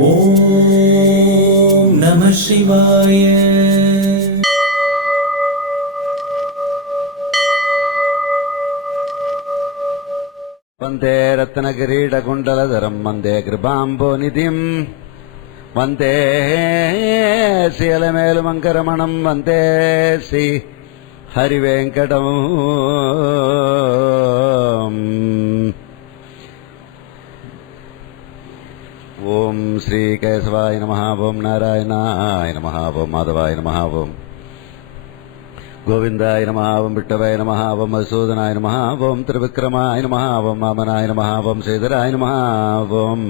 ஓம் நம சிவாய. வந்தே ரத்னகிரீடகுண்டலதரம் வந்தே கிருபாம்போநிதிம் வந்தே சீலமேலுமங்கரமணம் வந்தே ஸ்ரீ ஹரிவேங்கடம். ஓம் ஸ்ரீ கேசவாய நமः. ஓம் நாராயணாய நமः. ஓம் மாதவாய நமः. ஓம் கோவிந்தாய நமः. ஓம் விட்டவாய நமः. ஓம் மதுசூதனாய நமः. ஓம் திருவிக்ரமாய நமः. ஓம் வாமனாய நமः. ஓம் ஸ்ரீதராய நமः. ஓம்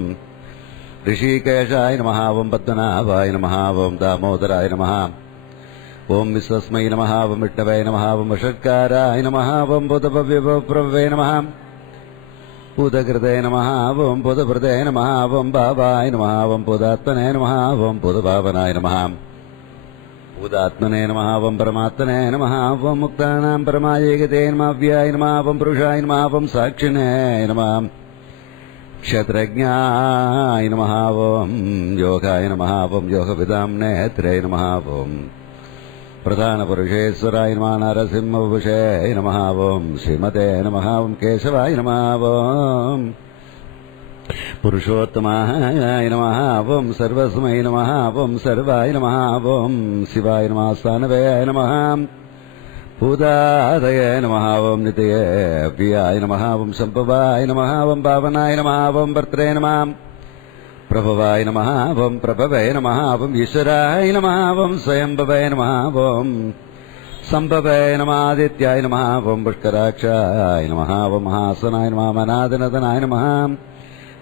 ரிஷிகேஷாய நமः. ஓம் பத்மநாபாய நமः. ஓம் தாமோதராய நமः. ஓம் விஸ்வஸ்மை நமः. ஓம் விட்டவாய நமः. ஓம் வஷட்காராய நமः. ஓம் புதபவ்யபவ்யே நமः. பூதகிருதே நமः. ஓம் புதபிருதே நமः. ஓம் பாபாய நமः. ஓம் பூதாத்மனே நமः. ஓம் பூதபாவனாய நமः. பூதாத்மனே நமः. ஓம் பரமாத்மனே நமः. ஓம் முக்தானாம் பரமாயேகதே நமः. அவ்யாய நமः. ஓம் புருஷாய நமः. ஓம் சாட்சிணே நமः. க்ஷத்ரஜ்ஞாய நமः. ஓம் யோகாய நமः. ஓம் யோகவிதாம் நேத்ரே நமः. ஓம் பிரதானபுருஷேஸ்வராய நமः. நரசிம்மபுஷே நமः. ஓம் ஸ்ரீமதே நமः. ஓம் கேசவாய நமः. ஓம் புருஷோத்தமாய நமः. ஓம் சர்வஸ்மை நமः. ஓம் சர்வாய நமः. ஓம் சிவாய நமः. ஸ்தானவே நமः. பூதாதய நமः. ஓம் நிதயே அவ்யாய நமः. ஓம் சம்பவாய நமः. ஓம் பாவனாய நமः. ஓம் பர்த்ரே நமः. பிரபவாய நமः. ஓம் பிரபவே நமः. ஓம் ஈஸ்வராய நமः. ஓம் ஸ்வயம்பவே நமः. ஓம் சம்பவே நமः. ஆதித்யாய நமः. ஓம் புஷ்கராட்சாய நமः. ஓம் மகாசனாய நமः. மனாதனதனாய நமः.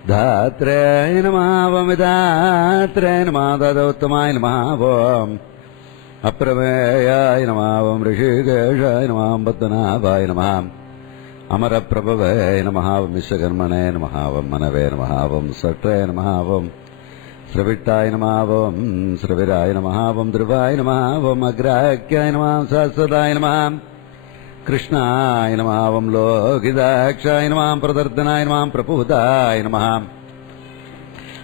தாத்ரேய நமः. ஓம் விதாத்ரே நமः. ததோத்தமாய நமः. ஓம் அப்பிரமேயாய நமः. ஓம் ரிஷிகேஷாய நமः. ஓம் பத்மநாபாய நமः. அமரப்பிரபவே நமः. ஓம் விஸ்வகர்மணே நமः. ஓம் மனவே நமः. ஓம் சற்றே நமः. ஓம் ஸ்ரவிட்டாய நமः. ஓம் ஸ்ரவிராய நமः. ஓம் திருவாய நமः. ஓம் அக்ராக்கியாய நமः. சாஸ்வதாய நமः. கிருஷ்ணாய நமः. ஓம் லோகிதாட்சாய நமः. பிரதர்தனாய நமः. பிரபூதாய நமः.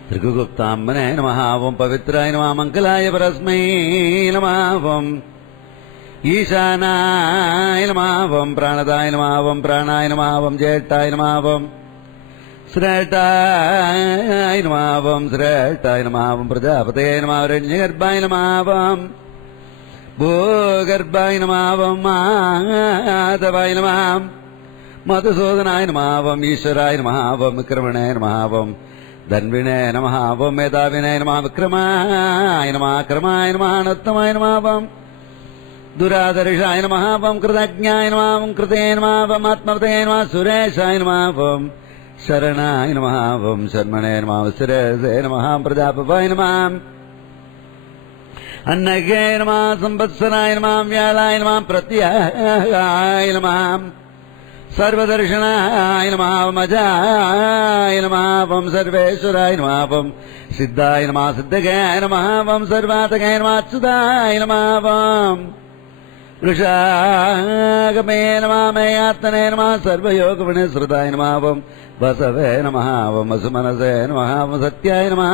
திருகுப்தாம்பனே நமः. ஓம் பவித்ராய நமः. மங்களாய பரஸ்மை நமः. ஓம் ஈசானாய நமः. ஓம் பிராணதாய நமः. ஓம் பிராணாய நமः. ஓம் ஜேஷ்டாய நமः. ஓம் ஸ்ரேஷ்டாய நமः. ஓம் ஸ்ரேஷ்டாய நமः. ஓம் பிரஜாபதயே நமः. ரண்யகர்பாய நமः. ஓம் பூகர்பாய நமः. ஓம் மாதவாய நமः. மதுசூதனாய நமः. ஓம் ஈஸ்வராய நமः. ஓம் விக்ரமணே நமः. ஓம் தன்வினே நமः. ஓம் மேதாவினே நமः. விக்ரமாய நமः. கிரமாய நமः. நுத்தமாய நமः. ஓம் துராதர்ஷாய நமः. ஓம் கிருதஜ்ஞாய நமः. ஓம் கிருதே நமः. ஓம் ஆத்மவதே நமः. சுரேஷாய நமः. ஓம் சரணாய நமः. ஓம் சர்மணே நமः. சிரேசே நமः. பிரஜாபவாய நமः. அன்னகே நமः. சம்பத்சராய நமः. வியாழாய நமः. பிரத்யாய நமः. சர்வதர்ஷனாய நமः. ஓம் அஜாய நமः. ஓம் சர்வேஸ்வராய நமः. ஓம் சித்தாய நமः. சித்தகாய நமः. ஓம் சர்வாதகாய நமः. அச்சுதாய நமः. ஓம் ऋषागमे नमः. मयात्मने नमः. सर्वयोगविनिसृताय नमः. ओम वसवे नमः. ओम वसुमनसे नमः. ओम सत्याय नमः.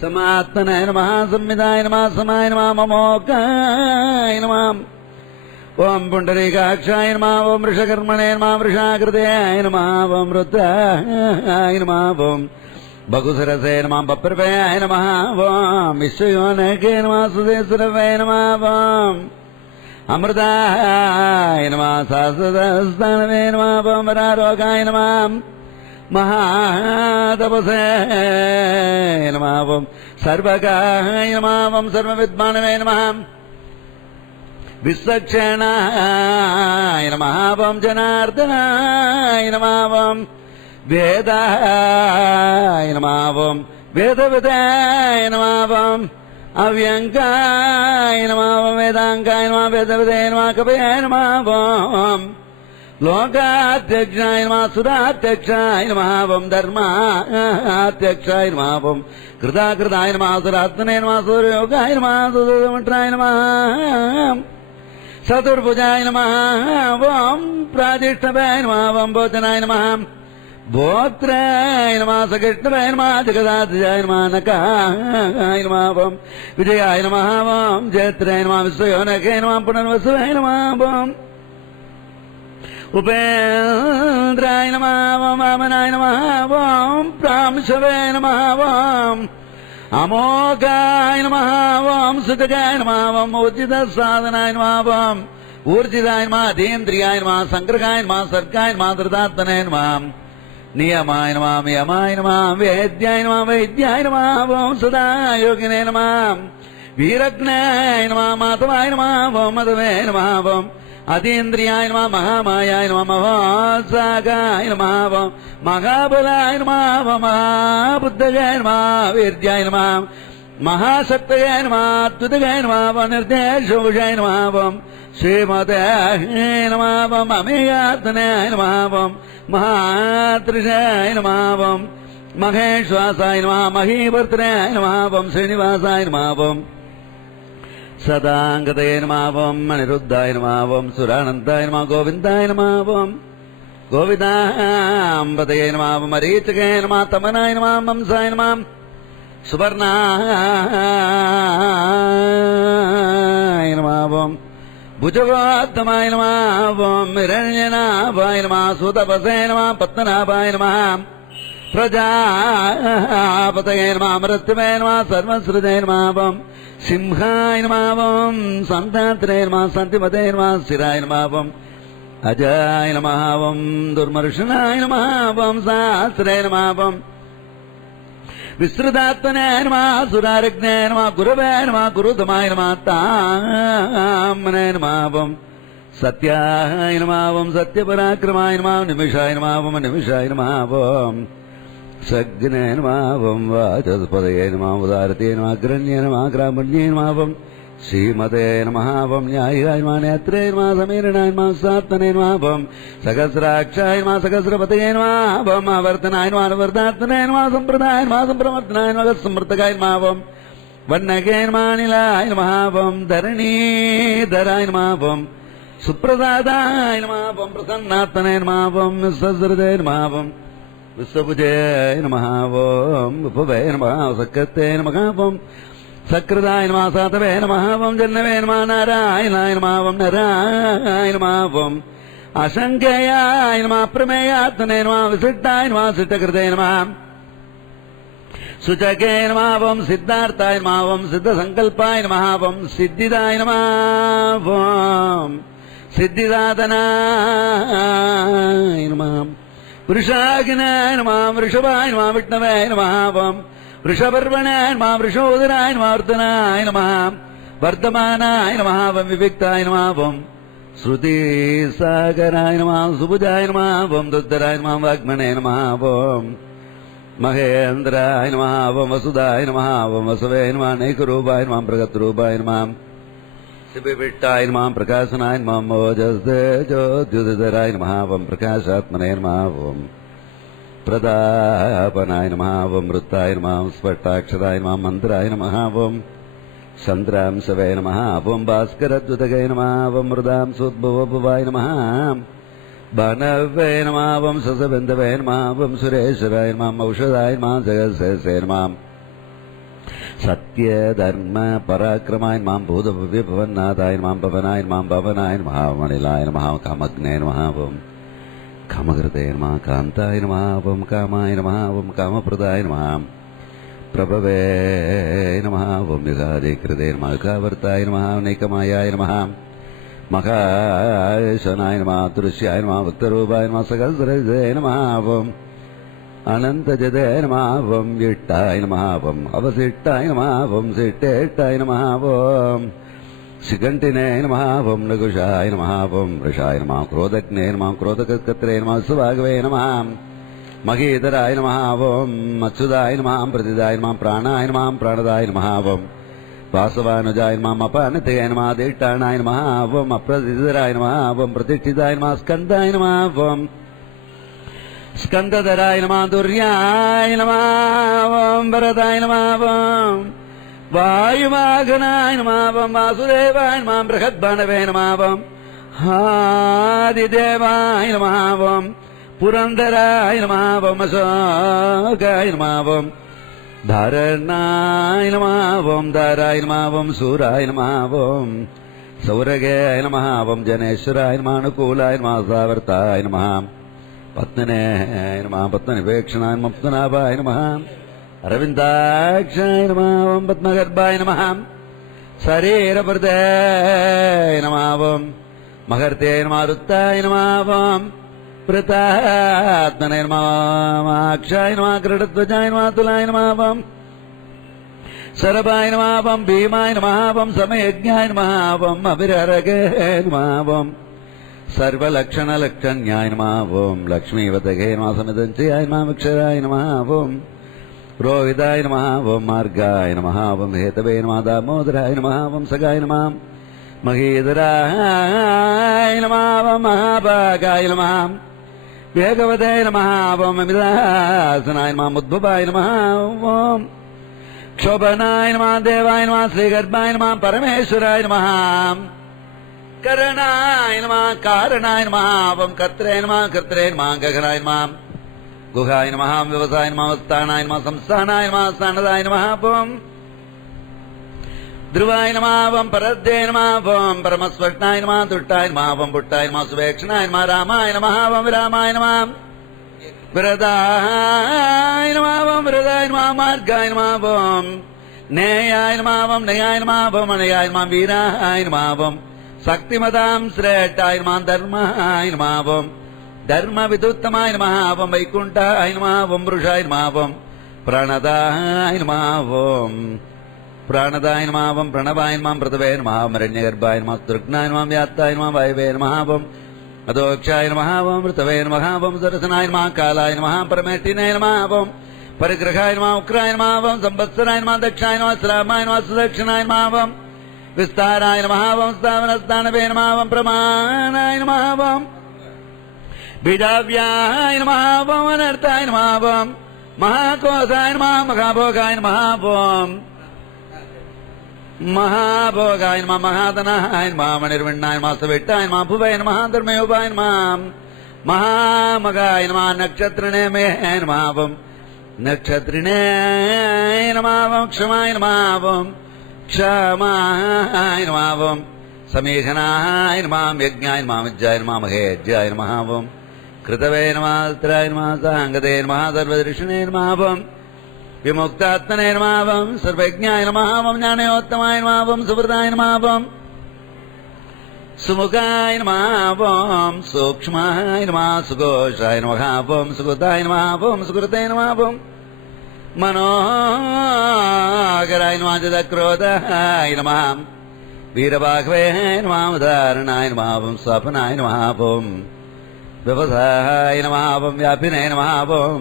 समात्मने नमः. संविदाय नमः. समाय नमः. ममोकाय नमः. ओम पुंडरीकाक्षाय नमः. ओम वृषकर्मणे नमः. वृषाकृताय नमः. ओम रुद्राय नमः. ओम बहुसरसे नमः. बप्रभयाय नमः. ओम विश्वयोनके नमः. सुदेशरवे नमः. ओम अमृताय नमः. शाश्वतस्थानवे नमः. ओम वरारोगाय नमः. महातपसे नमः. ओम सर्वकाय नमः. ओम सर्वविद्वानवे नमः. विश्वक्षेणाय नमः. ओम जनार्दनाय नमः. ओम वेदाय नमः. ओम वेदविदाय नमः. ओम अव्यङ्गाय नमः. ओम वेदाङ्गाय नमः. वेदविदे नमः. कवये नमः. ओम लोकाध्यक्षाय नमः. सुराध्यक्षाय नमः. ओम धर्माध्यक्षाय नमः. ओम कृताकृताय नमः. सुरात्मने नमः. सूर्योगाय नमः. सुदुर्मत्राय नमः. चतुर्भुजाय नमः. ओम प्रादिष्टवाय नमः. ओम भोजनाय नमः. भोत्राय नमः सकृष्णवाय नमः जगदात्मजाय नमः नकाय नमः ओम विजयाय नमः ओम जयत्राय नमः विश्वयोनके नमः पुनर्वसुवाय नमः ओम उपेन्द्राय नमः ओम वामनाय नमः ओम प्रांशवे नमः ओम अमोघाय नमः ओम सुतगाय नमः ओम उचितसाधनाय नमः ओम ऊर्जिताय नमः अतीन्द्रियाय नमः संग्रहाय नमः सर्गाय नमः धृतात्मने नमः नियमाय नमः यमाय नमः वेद्याय नमः वैद्याय नमः ओम सदा योगिने नमः वीरज्ञाय नमः माधवाय नमः ओम मधवे नमः ओम अतीन्द्रियाय नमः महामायाय नमः महासागाय नमः ओम महाबलाय नमः ओम महाबुद्धगाय नमः वीर्याय नमः महाशक्तये नमः अद्भुतगाय नमः निर्देशोषाय नमः ओम श्रीमते नमः ओम अमेयात्मनाय नमः ओम महात्रिशाय नमः ओम महेश्वासाय नमः महीवर्तनाय नमः ओम श्रीनिवासाय नमः ओम सदांगतये नमः ओम अनिरुद्धाय नमः ओम सुरानन्दाय नमः गोविन्दाय नमः ओम गोविन्दाम्बतये नमः ओम मरीचिके नमः तमनाय नमः मंसाय नमः सुवर्णाय नमः ओम भुजगोत्तमाय नमः ओम हिरण्यनाभाय नमः सुतपसे नमः पद्मनाभाय नमः प्रजापतये नमः मृत्युवे नमः सर्वश्रुते नमः ओम सिंहाय नमः ओम सन्तात्रे नमः सन्तिमते नमः स्थिराय नमः ओम अजाय नमः ओम दुर्मर्शनाय नमः ओम सहस्रे नमः ओम विस्तृतात्मने नमः सुरारिज्ञे नमः गुरवे नमः गुरुतमाय नमः ताम्ने नमः ओम सत्याय नमः ओम सत्यपराक्रमाय नमः निमिषाय नमः ओम निमिषाय नमः ओम सज्ञे नमः ओम वाचस्पतये नमः उदारते नमः अग्रण्ये नमः ग्रामण्ये नमः ओम श्रीमते नमः ओम न्यायाय नमः नेत्रे नमः समीरणाय नमः सात्मने नमः ओम सहस्राक्षाय नमः सहस्रपतये नमः ओम आवर्तनाय नमः वर्धात्मने नमः संप्रदाय नमः संप्रवर्तनाय नमः समृद्धकाय नमः ओम वन्नके नमः अनिलाय नमः ओम धरणीधराय नमः ओम सुप्रसादाय नमः ओम प्रसन्नात्मने नमः ओम सहस्रदे नमः ओम विश्वभुजे नमः ओम विभवे नमः सक्कते नमः ओम सकृदाय नमः सातवे नमः ओम जन्नवे नमः नारायणाय नमः ओम नारायणाय नमः ओम अशङ्केयाय नमः प्रमेयात्मने नमः विशिष्टाय नमः सिद्धकृते नमः सुचके नमः ओम सिद्धार्थाय नमः ओम सिद्धसङ्कल्पाय नमः ओम सिद्धिदाय नमः ओम सिद्धिदातनाय नमः वृषागिनाय नमः वृषभाय नमः विष्णवे नमः ओम वृषपर्वणाय नमः वृषोदराय नमः वर्धनाय नमः वर्धमानाय नमः ओम विविक्ताय नमः ओम श्रुतिसागराय नमः सुभुजाय नमः ओम दुद्धराय नमः वाग्मने नमः ओम महेन्द्राय नमः ओम वसुदाय नमः ओम वसवे नमः नैकरूपाय नमः प्रगतरूपाय नमः शिवविट्टाय नमः प्रकाशनाय नमः मोजस्तेजोद्युतधराय नमः ओम प्रकाशात्मने नमः ओम प्रदापनाय नमः ओम वृत्ताय नमः स्फटाक्षराय नमः मन्त्राय नमः ओम चन्द्रांशवे नमः ओम भास्करद्युतगे नमः ओम मृदां सोद्भवभुवाय नमः भानवे नमः ओम ससबन्धवे नमः ओम सुरेश्वराय नमः औषधाय नमः जगत्सेसे नमः सत्य धर्म पराक्रमाय नमः भूतभव्यभवन्नाथाय नमः पवनाय नमः पवनाय नमः मणिलाय नमः कामग्ने नमः ओम कामकृते नमः कान्ताय नमः ओम कामाय नमः ओम कामप्रदाय नमः प्रभवे नमः ओम युगादिकृते नमः युगावर्ताय नमः नैकमायाय नमः मखाशनाय नमः दृश्याय नमः भक्तरूपाय नमः सहस्रजय नमः ओम अनन्तजदे नमः ओम विट्टाय नमः ओम अवसिट्टाय नमः ओम सिट्टेट्टाय नमः ओम शिखण्डिने नमः ओम नकुशाय नमः ओम वृषाय नमः क्रोधज्ञे नमः क्रोधकर्कत्रे नमः सुभागवे नमः महीधराय नमः ओम अच्युताय नमः प्रतिदाय नमः प्राणाय नमः प्राणदाय नमः ओम वासवानुजाय नमः अपानते नमः दीट्टाणाय नमः ओम अप्रतिधराय नमः ओम प्रतिष्ठिताय नमः स्कन्दाय नमः ओम स्कन्दधराय नमः दुर्याय नमः ओम वरदाय नमः ओम वायुवाहनाय नमः ओम वासुदेवाय नमः बृहद्भानवे नमः ओम आदिदेवाय नमः ओम புரந்தராய நமாவம் அசோகாய நமாவம் தாரணாய நமாவம் தாராய நமாவம் சூராய நமாவம் சௌரகாய நமாவம் ஜனேஸ்வராய நமானுகூலாய நமாசாவர்த்தாய நமாம் பத்மனேய நமாம் பத்மநிபேக்ஷணாய நம பத்மநாபாய நமாம் அரவிந்தாட்சாய நமாவம் பத்மகர்பாய நமாம் சரீரபிரதாய நமாவம் மகர்த்தேய நமாருத்தாய நமாவம் பிரதாத்மனே நமாக்ஷாய நமா கிரீடத்வஜாய நமாதுலாய நமாவம் சரபாய நமாவம் பீமாய நமாவம் சமயஜ்ஞாய நமாவம் அபிரரகாய நமாவம் சர்வலக்ஷணலக்ஷண்யாய நமாவம் லக்ஷ்மீவதகே நமா சமிதஞ்சயாய நமாக்ஷராய நமாவம் ரோஹிதாய நமாவம் மார்காய நமாவம் ஹேதவே நமா தாமோதராய நமாவம் சகாய நமாம் மகீதராய நமாவம் மகாபாகாய நமாம் வேகவதாய நமாவம் அமிதாசனாய நமாம் உத்பவாய நமாவம் க்ஷோபனாய நமா தேவாய நமா ஸ்ரீகர்பாய நமாம் பரமேஸ்வராய நமாம் கரணாய நமா காரணாய நமாவம் கர்த்ரே நமா கர்த்ரே நமா ககனாய நமாம் குஹாய நமாம் விவசாய நமா ஸ்தானாய நமா சம்ஸ்தானாய நமா ஸ்தானதாய நமாவம் ध्रुवाय नमावं परद्ये नमावं परमस्वष्णाय नमः तुष्टाय नमावं पुट्टाय नमः सुवेक्षणाय नमः रामाय नमावं विरामाय नमः विरदाय नमावं विरदाय नमः मार्गाय नमावं नेयाय नमावं नयाय नमावं अनयाय नमः वीराय नमावं शक्तिमतां श्रेष्ठाय नमः धर्माय नमावं धर्मविदुत्तमाय नमावं वैकुण्ठाय नमावं पुरुषाय नमावं प्रणदाय नमावं प्राणदाय नमावं प्रणवाय नमां प्रतवे नमावं हिरण्यगर्भाय नमः तृग्नाय नमां व्यात्ताय नमः वायवे नमावं अदोक्षाय नमावं ऋतवे नमावं सरसनाय नमः कालाय नमः परमेष्टिने नमावं परिग्रहाय नमः उक्राय नमावं संवत्सराय नमः दक्षाय नमः श्रामाय नमः सुदक्षिणाय नमावं विस्ताराय नमावं स्थावनस्थानवे नमावं प्रमाणाय नमावं बीजाव्याय नमावं अनर्थाय नमावं महाकोशाय नमः महाभोगाय नमावं महाभोगाय नमः महाधनाय नमः मणिर्विण्णाय नमः सविट्टाय नमः भुवय नमः धर्मयोगाय नमः महामगाय नमः नक्षत्रिणे मे नमः नक्षत्रिणे नमः क्षमाय नमः क्षमाय नमः समीघनाय नमः यज्ञाय नमः विज्ञाय नमः महेज्याय नमः कृतवे नमः अस्त्राय नमः साङ्गते नमः सर्वदर्शिने नमः विमुक्तात्मने नमः सर्वज्ञाय नमः ज्ञानयोत्तमाय नमः सुहृदाय नमः सुमुखाय नमः सूक्ष्माय नमः सुघोषाय नमः सुकृताय नमः सुकृते नमः मनोहराय नमः जदक्रोधाय नमः वीरबाह्वे नमः उदाहरणाय नमः स्वप्नाय नमः व्यवसाय नमः व्यापिने नमः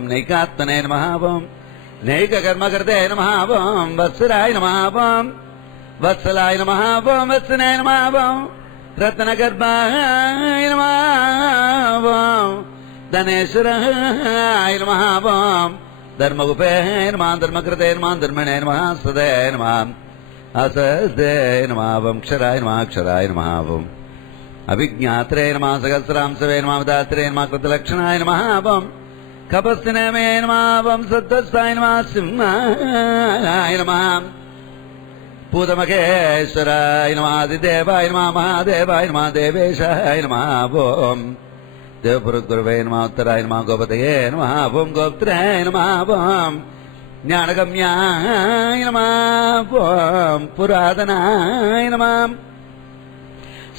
नैकात्मने नमः नैक कर्म करते नमः वत्सराय नमः वत्सलाय नमः वत्सने नमः रत्नगर्भाय नमः धनेश्वराय नमः धर्मगुपे नमः धर्मकृते नमः धर्मणे नमः सदे नमः असदे नमः क्षराय नमः क्षराय नमः अभिज्ञात्रे नमः सहस्रांशवे नमः दात्रे नमः कृतलक्षणाय नमः कपस्तिने मे नमः सत्तस्ताय नमः सिंहाय नमः पूतमहेश्वराय नमः आदिदेवाय नमः महादेवाय नमः देवेशाय नमः देवपुरुगुरवे नमः उत्तराय नमः गोपतये नमः गोप्त्राय नमः ज्ञानगम्याय नमः पुरातनाय नमः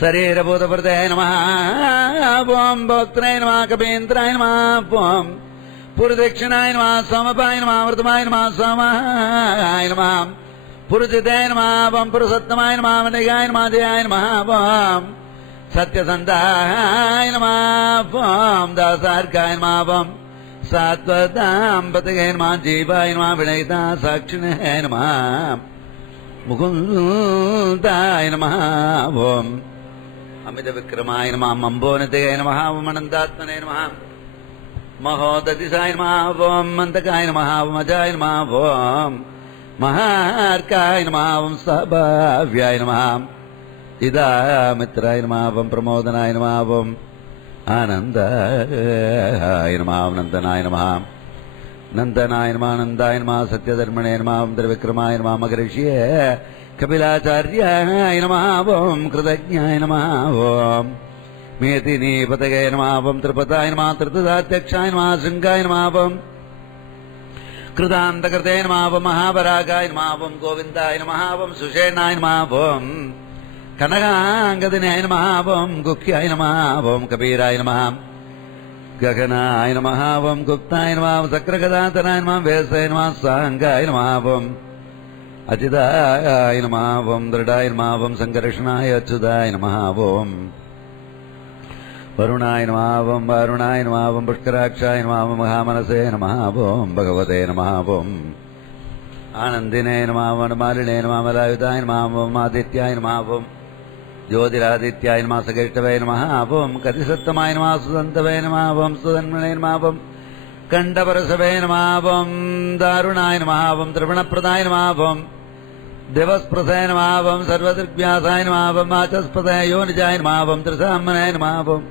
शरीरभूतप्रदये नमः भोक्त्राय नमः कपीन्द्राय नमः पुरदक्षिणाय नमः सोमपाय नमः वृतमाय नमः सोमाय नमः पुरुषिताय नमः पुरुषोत्तमाय नमः वनिगाय नमः जयाय नमः सत्यसन्धाय नमः दासार्काय नमः सात्वताम्पतये नमः जीवाय नमः विनयिता साक्षिणे नमः मुकुन्दाय नमः अमित विक्रमाय नमः अम्बोनितये नमः अनन्तात्मने नमः महोदतिसाय नमः मन्तकाय नमः अजाय नमः महार्काय नमः सभाव्याय नमः इदामित्राय नमः प्रमोदनाय नमः ஆனந்தாய நமஹ நந்தனாய நமஹ நந்தனாய நமஹ நந்தாய நமஹ சத்யதர்மணே நமஹ திரிவிக்ரமாய நமஹ மகரிஷியே கபிலாச்சார்யாய நமஹ ஓம் கிருதஜ்ஞாய நமஹ ஓம் மேதினீபதயே நமஹ ஓம் திரிபதாய நமஹ திருததாத்யக்ஷாய நமஹ சிங்காய நமஹ ஓம் கிருதாந்தகிருதே நமஹ ஓம் மகாபராகாய நமஹ ஓம் கோவிந்தாய நமஹ ஓம் சுஷேனாய நமஹ ஓம் கனகாங்கதினாய நமஹ ஓம் குக்யாய நமஹ ஓம் கபீராய நமஹ गगनाय नमः ओम गुप्ताय नमः सक्रगदातनाय नमः वेसाय नमः सांगाय नमः ओम अचिदाय नमः ओम दृढाय नमः ओम संकर्षणाय अच्युताय नमः ओम वरुणाय नमः ओम वारुणाय नमः ओम पुष्कराक्षाय नमः ओम महामनसे नमः ओम भगवते नमः ओम आनन्दिने नमः ओम वनमालिने नमः मलायुधाय नमः ओम आदित्याय नमः ओम ज्योतिरादित्याय नमः सकेष्टवे नमः ओम कतिसत्तमाय नमः सुदन्तवे नमः ओम सुदन्मणे नमः ओम कण्डपरशवे नमः ओम दारुणाय नमः ओम त्रिगुणप्रदाय नमः ओम देवस्प्रदाय नमः ओम सर्वदृग्व्यासाय नमः ओम आचस्पदाय योनिजाय नमः ओम त्रिसाम्मने नमः ओम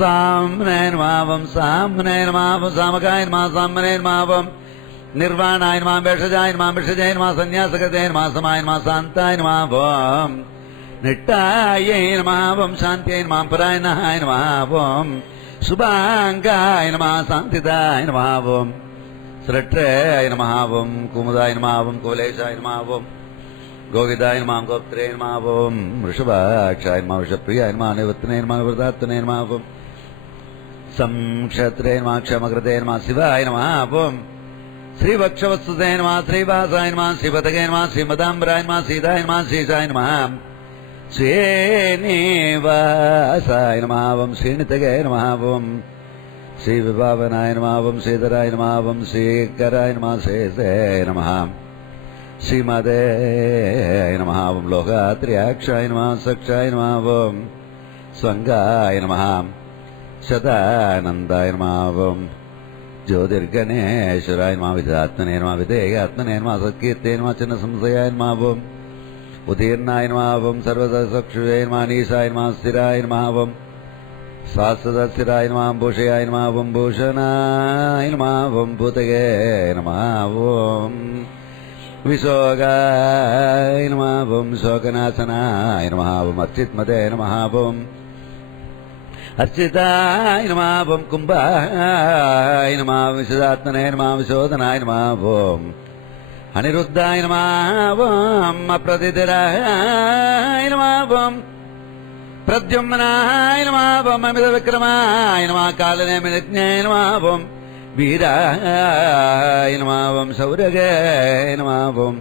साम्मने नमः ओम साम्मने नमः ओम सामकाय नमः साम्मने नमः ओम निर्वाणाय नमः भेषजाय नमः भेषजाय नमः सन्न्यासकृते नमः समाय नमः शान्ताय नमः ओम निट्टायै नमः ओम शान्त्यै नमः परायणाय नमः ओम शुभाङ्गाय नमः शान्तिदाय नमः ओम श्रट्राय नमः ओम कुमुदाय नमः ओम कुवलेशाय नमः ओम गोविदाय नमः गोप्त्रे नमः ओम वृषभाक्षाय नमः वृषप्रियाय नमः निवत्तने नमः वृदात्तने नमः ओम संक्षत्रे नमः क्षमकृते नमः शिवाय नमः ओम श्रीवक्षवत्सुते नमः श्रीवासाय नमः श्रीपतगे नमः श्रीमदाम्बराय नमः सीताय नमः श्रीशाय नमः श्रीनिवासाय नमः ओम श्रीनितगे नमः ओम श्रीविभावनाय नमः ओम श्रीधराय नमः ओम श्रीकराय नमः शेषे नमः श्रीमदे नमः ओम लोकात्र्याक्षाय नमः सक्षाय नमः ओम स्वंगाय नमः शतानन्दाय नमः ओम ज्योतिर्गणेश्वराय नमः विधात्मने नमः विधेयात्मने नमः सत्कीर्ते नमः चिन्नसंशयाय नमः ओम उदीर्णाय नमः ओम सर्वदक्षुषे नमः नीशाय नमः स्थिराय नमः ओम शाश्वतस्थिराय नमः भूषयाय नमः ओम भूषणाय नमः ओम भूतगे नमः ओम विशोगाय नमः ओम शोकनाशनाय नमः ओम अर्चितमते नमः ओम अर्चिताय नमः ओम कुम्भाय नमः विशदात्मने नमः विशोधनाय नमः ओम अनिरुद्धाय नमः ओम अप्रतिधराय नमः ओम प्रद्युम्नाय नमः ओम अमितविक्रमाय नमः कालनेमिनिज्ञाय नमः ओम वीराय नमः ओम शौर्यगे नमः ओम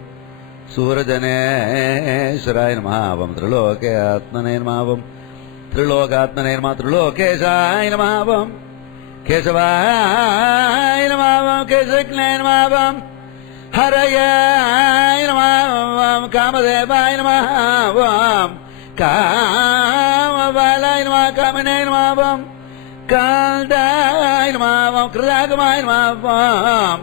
सूरजनेश्वराय नमः ओम त्रिलोके आत्मने नमः ओम त्रिलोकात्मने नमः त्रिलोकेशाय नमः ओम केशवाय नमः ओम केशज्ञाय नमः ओम हरये नमः ओम कामदेवाय नमः ओम कामबालाय नमः कामिने नमः ओम कान्ताय नमः ओम कृतागमाय नमः ओम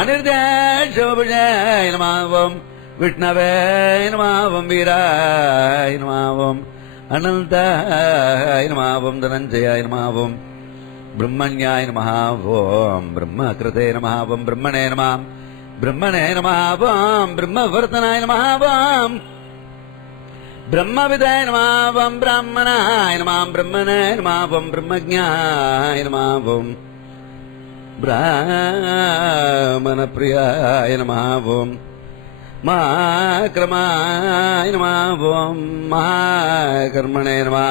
अनिर्देशोभुजाय नमः ओम विष्णवे नमः ओम वीराय नमः ओम अनन्ताय नमः ओम धनञ्जयाय नमः ओम ब्रह्मण्याय नमः ओम ब्रह्मकृते नमः ओम ब्रह्मणे नमः ओम ब्रह्मवर्तनाय नमः ओम ब्रह्मविदाय नमः ओम ब्राह्मणाय नमः ब्रह्मणे नमः ओम ब्रह्मज्ञाय नमः ओम ब्राह्मणप्रियाय नमः ओम महाक्रमाय नमः ओम महाकर्मणे नमः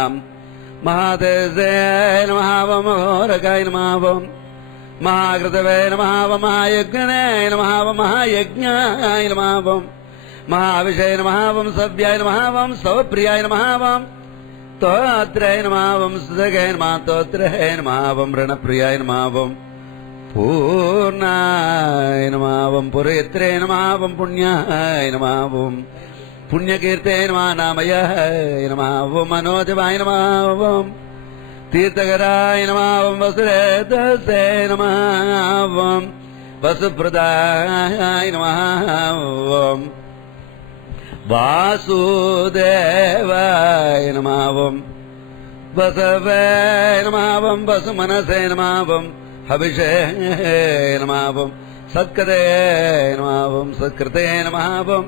महातेजाय नमः ओम घोरकाय नमः ओम महाकृतवे नमः ओम महायज्ञने नमः ओम महायज्ञाय नमः ओम महाविषय नमः ओम सव्याय नमः ओम सवप्रियाय नमः ओम तोत्रे नमः ओम सुदगे नमः तोत्रे नमः ओम रणप्रियाय नमः ओम पूर्णाय नमः ओम पुरेत्रे नमः ओम पुण्याय नमः ओम पुण्यकीर्ते नमः नामयाय नमः ओम मनोजवाय नमः ओम तीर्थकराय नमः ओम वसुरेतसे नमः ओम वसुप्रदाय नमः ओम वासुदेवाय नमः ओम வசவே நமாவம் வசுமனசே நமாவம் ஹபிஷே நமாவம் சத்கதே நமாவம் சத்கிருதே நமாவம்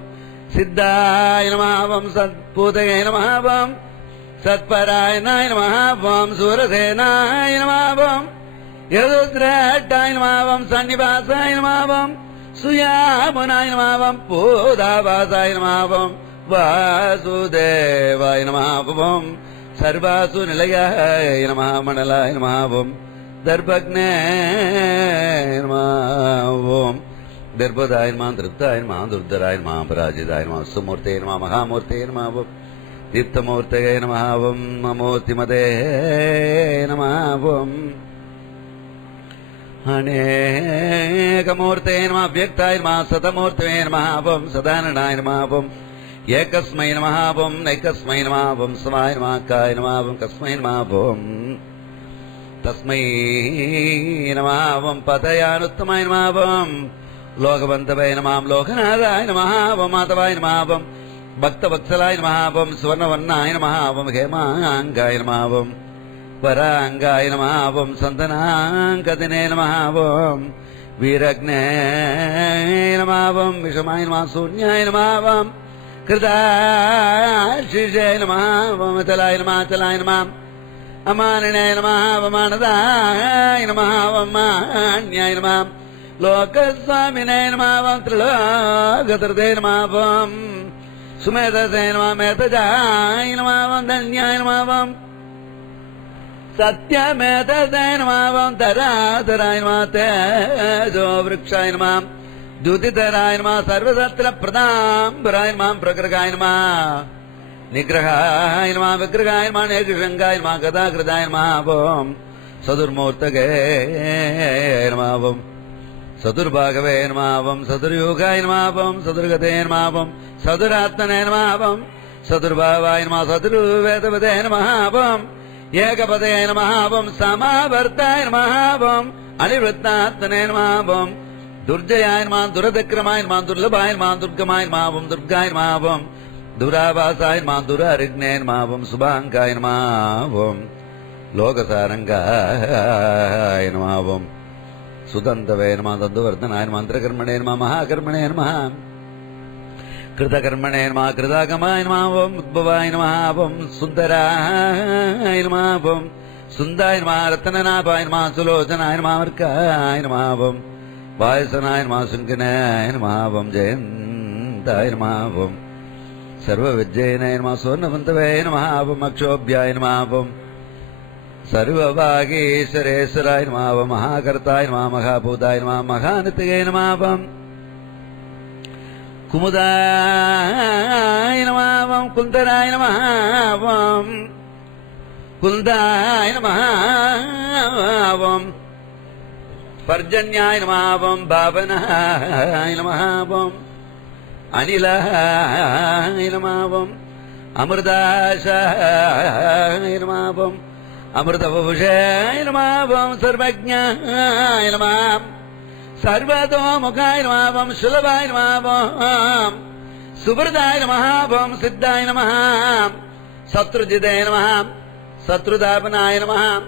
சித்தாய நமாவம் சத்பூதயே நமாவம் சத்பராயணாய நமாவம் சூரசேனாய நமாவம் யதுத்ரட்டாய நமாவம் சன்னிவாசாய நமாவம் சுயாமுனாய நமாவம் பூதாவாசாய நமாவம் வாசுதேவாய நமாவம் சர்வாசு நிலையாய நமாமண்டலாய நமாவம் தர்பக்னே நமாவம் தர்பதாய நமா திருப்தாய நமா துர்தராய நமா பராஜிதாய நமா சுமூர்த்தே நமா மகாமூர்த்தே நமாவம் தீப்தமூர்த்தயே நமாவம் அமூர்த்திமதே நமாவம் அநேகமூர்த்தே நம அவ்யக்தாய நம சதமூர்த்தவே நமாவம் சதானனாய நமாவம் ஏகஸ்மை நமாவம் நைகஸ்மை நமாவம் சமாய நமாக்காய நமாவம் கஸ்மை நமாவம் தஸ்மை நமாவம் பதயானுத்தமாய நமாவம் லோகபந்தவே நமாம் லோகநாதாய நமாவம் மாதவாய நமாவம் பக்தவத்சலாய நமாவம் சுவர்ணவர்ணாய நமாவம் ஹேமாங்காய நமாவம் வராங்காய நமாவம் சந்தனாங்கதினே நமாவம் வீரக்னே நமாவம் விஷமாய நமா சூன்யாய நமாவம் கிருதாஷிஷே நமாவம் அச்சலாய நமாச்சலாய நமாம் அமானினே நமாவமானதாய நமாவம் மான்யாய நமாம் லோகஸ்வாமினே நமாவம் திரிலோகதிருதே நமாவம் சுமேதசே நமாமேதஜாய நமாவம் தன்யாய நமாவம் சத்யமேதசே நமாவம் தராதராய நமா தேஜோ விருக்ஷாய நமாம் துதிதராய நமா சர்வசத்திர பிரதாம்பராய நமாம் பிரகிருகாய நமா நிகிரகாய நமா விக்கிரகாய நமா நேகிருஷங்காய நமா கதாகிருதாய நமாவம் சதுர்மூர்த்தகே நமாவம் சதுர்பாகவே நமாவம் சதுர்யோகாய நமாவம் சதுர்கதே நமாவம் சதுராத்மனே நமாவம் சதுர்பாவாய நமா சதுர்வேதவதே நமாவம் ஏகபதே நமாவம் சமாவர்த்தாய நமாவம் அனிவృత్తాத்மனே நமாவம் துர்ஜயாய நமா துரதக்ரமாய நமா துர்லபாய நமா துர்கமாய நமாவம் துர்காய நமாவம் துராவாசாய நமா துராரிக்னே நமாவம் சுபாங்காய நமாவம் லோகசாரங்காய நமாவம் சுதந்தவே நமா தந்துவர்தனாய நமா மந்திரகர்மணே நமா மகாகர்மணே நமா கிருதகர்மணே நமா கிருதாகமாய நமாவம் உத்பவாய நமாவம் சுந்தராய நமாவம் சுந்தாய நமா ரத்னநாபாய நமா சுலோச்சனாய நமாவர்க்காய நமாவம் வாயசனாய நமா சுங்கனாய நமாவம் ஜெயந்தாய நமாவம் சர்வவிஜயனாய நமா சுவர்ணபந்தவே நமாவம் அக்ஷோபியாய நமாவம் சர்வபாகீஸ்வரேஸ்வராய நமாவம் மகாகர்த்தாய நமா மகாபூதாய நமா மகாநித்திகே நமாவம் குமுதாய நமாவம் குந்தராய நமாவம் குந்தாய நமாவம் பர்ஜன்யாய நமாவம் பாவனாய நமாவம் அனிலாய நமாவம் அமிர்தாசாய நமாவம் அமிர்தபுஷாய நமாவம் சர்வஜ்ஞாய நமாம் சர்வதோமுகாய நமாவம் சுலபாய நமாவம் சுபிரதாய நமாவம் சித்தாய நமாம் சத்ருஜிதே நமாம் சத்ருதாபனாய நமாம்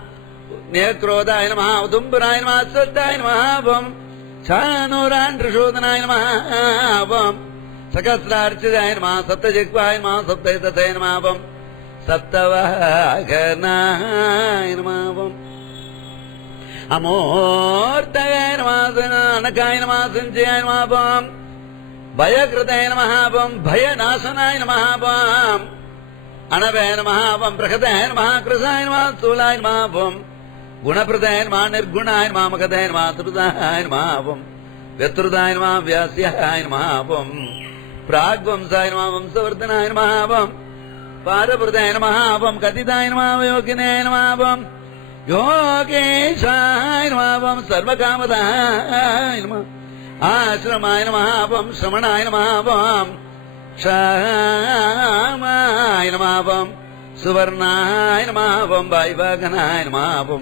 நேக்ரோதாய நமா உதும்பராய நமா சத்தாய நமாவம் சானூரான் ரிஷோதனாய நமாவம் சகசிரார்ச்சிதாய நமா சப்தஜிக்வாய நமா சப்தேதசே நமாவம் சப்தவாகனாய நமாவம் அமூர்த்தய நமாசனகாய நமாசஞ்சயாய நமாவம் பயகிருதய நமாவம் பயநாசனாய நமாவம் அனவே நமாவம் பிரகதய நமாகிருசாய நமாஸ்தூலாய நமாவம் குணபிரதய நமா நிர்குணாய நமாமகதய நமாத்ருதாய நமாவம் व्यत्रुदाय नमः व्यास्याय नमः प्राग्वंसाय नमः वंशवर्धनाय नमः पारवृताय नमः कथिताय नमः योगिने नमः योगेशाय नमः सर्वकामदाय नमः आश्रमाय नमः श्रमणाय नमः क्षमाय नमः सुवर्णाय नमः वायुवागनाय नमः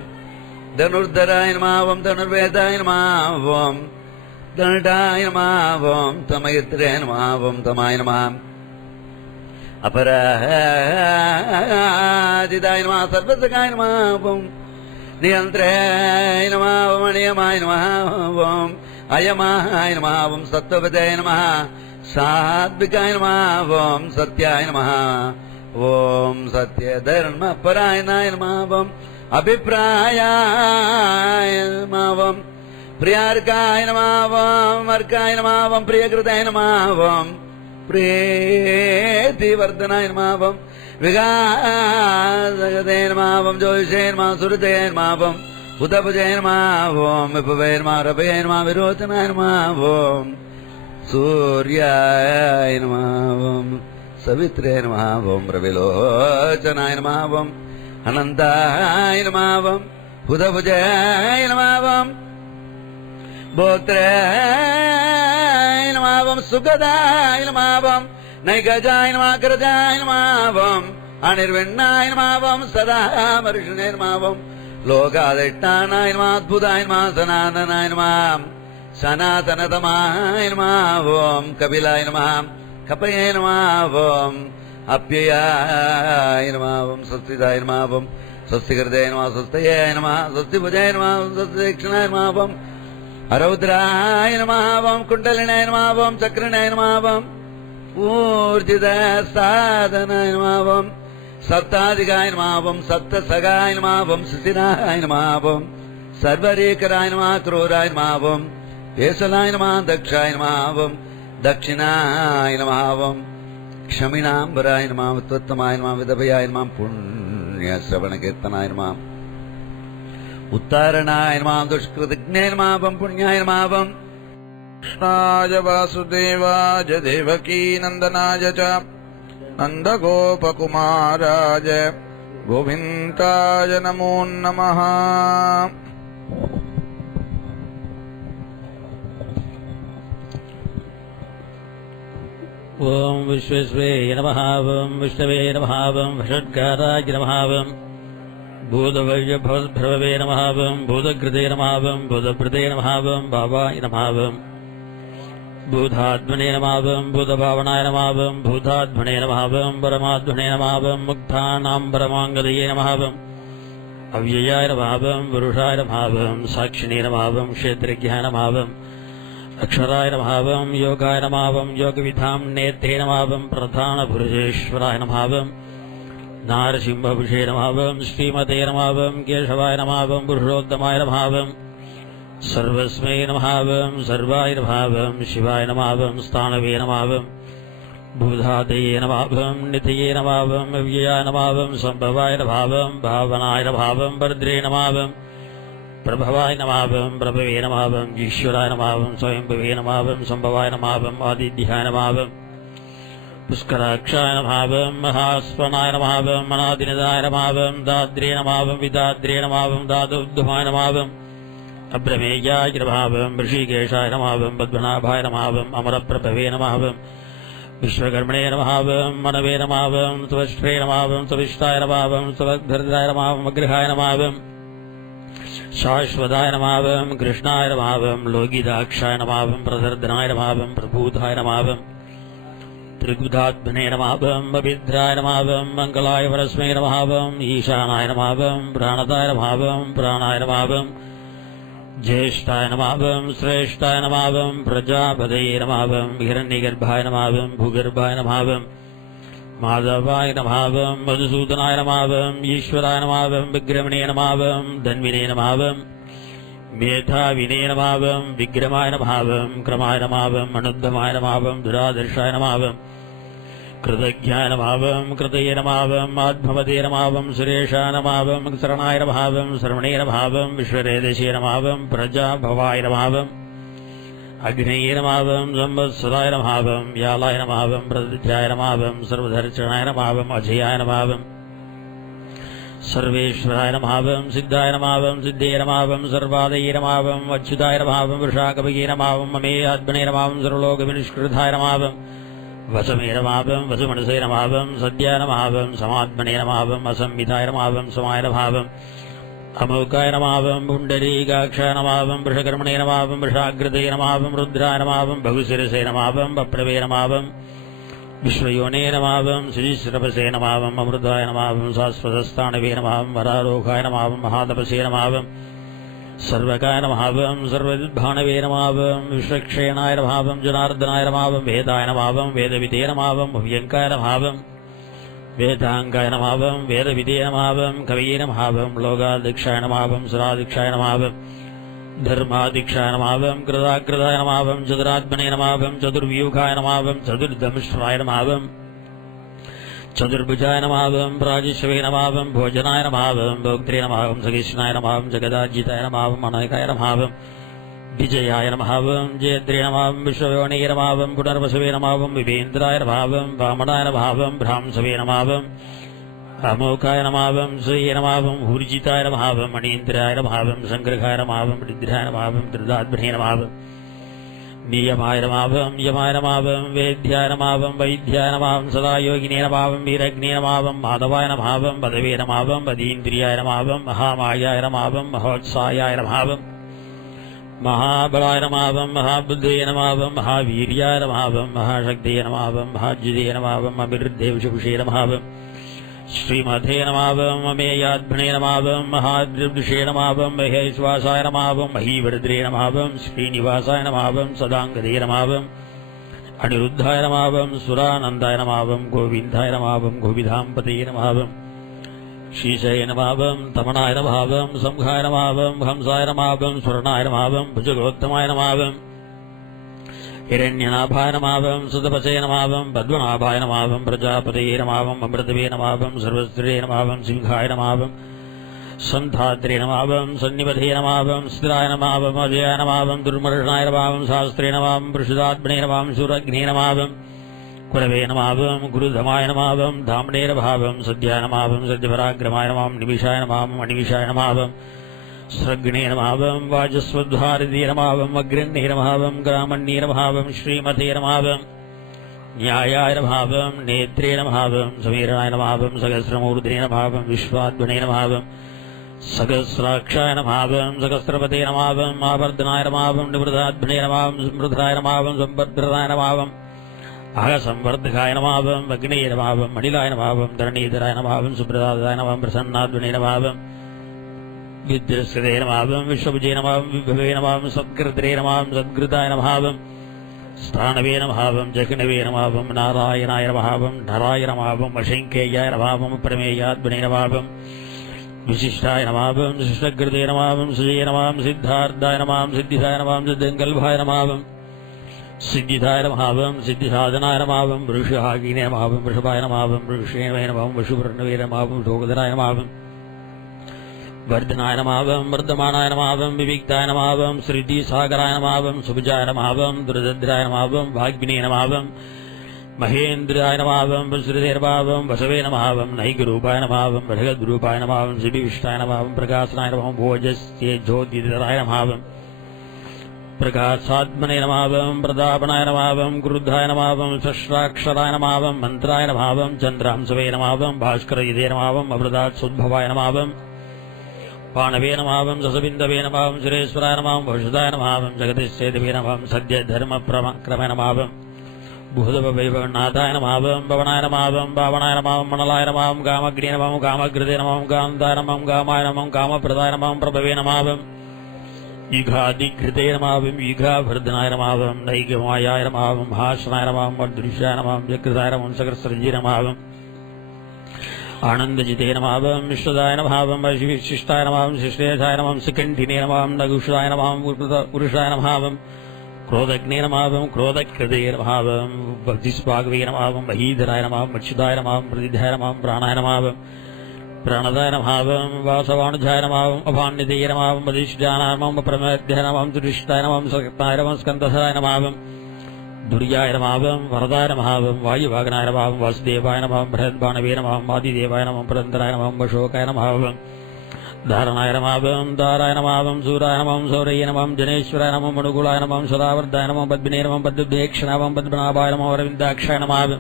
धनुर्धराय नमः धनुर्वेदाय नमः दंडाय नमः तमयत्रे नमः तमाय नमः अपराजिताय नमः सर्वसकाय नमः ओम नियन्त्राय नमः ओम नियमाय नमः ओम अयमाय नमः ओम सत्वपदाय नमः सात्विकाय नमः ओम सत्याय नमः ओम सत्यधर्मपरायणाय नमः ओम अभिप्रायाय नमः ओम प्रियार्काय नमः ओम अर्काय नमः ओम प्रियकृताय नमः ओम प्रीतिवर्धनाय नमः ओम विगासगते नमः ओम ज्योतिषे नमः सुरते नमः ओम उदभुजे नमः ओम विभवे नमः रभये नमः विरोचनाय नमः ओम सूर्याय नमः ओम सवित्रे नमः ओम रविलोचनाय नमः ओम अनन्ताय नमः ओम उदभुजाय नमः ओम भोक्त्राय नमः ओम सुखदाय नमः ओम नैगजाय नमः करजाय नमः ओम अनिर्विण्णाय नमः ओम सदा मर्षिणे नमः ओम लोकाधिष्ठानाय नमः अद्भुताय नमः सनातनाय नमः सनातनतमाय नमः ओम कपिलाय नमः कपये नमः ओम अप्ययाय नमः ओम स्वस्तिदाय नमः ओम स्वस्तिकृते नमः स्वस्तये नमः स्वस्तिभुजाय नमः स्वस्तिदक्षिणाय नमः ओम अरौद्राय नमः ओम कुण्डलिनाय नमः ओम चक्रिणाय नमः ओम ऊर्जितसाधनाय नमः ओम सप्ताधिकाय नमः ओम सप्तसगाय नमः ओम सुतिनाय नमः ओम सर्वरेकराय नमः क्रूराय नमः ओम केशलाय नमः दक्षाय नमः ओम दक्षिणाय नमः ओम क्षमिणाम्बराय नमः उत्तमाय नमः विदभयाय नमः पुण्यश्रवणकीर्तनाय नमः उत्तारणाय नमः दुष्कृतज्ञाय नमः ओम पुण्याय नमः ओम कृष्णाय वासुदेवाय देवकी नन्दनाय च नन्दगोपकुमाराय गोविन्दाय नमो नमः। ओम विश्वेश्वराय नमः ओम विष्णवे नमः ओम षट्काराय नमः ओम भूतभव्यभवद्भ्रवे नमः ओम भूतकृते नमः ओम भूतभृते नमः ओम भावाय नमः ओम भूतात्मने नमः ओम भूतभावनाय नमः ओम भूतात्मने नमः ओम परमात्मने नमः ओम मुक्तानां परमाङ्गदये नमः ओम अव्ययाय नमः ओम पुरुषाय नमः ओम साक्षिणे नमः ओम क्षेत्रज्ञाय नमः ओम अक्षराय नमः ओम योगाय नमः ओम योगविधां नेत्रे नमः ओम प्रधानपुरुषेश्वराय नमः ओम नारसिंहभुषे नमः ओम श्रीमते नमः ओम केशवाय नमः ओम पुरुषोत्तमाय नमः ओम सर्वस्मै नमः ओम सर्वाय नमः ओम शिवाय नमः ओम स्थानवे नमः ओम भूधातये नमः ओम निधये नमः ओम अव्ययाय नमः ओम संभवाय नमः ओम भावनाय नमः ओम भद्रे नमः ओम प्रभवाय नमः ओम प्रभवे नमः ओम ईश्वराय नमः ओम स्वयंभवे नमः ओम संभवाय नमः ओम आदित्याय नमः ओम पुष्कराक्षाय नमः ओम महास्वनाय नमः ओम अनादिनिदाय नमः ओम दाद्रे नमः ओम विदाद्रे नमः ओम दादोद्धमाय नमः ओम अब्रमेयाय नमः ओम ऋषिकेशाय नमः ओम पद्मनाभाय नमः ओम अमरप्रभवे नमः ओम विश्वकर्मणे नमः ओम मनवे नमः ओम स्वष्ट्रे नमः ओम स्वविष्टाय नमः ओम स्वभद्राय नमः ओम अग्रहाय नमः ओम शाश्वताय नमः ओम कृष्णाय नमः ओम लोकिताक्षाय नमः ओम प्रदर्दनाय नमः ओम प्रभूताय नमः ओम त्रिगुधात्मने नमः ओम अभिद्राय नमः ओम मंगलाय परस्मै नमः ओम ईशानाय नमः ओम प्राणदाय नमः ओम प्राणाय नमः ओम ज्येष्ठाय नमः ओम श्रेष्ठाय नमः ओम प्रजापतये नमः ओम हिरण्यगर्भाय नमः ओम भूगर्भाय नमः ओम माधवाय नमः ओम मधुसूदनाय नमः ओम ईश्वराय नमः ओम विक्रमणे नमः ओम धन्विने नमः ओम मेधाविने नमः ओम विक्रमाय नमः ओम क्रमाय नमः ओम अनुद्धमाय नमः ओम दुरादर्शाय नमः ओम कृतज्ञाय नमः ओम कृतये नमः ओम आत्मवते नमः ओम सुरेशाय नमः ओम शरणाय नमः ओम श्रवणे नमः ओम विश्वरेदशे नमः ओम प्रजाभवाय नमः ओम अग्नये नमः ओम संवत्सराय नमः ओम व्यालाय नमः ओम प्रदित्याय नमः ओम सर्वधर्षणाय नमः ओम अजयाय नमः ओम सर्वेश्वराय नमः ओम सिद्धाय नमः ओम सिद्धे नमः ओम सर्वादये नमः ओम अच्युताय नमः ओम वृषाकवये नमः ओम ममेयात्मने नमः ओम सर्वलोकविनिष्कृताय नमः ओम वसमे नमः ओम वसुमनसे नमः ओम सद्याय नमः ओम समात्मने नमः ओम असंविताय नमः ओम समाय नमः ओम अमोकाय नमः ओम पुण्डरीकाक्षाय नमः ओम वृषकर्मणे नमः ओम वृषाग्रते नमः ओम रुद्राय नमः ओम बहुशिरसे नमः ओम बप्रवे नमः ओम विश्वयोने नमावं श्रीश्रवसे नमावं अमृताय नमावं शाश्वतस्थानवे नमावं वरारोहाय नमावं महातपसे नमावं सर्वकाय नमावं सर्वविद्भाणवे नमावं विश्वक्षेणाय नमावं जनार्दनाय नमावं वेदाय नमावं वेदविदे नमावं भव्यङ्काय नमावं वेदाङ्गाय नमावं वेदविदे नमावं कवये नमावं लोकादीक्षाय नमावं सुरादीक्षाय नमावं धर्मादीक्षाय नमावं कृताकृताय नमावं चतुरात्मने नमावं चतुर्व्यूहाय नमावं चतुर्दंष्ट्राय नमावं चतुर्भुजाय नमावं राजेश्वरे नमावं भोजनाय नमावं भोक्त्रे नमावं सकृष्णाय नमावं जगदाजिताय नमावं अनायकाय नमावं विजयाय नमावं जयद्रे नमावं विश्वयोने नमावं पुनर्वसवे नमावं विवेन्द्राय नमावं वामनाय नमावं भ्रांसवे नमावं अमोकाय नमावं श्रीये नमावं ऊर्जिताय नमावं मणीन्द्राय नमावं संग्रहाय नमावं रुद्राय नमावं त्रिदात्मने नमावं नियमाय नमावं यमाय नमावं वेद्याय नमावं वैद्याय नमावं सदायोगिने नमावं वीरग्ने नमावं माधवाय नमावं पदवे नमावं पदीन्द्रियाय नमावं महामायाय नमावं महोत्सायाय नमावं महाबलाय नमावं महाबुद्धये नमावं महावीर्याय नमावं महाशक्तये नमावं महाज्युते नमावं अभिवृद्धेषुषे नमावं श्रीमते नमावं अमेयाद्भणे नमावं महाद्रिवृषे नमावं महेश्वासाय नमावं महीवर्द्रे नमावं श्रीनिवासाय नमावं सदाङ्गदे नमावं अनिरुद्धाय नमावं सुरानन्दाय नमावं गोविन्दाय नमावं गोविधाम्पतये नमावं शीशये नमावं तमनाय नमावं संघाय नमावं हंसाय नमावं स्वर्णाय नमावं भुजगोत्तमाय नमावं हिरण्यनाभाय नमावं सुतपसे नमावं पद्मनाभाय नमावं प्रजापतये नमावं अमृतवे नमावं सर्वस्त्रे नमावं सिंहाय नमावं सन्धात्रे नमावं सन्निपथे नमावं स्थिराय नमावं अजयाय नमावं दुर्मर्षणाय नमावं शास्त्रे नमावं पृषदात्मने नमावं शूरग्ने नमावं कुरवे नमावं गुरुधमाय नमावं धाम्ने नमावं सद्याय नमावं सद्यपराक्रमाय नमावं निमिषाय नमावं अनिमिषाय नमावं स्रग्ने नमावं वाजस्वद्वारिणे नमावं अग्रण्ये नमावं ग्रामण्ये नमावं श्रीमते नमावं न्यायाय नमावं नेत्रे नमावं समीरणाय नमावं सहस्रमूर्धने नमावं विश्वात्मने नमावं सहस्राक्षाय नमावं सहस्रपते नमावं आवर्धनाय नमावं निवृतात्मने नमावं समृद्धाय नमावं संवर्धनाय नमावं अहसंवर्धकाय नमावं अग्ने नमावं मणिलाय नमावं धरणीधराय नमावं सुप्रदाय नमावं प्रसन्नात्मने नमावं विद्युस्कृते नमावं विश्वभुजे नमावं विभवे नमावं सत्कृत्रे नमावं सद्गृताय नमावं स्थानवे नमावं जघ्नवे नमावं नारायणाय नमावं नराय नमावं अशङ्केयाय नमावं प्रमेयात्मने नमावं विशिष्टाय नमावं शिष्टकृते नमावं सुजये नमावं सिद्धार्थाय नमावं सिद्धिदाय नमावं सिद्धङ्कल्भाय नमावं सिद्धिदाय नमावं सिद्धिसाधनाय नमावं वृषहागिने नमावं वृषभाय नमावं वृषेणवे नमावं वशुवर्णवे नमावं शोकधराय नमावं वर्धनाय नमावं वर्धमानाय नमावं विविक्ताय नमावं श्रीतिसागराय नमावं सुभुजाय नमावं दुर्दद्राय नमावं भाग्विने नमावं महेन्द्राय नमावं श्रीधे नमावं वसवे नमावं नैकरूपाय नमावं भगद्रूपाय नमावं श्रीविष्टाय नमावं प्रकाशनाय नमावं भोजस्ये ज्योतिधराय नमावं प्रकाशात्मने नमावं प्रतापनाय नमावं क्रुद्धाय नमावं सहस्राक्षराय नमावं मन्त्राय नमावं चन्द्रांशवे नमावं भास्करयुधे नमावं अमृतात्सुद्भवाय नमावं पाणवे नमावं ससबिन्दवे नमावं सुरेश्वराय नमावं भूषुदाय नमावं जगदीशेदवे नमावं सद्यधर्मक्रमे नमावं भूतवैभवनाथाय नमावं भवनाय नमावं भावनाय नमावं मणलाय नमावं कामग्ने नमावं कामकृते नमावं कान्ताय नमावं कामाय नमावं कामप्रदाय नमावं प्रभवे नमावं युगादिकृते नमावं युगावर्धनाय नमावं नैकमायाय नमावं भाषणाय नमावं अदृश्याय नमावं जकृताय नमावं सकर्सृजि नमावं आनन्दजिते नमावं विश्वदाय नमावं विशिष्टाय नमावं शिष्टेशाय नमावं सिकण्ठिने नमावं नगुषाय नमावं पुरुषाय नमावं क्रोधग्ने नमावं क्रोधकृते नमावं भक्तिस्वागवे नमावं महीधराय नमावं मच्छुदाय नमावं प्रतिधाय नमावं प्राणाय नमावं प्राणदाय नमावं वासवाणुजाय नमावं अभान्यते नमावं वदिष्ठाय नमावं प्रमेध्याय नमावं दुरिष्टाय नमावं सकताय नमावं स्कन्दधाय नमावं दुर्याय नमावं वरदाय नमावं वायुवागनाय नमावं वासुदेवाय नमावं बृहद्भाणवे नमावं आदिदेवाय नमावं पुरन्दराय नमावं वशोकाय नमावं धारणाय नमावं दाराय नमावं सूराय नमावं सौरये नमावं जनेश्वराय नमावं मणुकुलाय नमावं सदावर्धाय नमावं पद्मिने नमावं पद्मभेक्षणाय नमावं पद्मनाभाय नमावं अरविन्दाक्षाय नमावं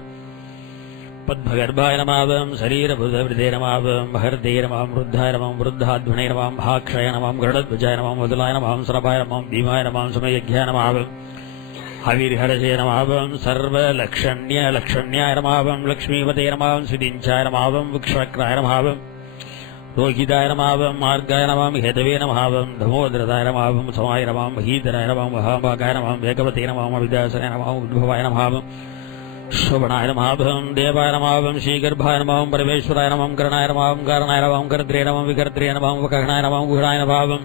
पद्मगर्भाय नमावं शरीरभूतवृते नमावं महर्दे नमावं वृद्धाय नमावं वृद्धाध्वने नमावं भाक्षाय नमावं गरुडध्वजाय नमावं वदलाय नमावं सरभाय नमावं भीमाय नमावं समयज्ञाय नमावं हविर्हरसे नमावं सर्वलक्षण्याय नमावं लक्ष्मीपते नमावं श्रीदिञ्चाय नमावं वृक्षवक्राय नमावं रोहिताय नमावं मार्गाय नमावं हेतवे नमावं धमोदरदाय नमावं समाय नमावं महीधराय नमावं महाभागाय नमावं वेगवते नमावं अभिदासाय नमावं उद्भवाय नमावं शोभनाय नमावं देवाय नमावं श्रीगर्भाय नमावं परमेश्वराय नमावं करणाय नमावं कारणाय नमावं कर्त्रे नमावं विकर्त्रे नमावं वकर्णाय नमावं गुहाय नमावं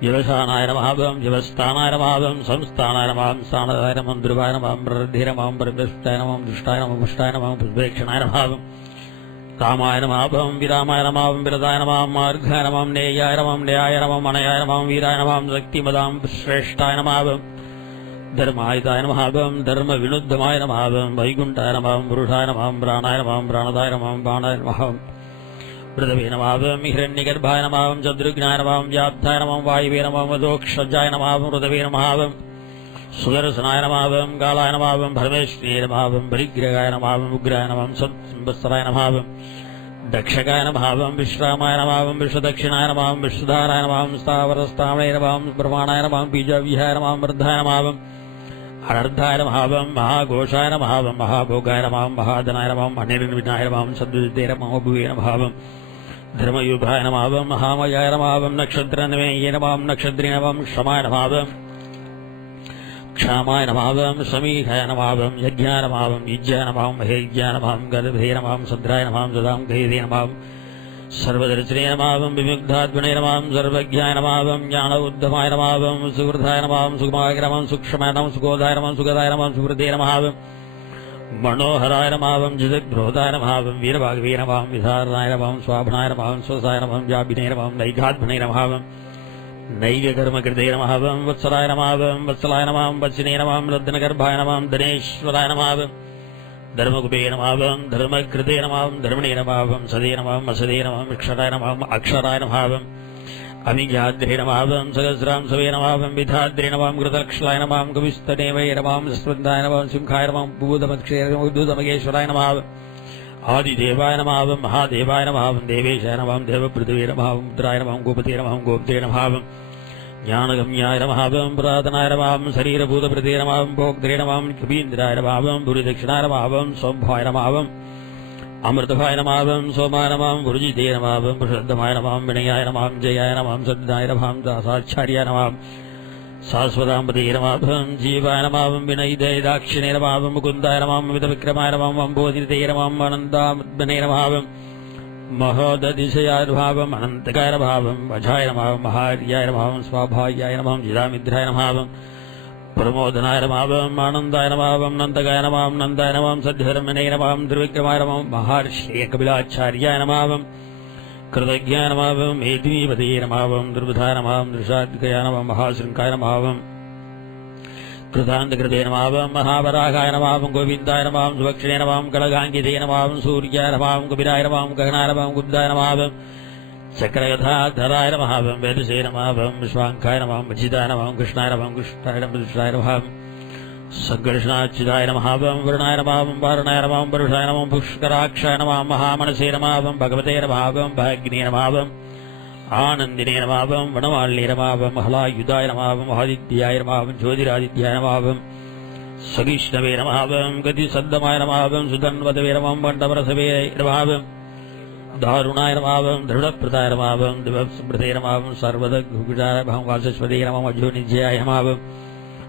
व्यवसानाय नमावं व्यवस्थानाय नमावं संस्थानाय नमावं स्थानदाय नमावं ध्रुवाय नमावं प्रवृद्धे नमावं परमेष्टाय नमावं दुष्टाय नमावं पुष्टाय नमावं पुष्पेक्षणाय नमावं रामाय नमावं विरामाय नमावं विरदाय नमावं मार्गाय नमावं नेयाय नमावं न्यायाय नमावं अनयाय नमावं वीराय नमावं शक्तिमदां श्रेष्ठाय नमावं धर्मायताय नमावं धर्मविनुद्धमाय नमावं वैकुण्ठाय नमावं पुरुषाय नमावं प्राणाय नमावं प्राणदाय नमावं बाणाय नमावं पृथ्वे नमावं हिरण्यगर्भाय नमावं चतुर्घ्नाय नमावं व्याप्ताय नमावं वायुवे नमावं वदोक्षजाय नमावं पृथ्वे नमावं सुदर्शनाय नमावं कालाय नमावं परमेश्वराय नमावं परिग्रहाय नमावं उग्राय नमावं संवत्सराय नमावं दक्षकाय नमावं विश्रामाय नमावं विश्वदक्षिणाय नमावं विश्वधाराय नमावं स्थावरस्थावनाय नमावं ब्रह्माणाय नमावं बीजविहाय नमावं वृद्धाय नमावं अनर्धाय नमावं महाघोषाय नमावं महाभोगाय नमावं महाधनाय नमावं अनिर्विघ्नाय नमावं सद्विद्ये नमावं भुवे नमावं धर्मयुगाय नमावं महामयाय नमावं नक्षत्रनमये नमावं नक्षत्रे नमावं क्षमाय नमावं क्षामाय नमावं समीहाय नमावं यज्ञाय नमावं युज्याय नमावं महेज्याय नमावं गर्भे नमावं सद्राय नमावं सदां गैदे नमावं सर्वदर्शने नमावं विमुग्धात्मने नमावं सर्वज्ञाय नमावं ज्ञान उद्धमाय नमावं सुहृदाय नमावं सुगमाय नमावं सूक्ष्माय नमावं सुगोधाय नमावं सुगदाय नमावं सुहृदे नमावं मनोहराय नमावं जिदग्रोधाय नमावं वीरभागवे नमावं विधारणाय नमावं स्वाभनाय नमावं स्वसाय नमावं व्यापिने नमावं नैघात्मने नमावं नैव्यकर्मकृते नमावं वत्सलाय नमावं वत्सलाय नमावं वत्सिने नमावं रत्नगर्भाय नमावं धनेश्वराय नमावं धर्मकुपे नमावं धर्मकृते नमावं धर्मणे नमावं सदे नमावं असदे नमावं अक्षराय नमावं अक्षराय नमावं अभिजाद्रे नमावं सहस्रां सवे नमावं विधाद्रे नमावं कृतलक्षलाय नमावं कविस्तने वै नमावं स्पन्दाय नमावं सिंहाय नमावं भूतमक्षेरमूतमगेश्वराय नमावं आदिदेवाय नमावं महादेवाय नमावं देवेशाय नमावं देवपृथिवे नमावं रुद्राय नमावं गोपते नमावं गोप्ते नमावं ज्ञानगम्याय नमावं पुरातनाय नमावं शरीरभूतप्रदे नमावं भोक्त्रे नमावं कवीन्द्राय नमावं भूरिदक्षिणाय नमावं सौभाय नमावं अमृतभाय नमावं सोमाय नमावं गुरुजिते नमावं प्रशुद्धमाय नमावं विनयाय नमावं जयाय नमावं सद्दाय नमावं दासाचार्याय नमावं शाश्वताम्बते नमावं जीवाय नमावं विनयिते दाक्षिणे नमावं मुकुन्दाय नमावं वितविक्रमाय नमावं अम्बोधिते नमावं अनन्तात्मने नमावं महोदधिशयाय नमावं अनन्तकाय नमावं वजाय नमावं महार्याय नमावं स्वाभायाय नमावं जिदामिद्राय नमावं प्रमोदनाय नमावं आनन्दाय नमावं नन्दकाय नमावं नन्दाय नमावं सद्धर्मणे नमावं त्रिविक्रमाय नमावं महर्षि कपिलाचार्याय नमावं कृतज्ञाय नमावं मेदिनीपते नमावं दुर्बुधाय नमावं दृशाद्गयाय नमावं महाशृङ्काय नमावं कृतान्तकृते नमावं महावरागाय नमावं गोविन्दाय नमावं सुभक्षणे नमावं कलगाङ्गिते नमावं सूर्याय नमावं कपिलाय नमावं गगनाय नमावं गुब्धाय नमावं चक्रगधाधराय नमावं वेदसे नमावं विश्वाङ्काय नमावं वजिताय नमावं कृष्णाय नमावं कृष्णाय नमः नमावं सङ्कर्षणाच्युताय नमावं वरुणाय नमावं वारुणाय नमावं वरुषाय नमावं पुष्कराक्षाय नमावं महामनसे नमावं भगवते नमावं भाग्ने नमावं आनन्दिने नमावं वनमाल्ये नमावं हलायुधाय नमावं आदित्याय नमावं ज्योतिरादित्याय नमावं सगिष्णवे नमावं गतिसद्दमाय नमावं सुधन्वतवे नमावं वण्डवरसवे नमावं दारुणाय नमावं दृढप्रदाय नमावं दिवस्मृते नमावं सर्वदग्गुजाय नमावं वाचस्पते नमावं अजोनिज्याय नमावं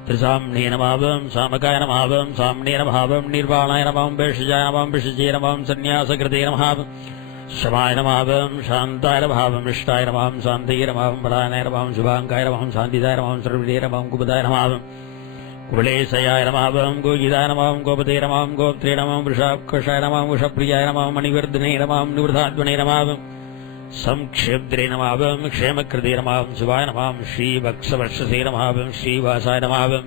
त्रिसाम्ने नमावं सामकाय नमावं साम्ने नमावं निर्वाणाय नमावं भेषजाय नमावं भेषजे नमावं सन्न्यासकृते नमावं शमाय नमावं शान्ताय नमावं इष्टाय नमावं शान्तये नमावं बलाय नमावं शुभाङ्काय नमावं शान्तिदाय नमावं सर्वविदे नमावं कुपदाय नमावं कुबलेशयाय नमावं गोगिदाय नमावं गोपते नमावं गोप्त्रे नमावं वृषाक्षाय नमावं वृषप्रियाय नमावं मणिवर्धने नमावं निवृद्धात्मने नमावं संक्षेप्त्रे नमावं क्षेमकृते नमावं शिवाय नमावं श्रीवत्सवर्षसे नमावं श्रीवासाय नमावं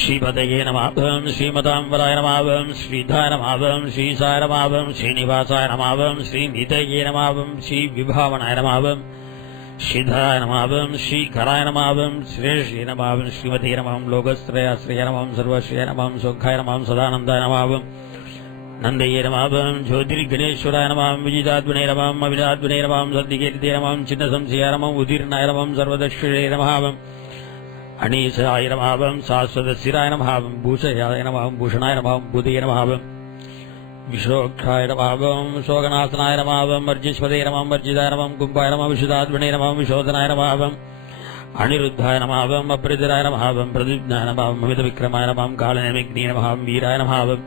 श्रीपतये नमावं श्रीमताम्बराय नमावं श्रीधाय नमावं श्रीसाय नमावं श्रीनिवासाय नमावं श्रीनिधये नमावं श्रीविभावनाय नमावं श्रीधराय नमावं श्रीकराय नमावं श्रेष्ठे नमावं श्रीमते नमावं लोकत्रयाश्रयाय नमावं सर्वश्रेयाय नमावं सौख्याय नमावं सदानन्दाय नमावं नन्दये नमावं ज्योतिर्गणेश्वराय नमावं विजितात्मने नमावं अविनात्मने नमावं सद्दिकीर्ते नमावं चिन्नसंशयाय नमावं उदीर्णाय नमावं सर्वदक्षिणे नमावं அனீசாய நமஹாவம் சாஸ்வதசிராய நமஹாவம் பூஷயாய நமஹாவம் பூஷணாய நமஹாவம் பூதய நமஹாவம் விஸ்வோக்ஷாய நமஹாவம் சோகநாசனாய நமஹாவம் வர்ஜிஸ்வதே நமஹாவம் வர்ஜிதாய நமஹாவம் கும்பாய நமஹாவம் விஷுதாத்மனே நமஹாவம் விஷோதனாய நமஹாவம் அனிருத்தாய நமஹாவம் அப்ரிதராய நமஹாவம் பிரதிஜ்ஞாய நமஹாவம் அமித விக்ரமாய நமஹாவம் காலநேமிக்னே நமஹாவம் வீராய நமஹாவம்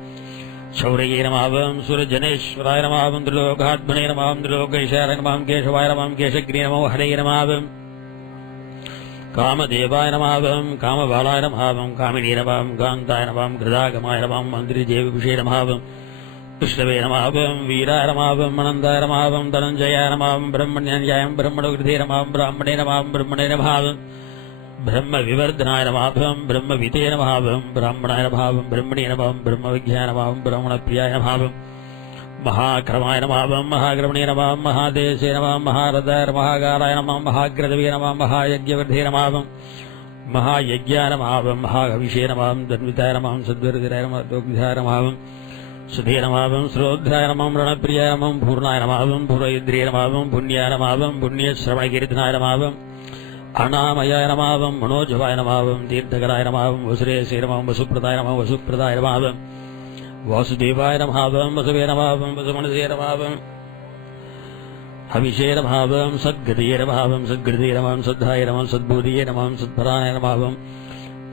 சௌரயே நமஹாவம் சுரஜனேஸ்வராய நமஹாவம் திரிலோகாத்மனே நமஹாவம் திரிலோகேஷாய நமஹாவம் கேசவாய நமஹாவம் கேசக்னே நமோ ஹரயே நமஹாவம் காமதேவாய நமஹாவம் காமபாலாய நமஹாவம் காமினீ நமஹாவம் காந்தாய நமஹாவம் கிருதாகமாய நமஹாவம் மந்திரிஜேவிபுஷே நமஹாவம் விஷ்ணவே நமஹாவம் வீராய நமஹாவம் அனந்தாய நமஹாவம் தனஞ்சயாய நமஹாவம் பிரம்மண்யாயம் பிரம்மணோகிருதே நமஹாவம் பிராமணே நமஹாவம் பிரம்மணே நமஹாவம் பிரம்ம விவர்தனாய நமஹாவம் பிரம்ம விதே நமஹாவம் பிராமணாய நமஹாவம் பிரம்மணே நமஹாவம் பிரம்ம விஜயாய நமஹாவம் பிரம்மணப்பிரியாய நமஹாவம் மகாக்கிரமாய நமஹாவம் மகாக்கிரமணே நமஹாவம் மகாதேசே நமஹாவம் மகாரதாய மகாகாராய நமஹாவம் மகாக்கிரதவே நமஹாவம் மகாயஜ்ஞவர்தே நமஹாவம் மகாயஜ்ஞாய நமஹாவம் மகாகவிஷே நமஹாவம் தன்விதாய நமஹாவம் சத்வர்திராய நமஹாவம் நமஹாவம் சுதே நமஹாவம் ஸ்ரோத்ராய நமஹாவம் ரணப்பிரியாய நமஹாவம் பூர்ணாய நமஹாவம் பூரயித்ரே நமஹாவம் புண்ணியாய நமஹாவம் புண்ணியஸ்ரவணகீர்த்தனாய நமஹாவம் அநாமயாய நமஹாவம் மனோஜவாய நமஹாவம் தீர்த்தகராய நமஹாவம் வசுரேசே நமஹாவம் வசுப்ரதாய நமஹாவம் வசுப்ரதாய நமஹாவம் வாசுதேவாய நமஹாவம் வசுவே நமஹாவம் வசுமனசே நமஹாவம் ஹவிஷே நமஹாவம் சத்கதியே நமஹாவம் சத்கிருதே நமஹாவம் சத்தாய நமஹாவம் சத்பூதியே நமஹாவம் சத்பராய நமஹாவம்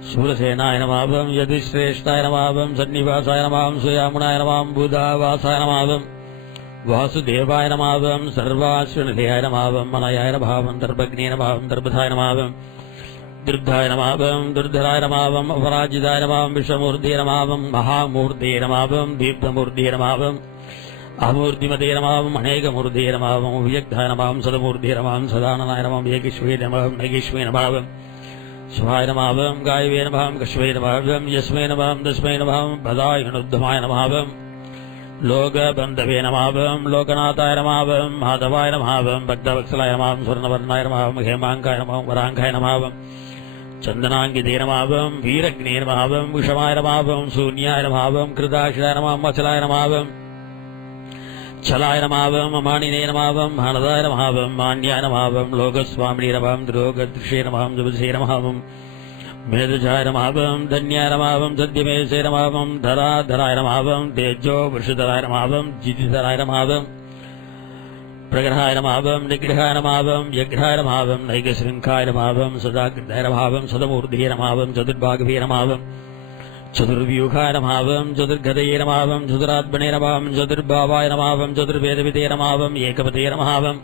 சூரசேனாய நமஹாவம் யதிஸ்ரேஷ்டாய நமஹாவம் சன்னிவாசாய நமஹாவம் சுயாமுனாய நமஹாவம் பூதாவாசாய நமஹாவம் வாசுதேவாய நமஹாவம் சர்வாஸ்வநிலையாய நமஹாவம் மனயாய நமஹாவம் தர்பக்னே நமஹாவம் தர்பதாய நமஹாவம் திருத்தாய நமஹாவம் துர்தராய நமஹாவம் அபராஜிதாய நமஹாவம் விஸ்வமூர்த்தியே நமஹாவம் மகாமூர்த்தியே நமஹாவம் தீப்தமூர்த்தியே நமஹாவம் அமூர்த்திமதே நமஹாவம் அநேகமூர்த்தியே நமஹாவம் வியக்தாய நமஹாவம் சதமூர்த்தியே நமஹாவம் சதானனாய நமஹாவம் ஏகிஷ்வே நமஹாவம் நைகிஷ்வே நமஹாவம் சிவாய நமஹாவம் காயவே நமஹாவம் கஷ்வே நமஹாவம் யஸ்மே நமஹாவம் தஸ்மை நமஹாவம் பதாயனுத்தமாய நமஹாவம் லோகபந்தவே நமஹாவம் லோகநாதாய நமஹாவம் மாதவாய நமஹாவம் பக்தவத்சலாய நமஹாவம் சுவர்ணவர்ணாய நமஹாவம் ஹேமாங்காய நமஹாவம் வராங்காய நமஹாவம் சந்தனாங்கிதே நமஹாவம் வீரக்னே நமஹாவம் விஷமாய நமஹாவம் சூன்யாய நமஹாவம் கிருதாக்ஷாய நமஹாவம் வச்சலாய நமஹாவம் சலாய நமஹாவம் அமானினே நமஹாவம் மானதாய நமஹாவம் மான்யாய நமஹாவம் லோகஸ்வாமினே நமஹாவம் திரோகத்ரிஷே நமஹாவம் ஜபசே நமஹாவம் மேதஜாய நமஹாவம் தன்யாய நமஹாவம் சத்யமேசே நமஹாவம் தராதராய நமஹாவம் தேஜோ விஷுதராய நமஹாவம் ஜிதிதராய நமஹாவம் பிரகிரகாய நமஹாவம் நிகிரகாய நமஹாவம் யக்ராய நமஹாவம் நைகஸ்ருங்காய நமஹாவம் சதாகிருதாய நமஹாவம் சதமூர்த்தியே நமஹாவம் சதுர்பாகவே நமஹாவம் சதுர்வியூகாய நமஹாவம் சதுர்கதயே நமஹாவம் சதுராத்மனே நமஹாவம் சதுர்பாவாய நமஹாவம் சதுர்வேதவிதே நமஹாவம் ஏகபதே நமஹாவம்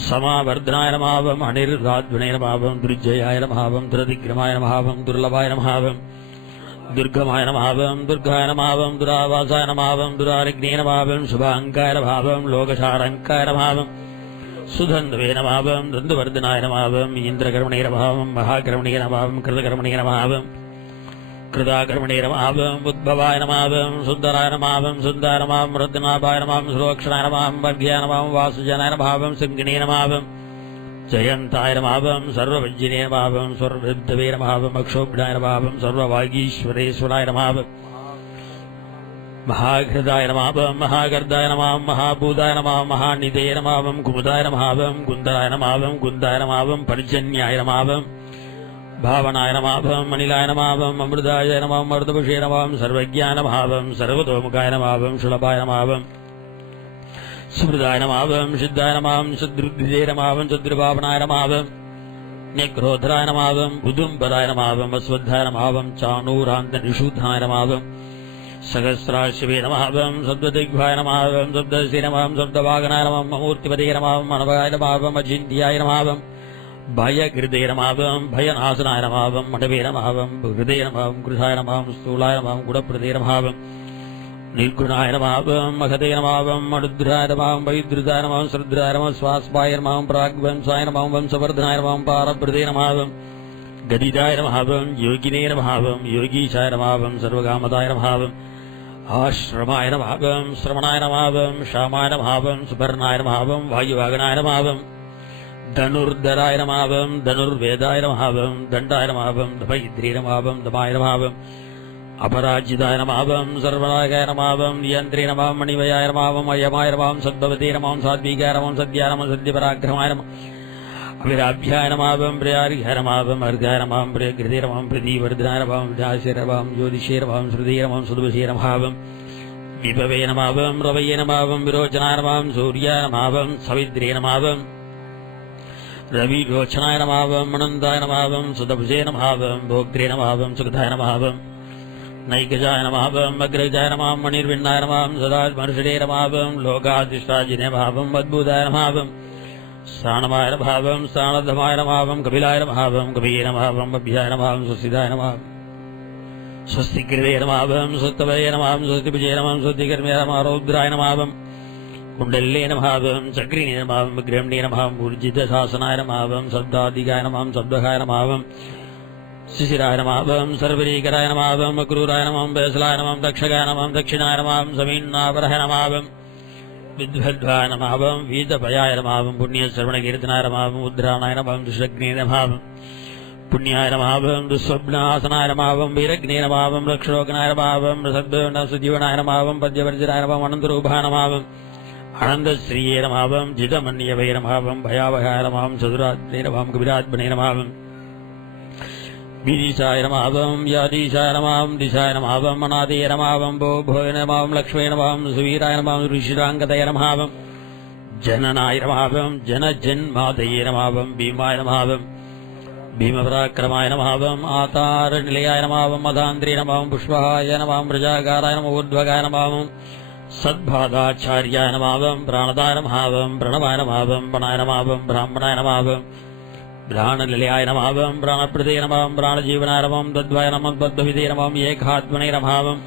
சமாவர்தனாய நமஹாவம் அனிருத்தாத்மனே நமஹாவம் துர்ஜயாய நமஹாவம் துரதிக்ரமாய நமஹாவம் துர்லபாய நமஹாவம் துர்கமாய நமஹாவம் துர்காய நமஹாவம் துராவாசாய நமஹாவம் துராரிக்னே நமஹாவம் சுபாங்காய நமஹாவம் லோகசாரங்காய நமஹாவம் சுதந்தவே நமஹாவம் தந்துவர்தனாய நமஹாவம் இந்திரகர்மணே நமஹாவம் மகாகர்மணே நமஹாவம் கிருதகர்மணே நமஹாவம் கிருதாகர்மணே நமஹாவம் உத்பவாய நமஹாவம் சுந்தராய நமஹாவம் சுந்தாய நமஹாவம் ரத்னாபாய நமஹாவம் சுரோக்ஷணாய நமஹாவம் வர்க்யாய நமஹாவம் வாசுஜனாய நமஹாவம் சிங்கினே நமஹாவம் ஜயந்தாய நமஹாவம் சர்வவஜ்ஜினே நமஹாவம் ஸ்வர்வித்தவே நமஹாவம் அக்ஷோபிடாய நமஹாவம் சர்வவாகீஸ்வரேஸ்வராய நமஹாவம் மகாகிருதாய நமஹாவம் மகாகர்தாய நமஹாவம் மகாபூதாய நமஹாவம் மகாநிதே நமஹாவம் குமுதாய நமஹாவம் குந்தராய நமஹாவம் குந்தாய நமஹாவம் பரிஜன்யாய நமஹாவம் பாவனாய நமஹாவம் அனிலாய நமஹாவம் அமிர்தாய நமஹாவம் அமிர்தபுஷே நமஹாவம் சர்வஜ்ஞாய நமஹாவம் சர்வதோமுகாய நமஹாவம் சுலபாய நமஹாவம் சுமிருதாய நமஹாவம் சித்தாய நமஹாவம் சத்ருத்விஜே நமஹாவம் சத்ருபாவனாய நமஹாவம் நிக்ரோதராய நமஹாவம் புதும்பராய நமஹாவம் அஸ்வத்தாய நமஹாவம் சாணூராந்த நிஷூதாய நமஹாவம் சகஸ்ராசிவே நமஹாவம் சப்ததிக்வாய நமஹாவம் சப்தசி நமஹாவம் சப்தவாகனாய நமஹாவம் அமூர்த்திபதே நமஹாவம் மனவாய நமஹாவம் அஜிந்தியாய நமஹாவம் பயகிருதே நமஹாவம் பயநாசனாய நமஹாவம் மடவே நமஹாவம் ஹிருதே நமஹாவம் கிருஷாய நமஹாவம் ஸ்தூலாய நமஹாவம் குடப்பிரதே நமஹாவம் நிர்குணாய நமஹாவம் மகதே நமஹாவம் மடுத்ராய நமஹாவம் வைத்ருதாய நமஹாவம் ஸ்ருத்ராய நமஹாவம் ஸ்வாஸ்பாய நமஹாவம் பிராக்வம்சாய நமஹாவம் வம்சவர்தனாய நமஹாவம் பாரபிரதே நமஹாவம் கதிதாய நமஹாவம் யோகினே நமஹாவம் யோகீசாய நமஹாவம் சர்வகாமதாய நமஹாவம் ஆஸ்ரமாய நமஹாவம் ஸ்ரவணாய நமஹாவம் ஷாமாய நமஹாவம் சுபர்ணாய நமஹாவம் வாயுவாகனாய நமஹாவம் தனுர்தராய நமஹாவம் தனுர்வேதாய நமஹாவம் தண்டாய நமஹாவம் தபயித்ரே நமஹாவம் தமாய நமஹாவம் அபராஜிதாய நமஹாவம் சர்வநாயகாய நமஹாவம் நியந்திரே நமஹாவம் மணிவயாய நமஹாவம் அயமாய நமஹாவம் சத்பவதே நமஹாவம் சாத்வீகாய நமஹாவம் சத்யாய நமஹாவம் சத்யபராக்கிரமாய நமஹாவம் அபிராபியாய நமாவம் பிரியாரிகாய நமாவம் அர்காய நமாம் பிரியகிருதே நமாம் பிரதீவர்தனாய நமாம் விஜாசே நமாம் ஜோதிஷே நமாம் ஸ்ருதே நமாம் சுதுபசே நமாவம் விபவே நமாவம் ரவையே நமாவம் விரோச்சனாய நமாம் சூர்யாய நமாவம் சவித்ரே நமாவம் ரவி ரோச்சனாய நமாவம் அனந்தாய நமாவம் சுதபுஜே நமாவம் போக்திரே நமாவம் சுகதாய நமாவம் நைகஜாய நமாவம் அக்ரஜாய நமாம் மணிர்விண்ணாய நமாம் சதா மனுஷரே நமாவம் லோகாதிஷ்டாஜினே நமாவம் அத்புதாய நமாவம் ஸ்தானமாய நமாவம் ஸ்தானதமாய நமாவம் கபிலாய நமாவம் கபியே நமாவம் அபியாய நமாவம் சுசிதாய நமாவம் ஸ்வஸ்திகிருதே நமாவம் சுத்தவயே நமாவம் சுஸ்திபுஜே நமாவம் சுத்திகர்மே நமாவம் ரௌத்ராய நமாவம் குண்டல்லே நமாவம் சக்ரிணே நமாவம் விக்ரம்ணே நமாவம் ஊர்ஜித சாசனாய நமாவம் சப்தாதிகாய நமாவம் சப்தகாய நமாவம் சிசிராய நமாவம் சர்வரீகராய நமாவம் அக்ரூராய நமாவம் பேசலாய நமாவம் தக்ஷகாய நமாவம் தட்சிணாய நமாவம் சமீன்னாபரஹ நமாவம் வித்வத்வாய நமாவம் வீதபயாய நமாவம் புண்ணிய சர்வணகீர்த்தனாய நமாவம் உத்ராணாய நமாவம் துஷக்னே நமாவம் புண்ணியாய நமாவம் துஸ்வப்னாசனாய நமாவம் வீரக்னே நமாவம் லக்ஷோகனாய நமாவம் சத்வன சுஜீவனாய நமாவம் பத்யவர்ஜனாய நமாவம் அனந்தரூபாய நமாவம் அனந்தஸ்ரீயே நமாவம் ஜிதமன்யவே நமாவம் பயாவகாய நமாவம் சதுராத்மே நமாவம் கபிலாத்மனே நமாவம் விதிசாய நமாவம் யாதீசாய நமாவம் திசாய நமாவம் அநாதய நமாவம் போய நமாவம் லக்ஷ்மே நமாவம் சுவீராய நமாவம் ரிஷிராங்கதய நமாவம் ஜனநாய நமாவம் ஜனஜன்மாதயே நமாவம் பீமாய நமாவம் பீமபராக்கிரமாய நமாவம் ஆதார நிலையாய நமாவம் மதாந்திரே நமாவம் புஷ்பகாய நமாவம் பிரஜாகாராய நம ஊர்த்வகாய நமாவம் சத்பாதாச்சாரியாய நமாவம் பிராணதாய நமாவம் பிரணவாய நமாவம் பணாய நமாவம் பிராமணாய நமாவம் பிராணநிலையாய நமாவம் பிராணப்பிரதே நமாவம் பிராணஜீவனாய நமாவம் தத்வாய நமாவம் தத்விதே நமாவம் ஏகாத்மனே நமாவம்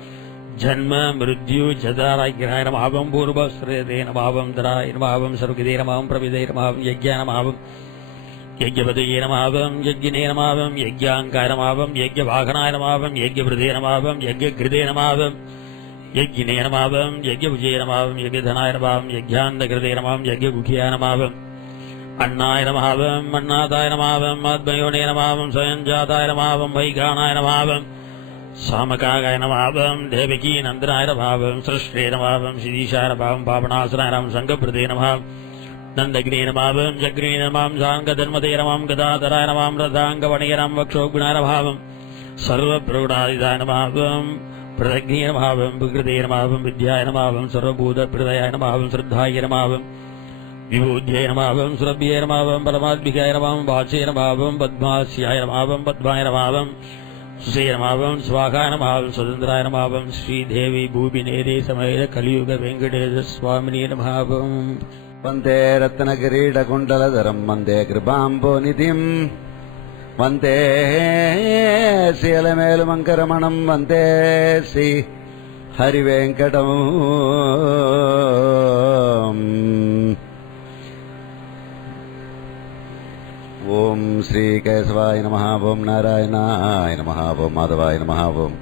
ஜன்ம மிருத்யு ஜதாராய நமாவம் பூர்வஸ்ரேதே நமாவம் தராய நமாவம் சர்வகிதே நமாவம் பிரவிதே நமாவம் யஜ்ஞாய நமாவம் யஜ்ஞபதயே நமாவம் யஜ்ஞினே நமாவம் யஜ்ஞாங்காய நமாவம் யஜ்ஞவாகனாய நமாவம் யஜ்ஞபிருதே நமாவம் யஜ்ஞகிருதே நமாவம் யஜ்ஞினே நமாவம் யஜ்ஞபுஜே நமாவம் யஜ்ஞதனாய நமாவம் யஜ்ஞாந்தகிருதே நமாவம் யஜ்ஞகுஹ்யாய நமாவம் அண்ணாய நமாவம் அண்ணாதாய நமாவம் ஆத்மயோனே நமாவம் ஸ்வயஞ்சாதாய நமாவம் வைகானாய நமாவம் சாமகாகாய நமாவம் தேவகீ நந்தனாய நமாவம் சிருஷ்டே நமாவம் சிதீஷாய நமாவம் பாபநாசனாய நமாவம் சங்கபிரதே நமாவம் நந்தகிரே நமாவம் ஜக்ரே நமாம் சாங்கதன்மதே நமாம் கதாதராய நமாம் ரதாங்கவணிய நம் வக்ஷோகுணாய நமாவம் சர்வபிரௌடாதிதாய நமாவம் பிரதக்னே நமாவம் விகிருதே நமாவம் வித்யாய நமாவம் சர்வபூத பிரதயாய நமாவம் ஸ்ரத்தாய நமாவம் விபூத்யே நமாவம் சுரபியே நமாவம் பரமாத்மிகாய நமாவம் வாச்சே நமாவம் பத்மாஸ்யாய நமாவம் பத்மாய நமாவம் சுசே நமாவம் ஸ்வாகாய நமாவம் சுதந்திராய நமாவம் ஸ்ரீதேவி பூபிநேதே சமேத கலியுக வெங்கடேச சுவாமினே நமாவம் வந்தே ரத்னகிரீடகுண்டலதரம் வந்தே கிருபாம்போநிதிம் வந்தே சீலமேலுமங்கரமணம் வந்தே ஸ்ரீ ஹரிவேங்கடம் ஓம் ஸ்ரீ கேசவாய நமः ஓம் நாராயணாய நமः ஓம் மாதவாய நமः ஓம்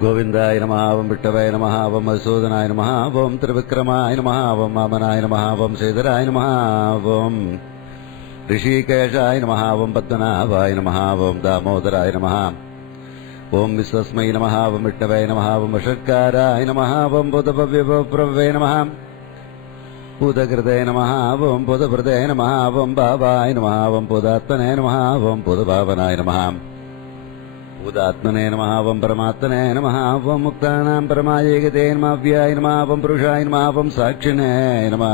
கோவிந்தாய நமः ஓம் விட்டவாய நமः ஓம் மதுசூதனாய நமः ஓம் திரிவிக்ரமாய நமः ஓம் வாமனாய நமः ஓம் ஸ்ரீதராய நமः ஓம் ரிஷிகேஷாய நமः ஓம் பத்மநாபாய நமः ஓம் தாமோதராய நமः ஓம் விஸ்வஸ்மை நமः ஓம் விட்டவாய நமः ஓம் வஷட்காராய நமः ஓம் புதபவ்யபவ்யே நமः பூதகிருதே நமः ஓம் புதபிரதே நமः ஓம் பாபாய நமः ஓம் பூதாத்மனே நமः ஓம் பூதபாவனாய நமः பூதாத்மனே நமः ஓம் பரமாத்மனே நமः ஓம் முக்தானாம் பரமாயேகதே நமவ்யாய நமः ஓம் புருஷாய நமः ஓம் சாட்சிணே நமः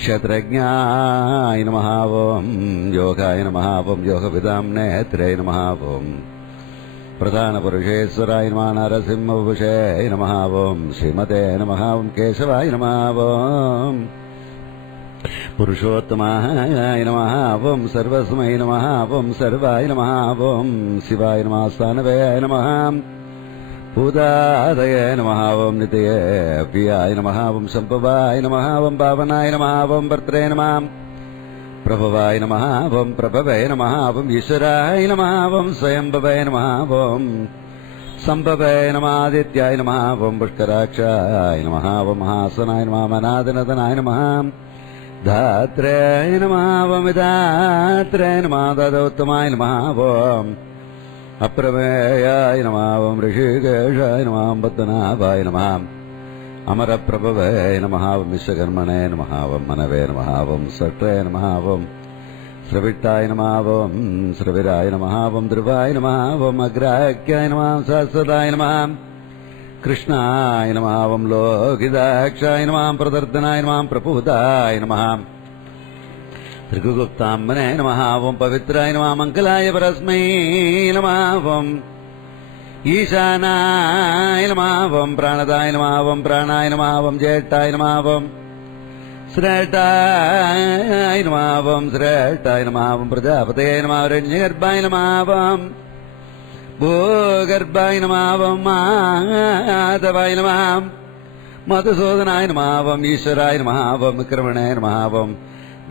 க்ஷத்ரஜ்ஞாய நமः ஓம் யோகாய நமः ஓம் யோகவிதாம் நேத்ரே நமः ஓம் பிரதானபுருஷேஸ்வராய நமः நரசிம்மபுஷே நமः ஓம் ஸ்ரீமதே நமः ஓம் கேசவாய நமः ஓம் புருஷோத்தமாய நமः ஓம் சர்வஸ்மை நமः ஓம் சர்வாய நமः ஓம் சிவாய நமः ஸ்தானவே நமः பூதாதய நமः ஓம் நிதயே அவ்யாய நமः ஓம் சம்பவாய நமः ஓம் பாவனாய நமः ஓம் பர்த்ரே நமः பிரபவாய நமः ஓம் பிரபவே நமः ஓம் ஈஸ்வராய நமः ஓம் ஸ்வயம்பவே நமः ஓம் சம்பவே நமः ஆதித்யாய நமः ஓம் புஷ்கராட்சாய நமः ஓம் மகாசனாய நமः மனாதனதனாய நமः தாத்ரேய நமः ஓம் விதாத்ரே நமः ததோத்தமாய நமः ஓம் அப்பிரமேயாய நமः ஓம் ரிஷிகேஷாய நமः பத்மநாபாய நமः अमरप्रभवे नमः विश्वकर्मणे नमः मनवे नमः सट्रे नमः श्रविट्टाय नमः श्रविराय नमः ध्रुवाय नमः अग्राह्याय नमः सहस्रदाय नमः कृष्णाय नमः लोकिदाक्षाय नमः प्रदर्दनाय नमः प्रपूताय नमः त्रिगुप्ताम्बने नमः पवित्राय नमः मङ्गलाय परस्मै नमः ईशानाय नमः प्राणदाय नमः प्राणाय नमः ज्येष्ठाय नमः श्रेष्ठाय नमः श्रेष्ठाय नमः प्रजापतये नमः रण्यगर्भाय नमः भूगर्भाय नमः माधवाय नमः मधुसूदनाय नमः ईश्वराय नमः विक्रमणे नमः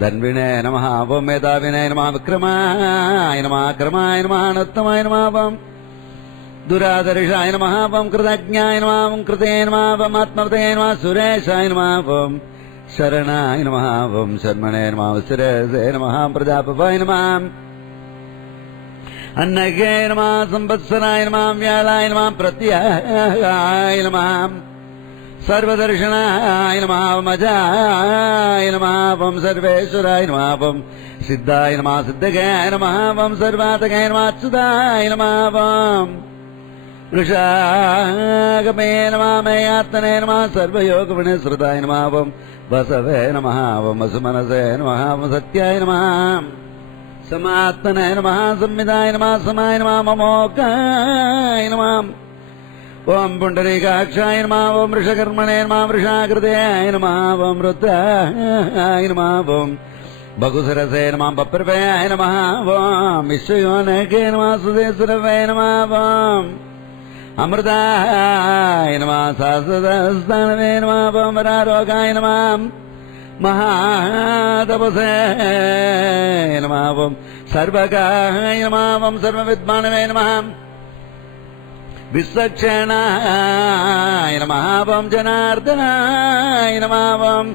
धन्विने नमः मेधाविने नमः विक्रमाय नमः क्रमाय नमः नोत्तमाय नमः दुरादर्शाय नमः कृतज्ञाय नमः कृते नमः आत्मवते नमः सुरेशाय नमः शरणाय नमः शर्मणे नमः शिरसे नमः प्रजापवाय नमः अन्नगे नमः संवत्सराय नमः व्यालाय नमः प्रत्याय नमः सर्वदर्शनाय नमः मजाय नमः सर्वेश्वराय नमः सिद्धाय नमः सिद्धगाय नमः सर्वातगाय नमः अच्युताय नमः ऋषागमे नमः मयात्मने नमः सर्वयोगविनिसृताय नमः वसवे नमः वसुमनसे नमः सत्याय नमः समात्मने नमः संविदाय नमः समाय नमः ममोकाय नमः ओम पुंडरीकाक्षाय नमः ओम वृषकर्मणे नमः वृषाकृताय नमः ओम रुद्राय नमः ओम भगुसरसे नमः बप्रभयाय नमः ओम विश्वयोनके नमः सुदेशरवे नमः ओम अमृताय नमः सहस्रदानवे नमः ओम वरारोगाय नमः महातपसे नमः ओम सर्वकाय नमः ओम सर्वविद्वानवे नमः विश्वक्षणाय नमः ओम जनार्दनाय नमः ओम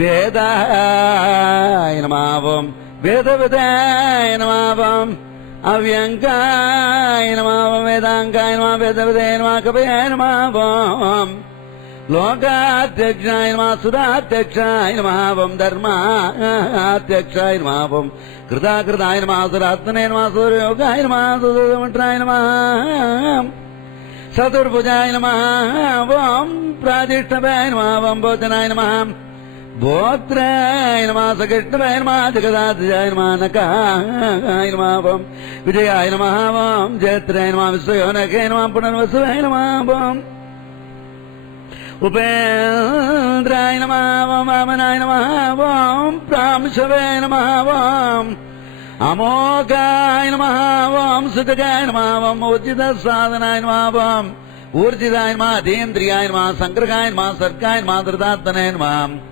वेदाय नमः ओम वेदविदाय नमः ओम अव्यङ्गाय नमः ओम वेदाङ्गाय नमः वेदविदे नमः कवये नमः ओम लोकाध्यक्षाय नमः सुराध्यक्षाय नमः ओम धर्माध्यक्षाय नमः ओम कृताकृताय नमः सुरात्मने नमः सूर्योगाय नमः सुदमन्त्राय नमः चतुर्भुजाय नमः ओम प्रादिष्टवाय नमः ओम भोजनाय नमः भोत्राय नमः सकृष्णवाय नमः जगदाध्याय नमः नकाय नमः ओम विजयाय नमः ओम जयत्राय नमः विश्वयोनके नमः पुनर्वसुवाय नमः ओम उपेन्द्राय नमः ओम वामनाय नमः ओम प्रांशवे नमः ओम अमोघाय नमः ओम सुतगाय नमः ओम उचित साधनाय नमः ओम ऊर्जिताय नमः अतीन्द्रियाय नमः संग्रहाय नमः सर्गाय नमः धृतात्मने नमः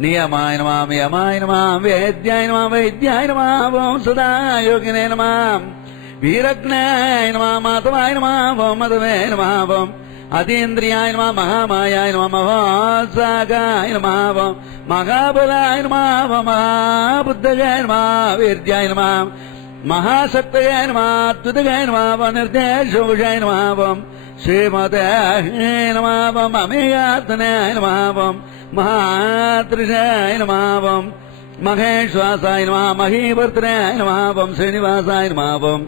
नियमाय नमः यमाय नमः वेद्याय नमः वैद्याय नमः ओम सदा योगिने नमः वीरज्ञाय नमः माधवाय नमः ओम मधवे नमः ओम अतीन्द्रियाय नमः महामायाय नमः महासागाय नमः ओम महाबलाय नमः ओम महाबुद्धगाय नमः वीर्याय नमः महाशक्तये नमः अद्भुतगाय नमः निर्देशोषाय नमः ओम श्रीमते नमः ओम अमेयात्मनाय नमः ओम महात्रिशाय नमः ओम महेश्वासाय नमः महीवर्तनाय नमः ओम श्रीनिवासाय नमः ओम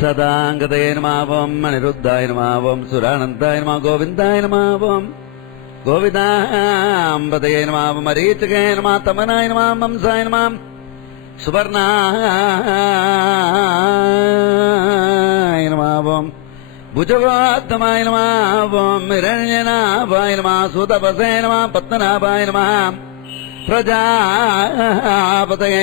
सदांगतये नमः ओम अनिरुद्धाय नमः ओम सुरानन्दाय नमः गोविन्दाय नमः ओम गोविन्दाम्बतये नमः ओम मरीचिके नमः तमनाय नमः मंसाय नमः सुवर्णाय नमः ओम भुजगोत्तमाय नमः ओम हिरण्यनाभाय नमः सुतपसे नमः पद्मनाभाय नमः प्रजापतये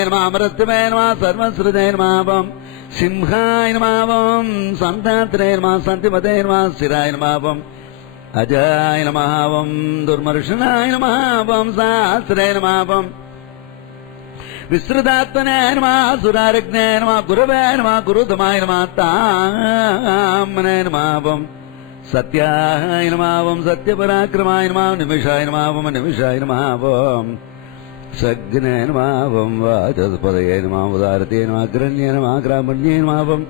नमः मृत्युवे नमः सर्वश्रुते नमः ओम सिंहाय नमः ओम सन्तात्रे नमः सन्तिमते नमः स्थिराय नमः ओम अजाय नमः ओम दुर्मर्शनाय नमः ओम सहस्रे नमः ओम विस्तृतात्मने नमः सुरारिज्ञे नमः गुरवे नमः गुरुतमाय नमः ताम्ने नमः ओम सत्याय नमः ओम सत्यपराक्रमाय नमः निमिषाय नमः ओम निमिषाय नमः ओम सज्ञे नमः ओम वाचस्पतये नमः उदारते नमः अग्रण्ये नमः ग्रामण्ये नमः ओम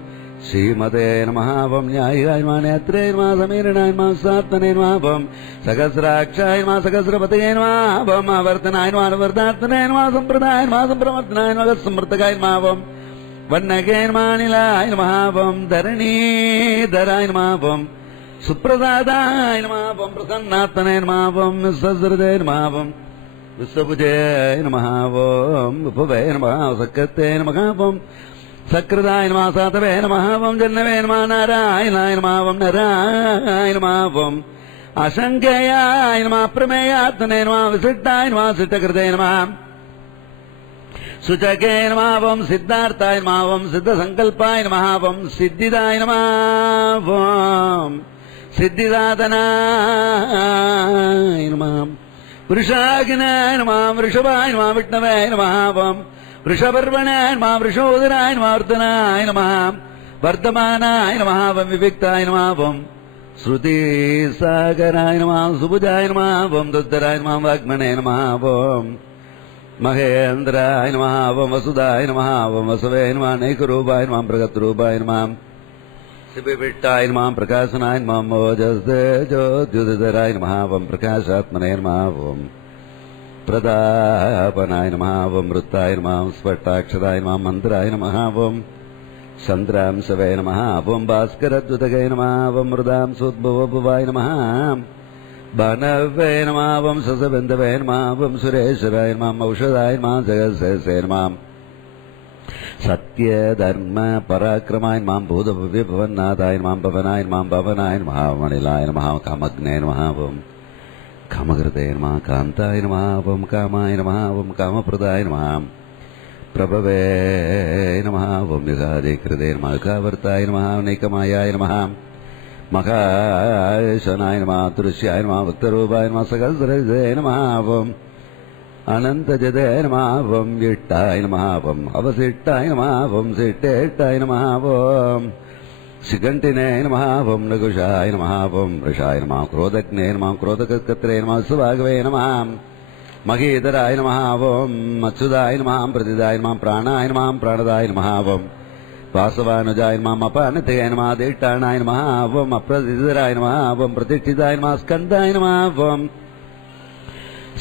श्रीमते नमः न्यायिकाय नमः नेत्रे नमः समीरणाय नमः सात्मने नमः सहस्राक्षाय नमः सहस्रपतये नमः आवर्तनाय नमः वर्धात्मने नमः संप्रदाय नमः संप्रवर्तनाय नमः समृतकाय नमः वन्नके नमः निलाय नमः धरणीधराय नमः सुप्रसादाय नमः प्रसन्नात्मने नमः सहस्रदे नमः विश्वभुजे नमः विभुवे नमः सकते नमः सकृदाय नमः सातवे नमः जन्नवे नमः नारायणाय नमः नारायण नमः अशङ्कयाय नमः प्रमेयात्मने नमः विशिष्टाय नमः सिद्धकृते नमः सुचके नमः सिद्धार्थाय नमः सिद्धसङ्कल्पाय नमः सिद्धिदाय नमः सिद्धिदातनाय नमः वृषागिनाय नमः वृषभाय नमः विष्णवे नमः वृषपर्वणाय नमः वृषोदराय नमः वर्धनाय नमः वर्धमानाय नमः विविक्ताय नमः श्रुतिसागराय नमः सुभुजाय नमः दुद्धराय नमः वाग्मने नमः महेन्द्राय नमः वसुदाय नमः वसवे नमः नैकरूपाय नमः प्रगतरूपाय नमः शिवविष्टाय नमः प्रकाशनाय नमः ज्योतिधराय नमः प्रकाशात्मने नमः प्रदापनाय नमः वृत्ताय नमः स्फटाक्षराय नमः मन्त्राय नमः चन्द्रांशवे नमः भास्करद्युतगे नमः मृदां सोद्भवभुवाय नमः भानवे नमः ससबिन्दवे नमः सुरेश्वराय नमः औषधाय नमः जगत्सेसे नमः सत्यधर्म पराक्रमाय नमः भूतभव्यभवन्नाथाय नमः भवनाय नमः भवनाय नमः मणिलाय नमः कामग्ने नमः कामकृते नमः कान्ताय नमः कामाय नमः कामप्रदाय नमः प्रभवे नमः युगादिकृते नमः कावर्ताय नमः नैकमायाय नमः मखाशनाय नमः दृश्याय नमः भक्तरूपाय नमः सहस्रजय नमः अनन्तजदे नमः विट्टाय नमः अवसिट्टाय नमः सिट्टेट्टाय नमः शिखण्डिने नमः नकुशाय नमः वृषाय नमः क्रोधज्ञे नमः क्रोधकत्रे नमः सुभागवे नमः महीधराय नमः मत्सुदाय नमः प्रतिदाय नमः प्राणाय नमः प्राणदाय नमः वासवानुजाय नमः अपानते नमः दिष्टाणाय नमः अप्रतिधराय नमः प्रतिष्ठिताय नमः स्कन्दाय नमः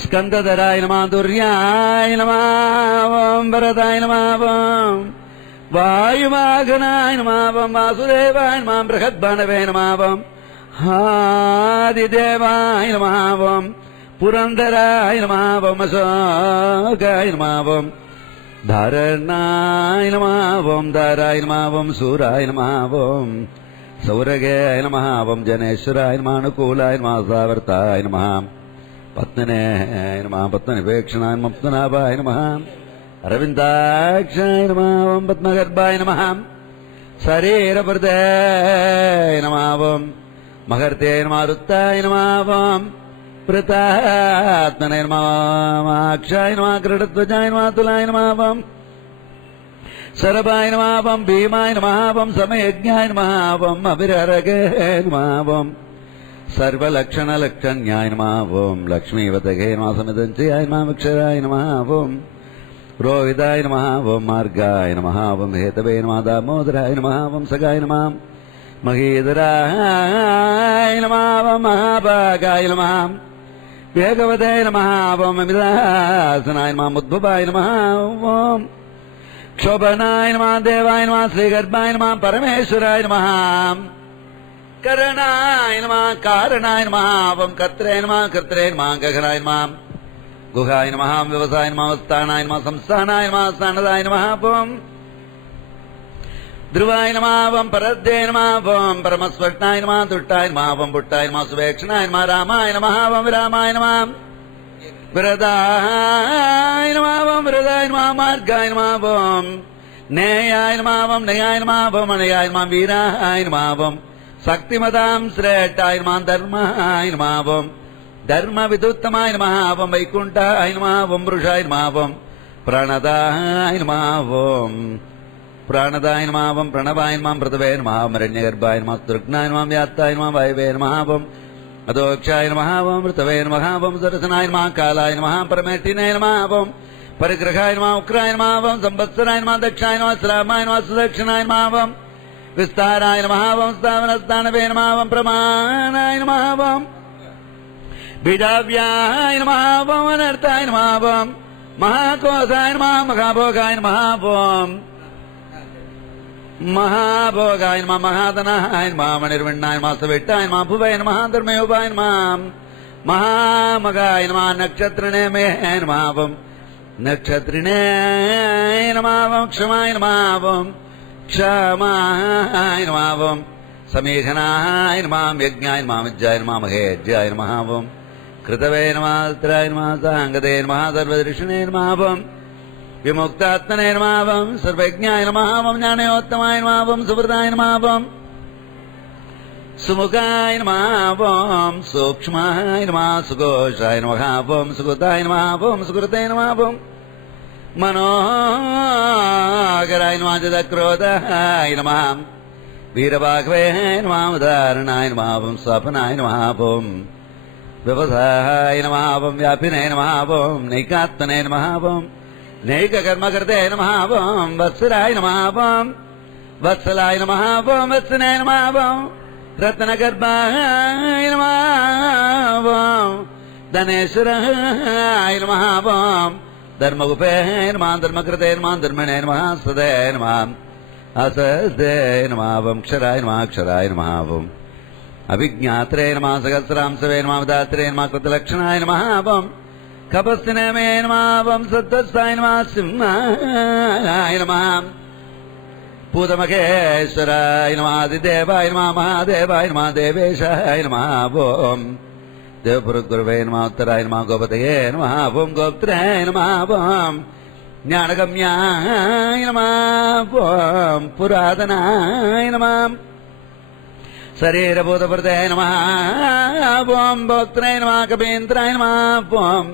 स्कन्दधराय नमः दुर्याय नमः वरदाय नमः वायुवाहनाय नमः वासुदेवाय नमः बृहद्भानवे नमः आदिदेवाय नमः पुरन्दराय नमः अशोकाय नमः धारणाय नमः धाराय नमः सूराय नमः सौरगाय नमः जनेश्वराय नमः अनुकूलाय नमः सावर्ताय नमः पत्नने नमः पत्ननिपेक्षणाय नमः पद्मनाभाय नमः अरविन्दाक्षाय नमः पद्मगर्भाय नमः शरीरप्रदाय नमः महर्ते नमः रुत्ताय नमः प्रतात्मने नमः अक्षाय नमः गरुडध्वजाय नमः तुलाय नमः शरभाय नमः भीमाय नमः समयज्ञाय नमः अभिररगे नमः सर्वलक्षणलक्षण्याय नमः लक्ष्मीवतगे नमः समिदञ्चयाय नमः अक्षराय नमः रोहिताय नमः मार्गाय नमः हेतवे नमः दामोदराय नमः सगाय नमः महीधराय नमः महाभागाय नमः वेगवते नमः अमितासनाय नमः उद्भवाय नमः क्षोभनाय नमः देवाय नमः श्रीगर्भाय नमः परमेश्वराय नमः करणाय नमः कारणाय नमः कर्त्रे नमः गगनाय नमः गुहाय नमः व्यवसाय नमः स्थानाय नमः संस्थानाय नमः स्थानदाय नमः ध्रुवाय नमः परद्ये नमः परमस्वष्टाय नमः तुष्टाय नमः पुट्टाय नमः सुवेक्षणाय नमः रामाय नमः विरामाय नमः विरदाय नमः विरदाय नमः मार्गाय नमः नेयाय नमः नयाय नमः अनयाय नमः वीराय नमः शक्तिमतां श्रेष्ठाय नमः धर्माय नमः धर्म विदुत्तमाय नमः वैकुण्ठाय नमः वृषाय नमः प्रणदाय नमः प्राणदाय नमः प्रणवाय नमः पृथवे नमः मरण्यगर्भाय नमः तृग्नाय नमः व्यात्ताय नमः वायवे नमः अदोक्षाय नमः मृतवे नमः दर्शनाय नमः कालाय नमः परमेष्टिने नमः परिग्रहाय नमः उक्राय नमः संवत्सराय नमः दक्षाय नमः श्रामाय नमः सुदक्षिणाय नमः विस्ताराय नमः वं स्थावनस्थानवे नमः वं प्रमाणाय नमः वं बीजाव्याय नमः वं अनर्थाय नमः वं महाकोशाय नमः महाभोगाय नमः वं महाभोगाय नमः महाधनाय नमः मणिर्विण्णाय नमः सविट्टाय नमः भुवय नमः धर्मयोगाय नमः महामगाय नमः नक्षत्रिणे मे नमः वं नक्षत्रिणे नमः वं क्षमाय नमः वं क्षमाय नमः वं समीक्षणाय नमः यज्ञाय नमः विद्याय नमः महेज्याय नमः वं कृतवे नमः अस्त्राय नमः साङ्गते नमः सर्वदर्शिने नमः वं विमुक्तात्मने नमः वं सर्वज्ञाय नमः वं ज्ञानयोत्तमाय नमः वं सुहृदाय नमः वं सुमुखाय नमः वं सूक्ष्माय नमः सुघोषाय नमः वं सुकृताय नमः वं सुकृते नमः वं मनोहराय नमः जदक्रोधाय नमः वीरभागवे नमः उदाहरणाय नमः वं स्वप्नाय नमः वं व्यवसाय नमः वं व्यापिने नमः वं नैकात्मने नमः वं नैककर्मकृते नमः वं वत्सराय नमः वं वत्सलाय नमः वं वत्सने नमः वं रत्नगर्भाय नमः वं धनेश्वराय नमः वं धर्मगुपे नमः धर्मकृते नमः धर्मणे नमः सदे नमः असदे नमः वं क्षराय नमः क्षराय नमः वं अभिज्ञात्रे नमः सहस्रांशवे नमः दात्रे नमः कृतलक्षणाय नमः वं कपस्तिने मे नमः वं सत्तस्थाय नमः सिंहाय नमः पूतमखेश्वराय नमः आदिदेवाय नमः महादेवाय नमः देवेशाय नमः वं देवपुरुगुरवे नमः उत्तराय नमः गोपतये नमः वं गोप्त्राय नमः वं ज्ञानगम्याय नमः वं पुरातनाय नमः शरीरभूतप्रदये नमः वं भोक्त्राय नमः कपीन्द्राय नमः वं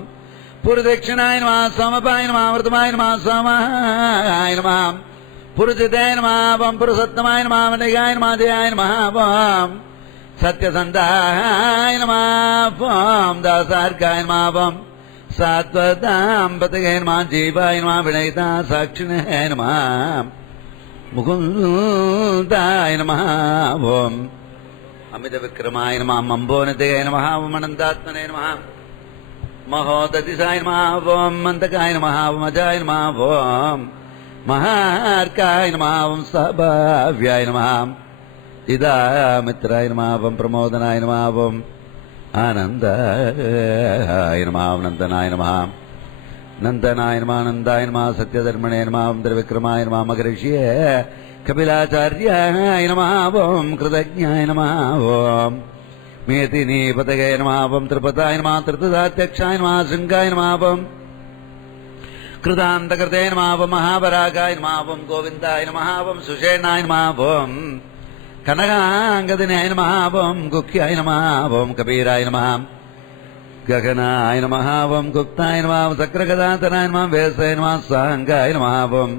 पुरदक्षिणाय नमः सोमपाय नमः वृतमाय नमः सोमाय नमः पुरुषिताय नमः वं पुरुषोत्तमाय नमः मणिगाय नमः जयाय नमः वं सत्यसन्धाय नमः वं दासार्काय नमः वं सात्वताम्पतये नमः जीवाय नमः विनयिता साक्षिणे नमः मुकुन्दाय नमः वं अमितविक्रमाय नमः मम्बोनितये नमः वं अनन्तात्मने नमः महोदतिसाय नमः वं मन्तकाय नमः वं अजाय नमः वं महार्काय नमः वं सहभाव्याय नमः इदामित्राय नमः वं प्रमोदनाय नमः वं आनन्दाय नमः नन्दनाय नमः नन्दनाय नमः नन्दाय नमः सत्यधर्मणे नमः वं त्रिविक्रमाय नमः मगर्षिये कपिलाचार्याय नमः वं कृतज्ञाय नमः वं मेदिनीपतये नमः वं त्रिपदाय नमः त्रितदाध्यक्षाय नमः शृङ्गाय नमः वं कृतान्तकृते नमः वं महापरागाय नमः वं गोविन्दाय नमः वं सुषेणाय नमः वं कनकाङ्गदिने नमः वं गुह्याय नमः वं कबीराय नमः गगनाय नमः वं गुप्ताय नमः वं सक्रगदातनाय नमः वेसाय नमः साङ्गाय नमः वं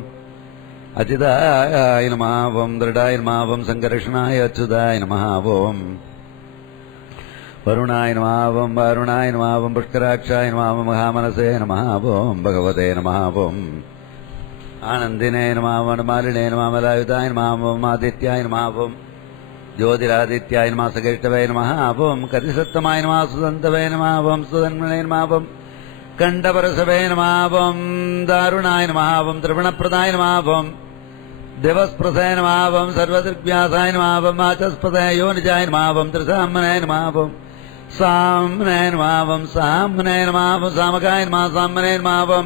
अचिदाय नमः वं दृढाय नमः वं सङ्कर्षणाय अच्युताय नमः वं वरुणाय नमः वं वारुणाय नमः वं पुष्कराक्षाय नमः वं महामनसे नमः वं भगवते नमः वं आनन्दिने नमः वनमालिने नमः मलायुधाय नमः वं आदित्याय नमः वं ज्योतिरादित्याय नमः सकेष्टवे नमः वं कतिसत्तमाय नमः सुदन्तवे नमः वं सुधन्मणे नमः वं कण्ठपरशवे नमः वं दारुणाय नमः वं त्रिगुणप्रदाय नमः वं देवस्पृशे नमः वं सर्वदृग्व्यासाय नमः वं वाचस्पते योनिजाय नमः वं त्रिसाम्मने नमः वं साम्ने नमः वं साम्ने नमः वं सामकाय नमः साम्मने नमः वं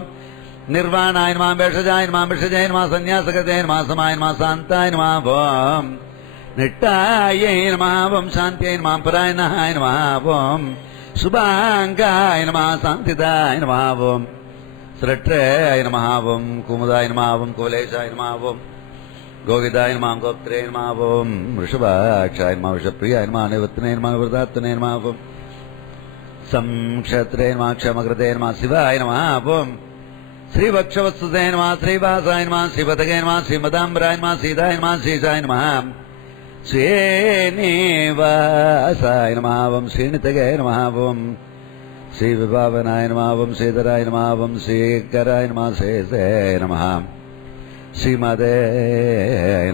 निर्वाणाय नमः भेषजाय नमः भेषजाय नमः सन्न्यासकृते नमः समाय नमः शान्ताय नमः वं निट्टायै नमः वं शान्त्यै नमः परायणाय नमः वं शुभाङ्गाय नमः शान्तिदाय नमः वं श्रट्रेय नमः वं कुमुदाय नमः वं कुवलेशाय नमः वं गोविदाय नमः गोप्त्रे नमः वं वृषभाक्षाय नमः वृषप्रियाय नमः निवत्तने नमः वृतात्मने नमः वं संक्षत्रे नमः क्षमकृते नमः शिवाय नमः वं श्रीवक्षवत्सुते नमः श्रीवासाय नमः श्रीपतये नमः श्रीमदाम्बराय नमः सीताय नमः श्रीशाय नमः श्रीनिवासाय नमः वं श्रीनितये नमः वं श्रीविभावनाय नमः वं श्रीधराय नमः वं श्रीकराय नमः शेषे नमः श्रीमदे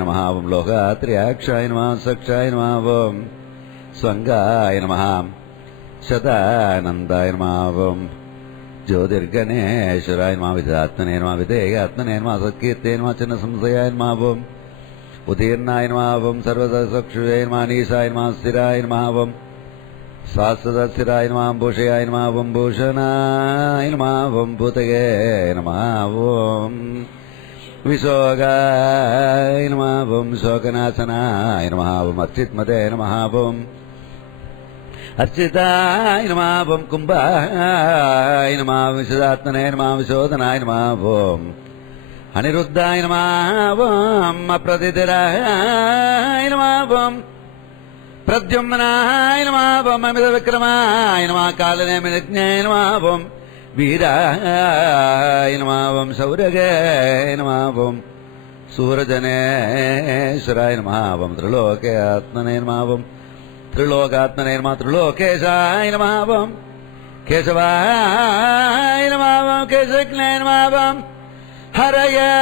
नमः ओं लोकात्र्याक्षाय नमः सक्षाय नमः ओं स्वंगाय नमः शतानंदाय नमः ओं ज्योतिर्गणेश्वराय नमः विधात्मने नमः विधेयात्मने नमः सत्कीर्ते नमः चिन्न संशयाय नमः ओं उदीर्णाय नमः ओं सर्वतचक्षुषे नमः नीशाय नमः स्थिराय नमः ओं शाश्वतस्थिराय नमः भूषयाय नमः ओं भूषणाय नमः ओं भूतये नमः ओं विशोगाय नमः ओं शोकनाशनाय नमः ओं अर्चितमते नमः ओं अर्चिताय नमः ओं कुम्भाय नमः विशदात्मने नमः विशोधनाय नमः ओं अनिरुद्धाय नमः ओं अप्रतिधराय नमः ओं प्रद्युम्नाय नमः ओं अमितविक्रमाय नमः कालनेमिनिज्ञाय नमः ओं वीराय नमः ओं शौर्यगाय नमः ओं सूरजनेश्वराय नमः ओं त्रिलोके आत्मने नमः ओं त्रिलोकात्मने नमः त्रिलोकेशाय नमः ओं केशवाय नमः ओं केशज्ञाय नमः ओं हरये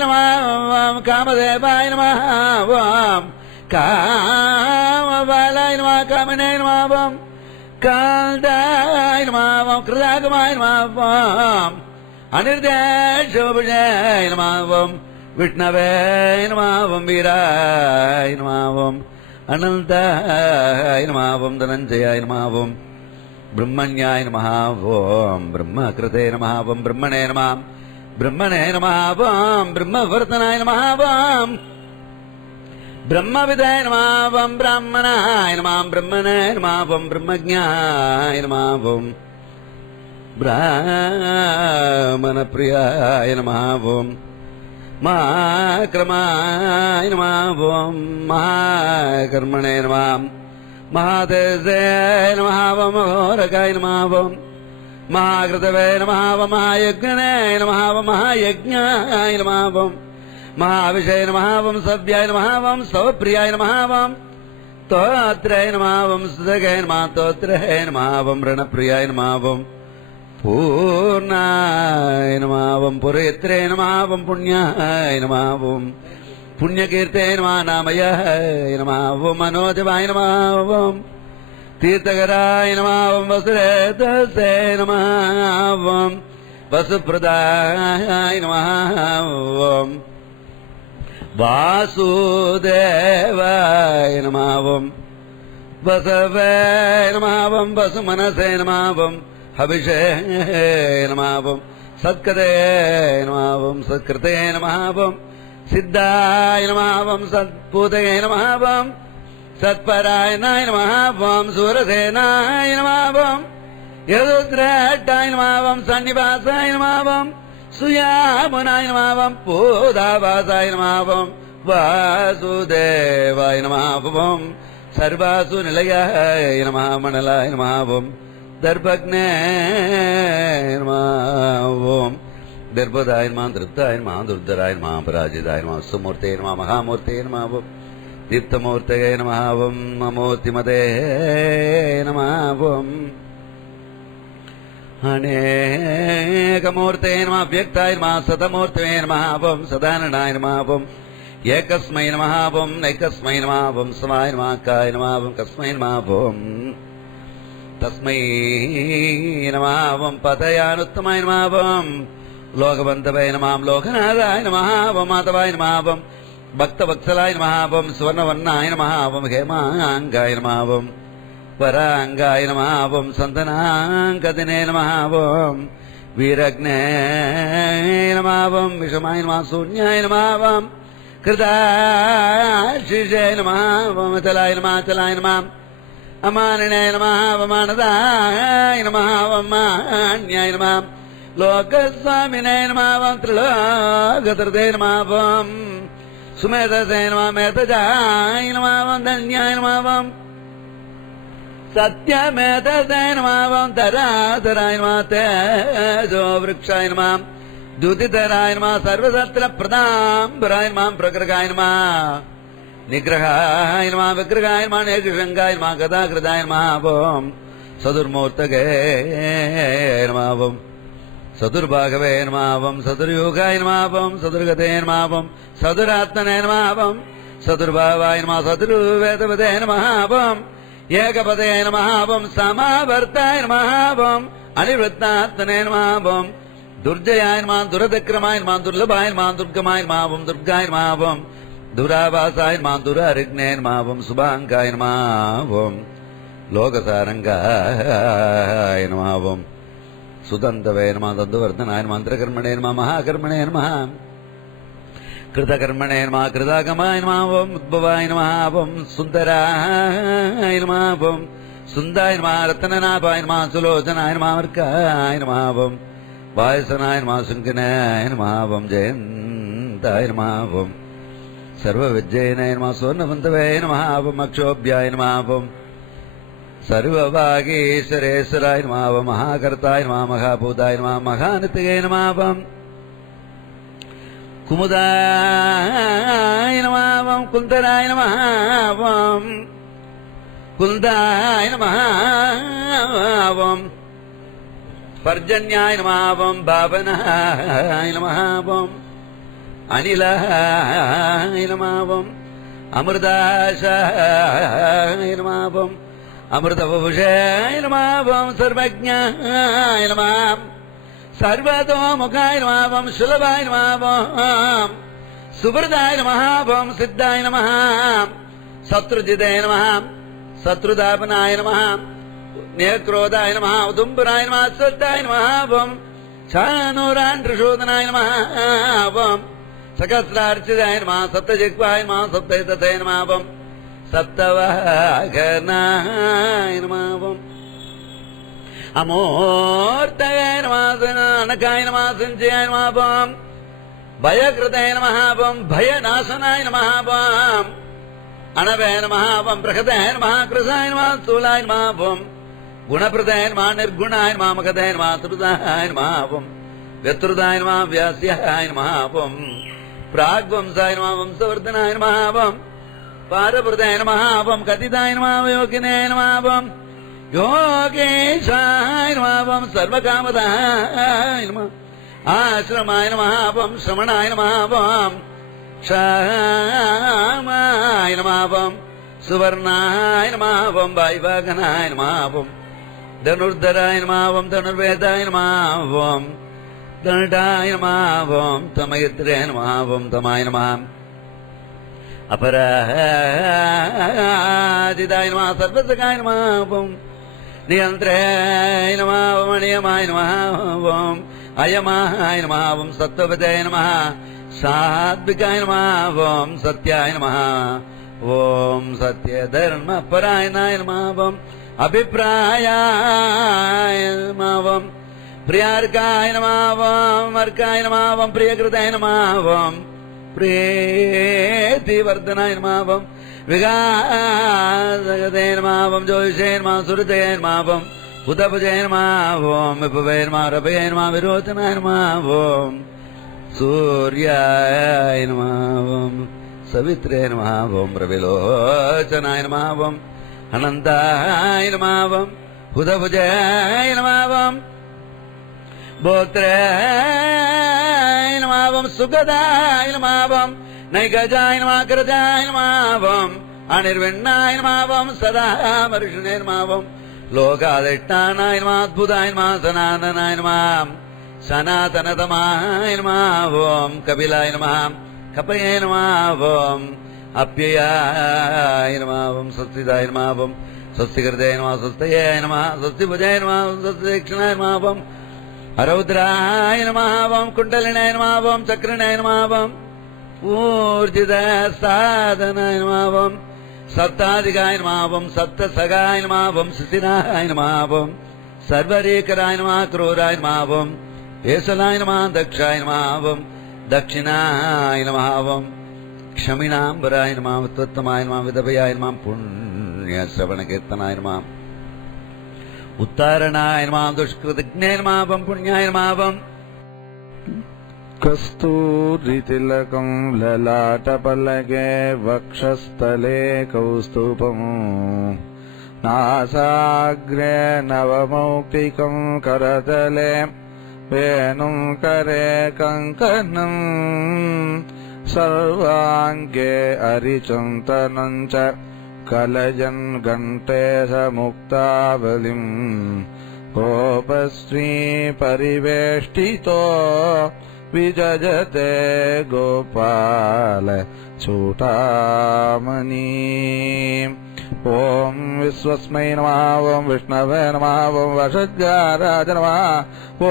नमः ओं कामदेवाय नमः ओं कामबालाय नमः कामिने नमः ओं कान्ताय नमः ओं कृतागमाय नमः ओं अनिर्देशोपजाय नमः ओं विष्णवे नमः ओं वीराय नमः ओं अनन्ताय नमः ओं धनञ्जयाय नमः ओं ब्रह्मण्याय नमः ओं ब्रह्मकृते नमः ओं ब्रह्मणे नमः ओं ब्रह्मवर्तनाय नमः ओं ब्रह्मविदाय नमः ओं ब्राह्मणाय नमः ब्रह्मणे नमः ओं ब्रह्मज्ञाय नमः ओं ब्राह्मणप्रियाय नमः ओं महाक्रमाय नमः ओं महाकर्मणे नमः महातेजाय नमः ओं महोरकाय नमः ओं महाकृतवे नमः ओं महायज्ञने नमः ओं महायज्ञाय नमः ओं महाविषय नमः ओं सव्याय नमः ओं सवप्रियाय नमः ओं तोत्रे नमः ओं सुदगे नमः तोत्रे नमः ओं रणप्रियाय नमः ओं पूर्णाय नमः ओं पुरेत्रे नमः ओं पुण्याय नमः ओं पुण्यकीर्ते नमः नामयाय नमः ओं मनोजवाय नमः ओं तीर्थकराय नमः ओं वसुरेतसे नमः ओं वसुप्रदाय नमः ओं वासुदेवाय नमः ओं वसवे नमः ओं वसुमनसे नमः ओं हविषे नमः ओं सत्कते नमः ओं सत्कृते नमः ओं सिद्धाय नमः ओं सत्पूतये नमः ओं सत्परायणाय नमः ओं सूरसेनाय नमः ओं यदुद्रष्टाय नमः ओं सन्निवासाय नमः ओं सुयामुनाय नमः ओं पूदावासाय नमः ओं वासुदेवाय नमः ओं सर्वासु निलयाय नमः मण्डलाय नमः ओं दर्भग्ने नमः ओं दर्भदाय नमः धृताय नमः दुर्धराय नमः पराजिताय नमः सुमूर्ते नमः महामूर्ते नमः ओं दीप्तमूर्तये नमः ओं अमूर्तिमते नमः ओं अनेकमूर्ते नमः व्यक्ताय नमः सतमूर्तये नमः ओं सदाननाय नमः ओं एकस्मै नमः ओं नैकस्मै नमः ओं समाय नमः काय नमः ओं कस्मै नमः ओं तस्मै नमः ओं पतयानुत्तमाय नमः ओं लोकबन्धवे नमः लोकनाथाय नमः ओं माधवाय नमः ओं भक्तवत्सलाय नमः ओं स्वर्णवर्णाय नमः ओं हेमाङ्गाय नमः ओं वराङ्गाय नमः ओं सन्तनाङ्कदिने नमः ओं वीरग्ने नमः ओं विषमाय नमः शून्याय नमः ओं कृताशिषे नमः ओं अचलाय नमः अचलाय नमः अमानिने नमः अमानदाय नमः ओं मान्याय नमः लोकस्वामिने नमः ओं त्रिलोकत्रते नमः ओं सुमेधसे नमः मेधजाय नमः ओं धन्याय नमः ओं सत्यमेधसे नमः ओं धराधराय नमः तेजो वृक्षाय नमः द्युतिधराय नमः सर्वसत्रप्रदाम्बराय नमः प्रग्रहाय नमः निग्रहाय नमः विग्रहाय नमः नेत्रशङ्काय नमः गदाकृताय नमः ओं सदुर्मूर्तये नमः ओं சதுர்பாகவே நமாவம் சதுர்யோகாய நமாவம் சதுர்கதே நமாவம் சதுராத்மனே நமாவம் சதுர்பாவாய நம சதுர்வேதபதே நமாவம் ஏகபதே நமாவம் சமாவர்த்தாய நமாவம் அனிவృత్తాத்மனே நமாவம் துர்ஜயாய நம துரதக்ரமாய நம துர்லபாய நம துர்கமாய நமாவம் துர்காய நமாவம் துராவாசாய நம துராரிக்னே நமாவம் சுபாங்காய நமாவம் லோகசாரங்காய நமாவம் சுதந்தவே நம தந்துவர்தனாய நம மந்திரகர்மணே நம மகாகர்மணே நம கிருதகர்மணே நம கிருதாகமாய நமாவம் உத்பவாய நமாவம் சுந்தராய நமாவம் சுந்தாய நம ரத்தனநாபாய நம சுலோச்சனாய நமாவர்க்காய நமாவம் வாயசனாய நம சுங்கனாய நமாவம் ஜெயந்தாய நமாவம் சர்வவிஜயனாய நம சுவர்ணபந்தவே நமாவம் அக்ஷோபியாய நமாவம் சர்வபாகீஸ்வரேஸ்வராய நமாவம் மகாகர்த்தாய நம மகாபூதாய நம மகாநித்திகே நமாவம் குமுதாய நமாவம் குந்தராய நமாவம் குந்தாய நமாவம் பர்ஜன்யாய நமாவம் பாவனாய நமாவம் அனிலாய நமாவம் அமிர்தாசாய நமாவம் அமிர்தபுஷாய நமாவம் சர்வஜ்ஞாய நமாம் சர்வதோமுகாய நமாவம் சுலபாய நமாவம் சுப்ரதாய நமாவம் சித்தாய நமாம் சத்ருஜிதாய நமாம் சத்ருதாபனாய நமாம் நேக்ரோதாய நம உதும்பராய நம அஸ்வத்தாய நமாவம் சானூரான் ரிஷோதனாய நமாவம் சகசிரார்ச்சிதாய நம சப்தஜிக்வாய நம சப்தேதே நமாவம் சப்தவாகனாய நமாவம் அமோர்த்தய நமாசனகாய நம சஞ்சயாய நமாவம் பயகிருதாய நமாவம் பயநாசனாய நமாவம் அனவே நமாவம் பிரகதாய நம கிருசாய நம ஸ்தூலாய நமாவம் குணபிரதாய நம நிர்குணாய நம மகதாய நம திருதாய நமாவம் வியத்ருதாய நம வியாசியாய நமாவம் பிராக்வம்சாய நம வம்சவர்தனாய நமாவம் பாரபிரதாய நமாவம் கதிதாய நம யோகினே நமாவம் யோகேஷாய நமாவம் சர்வகாமதாய நம ஆசிரமாய நமாவம் ஸ்ரமணாய நமாவம் க்ஷாமாய நமாவம் சுவர்ணாய நமாவம் வைவாகனாய நமாவம் தனுர்தராய நமாவம் தனுர்வேதாய நமாவம் தனுடாய நமாவம் தமயத்ரே நமாவம் தமாய நமாம் அபராஜிதாய நம சர்வசகாய நமாவம் நியந்திராய நமாவம் அநியமாய நமாவம் அயமாய நமாவம் சத்வபதாய நம சாத்விகாய நமாவம் சத்யாய நம ஓம் சத்ய தர்ம பராயணாய நமாவம் அபிப்பிராயாய நமாவம் பிரியார்காய நமாவம் அர்க்காய நமாவம் பிரியகிருதாய நமாவம் பிரேதிவர்தனாய நமாவம் விகாசகதே நமாவம் ஜோதிஷே நம சுருதே நமாவம் உதபஜே நமாவம் விபவே நம ரபயே நம விரோச்சனாய நமாவம் சூர்யாய நமாவம் சவித்ரே நமாவம் ரவிலோச்சனாய நமாவம் அனந்தாய நமாவம் உதபஜாய நமாவம் போத்ராய நமாவம் சுகதாய நமாவம் நைகஜாய நமாகிரஜாய நமாவம் அனிர்விண்ணாய நமாவம் சதா மருஷனே நமாவம் லோகாதிஷ்டானாய நம அத்புதாய நம சனாதனாய நமாம் சனாதனதமாய நமாவோம் கபிலாய நமாம் கபயே நமாவோம் அப்யயாய நமாவோம் சஸ்திதாய நமாவோம் ஸ்வஸ்திகிருதே நம ஸ்வஸ்தயே நம ஸ்வஸ்திபுஜாய நம ஸ்வஸ்திதீக்ஷணாய நமாவோம் அரௌத்ராய நமாவோம் குண்டலினாய நமாவோம் சக்ரனாய நமாவோம் ஊர்ஜித சாதனாய நமாவோம் சப்தாதிகாய நமாவோம் சப்தசகாய நமாவோம் சித்திராய நமாவோம் சர்வரேகராய நம क्रूराय नमावम ஏசலாய நம தக்ஷாய நமாவம் தட்சிணாய நமாவம் க்ஷமிணாம்பராய நம உத்தமாய நம விதபயாய நம புண்ணிய சிரவண கீர்த்தனாய நம உத்தாரணாய நம துஷ்கிருதஜ்ஞாய நமாவம் புண்ணியாய நமாவம் कस्तूरितिलकं ललाटपलके वक्षस्थले कौस्तुभम् नासाग्रे नवमौक्तिकं करतले वेणुं करे कङ्कणं सर्वाङ्गे हरिचिन्तनं च कलयन् गण्टेशमुक्तावलिम् गोपश्री परिवेष्टितो विजजते गोपाल चूटामणि ॐ विश्वस्मै नमः ॐ विष्णवे नमः ॐ वषज्जाराज नमः ॐ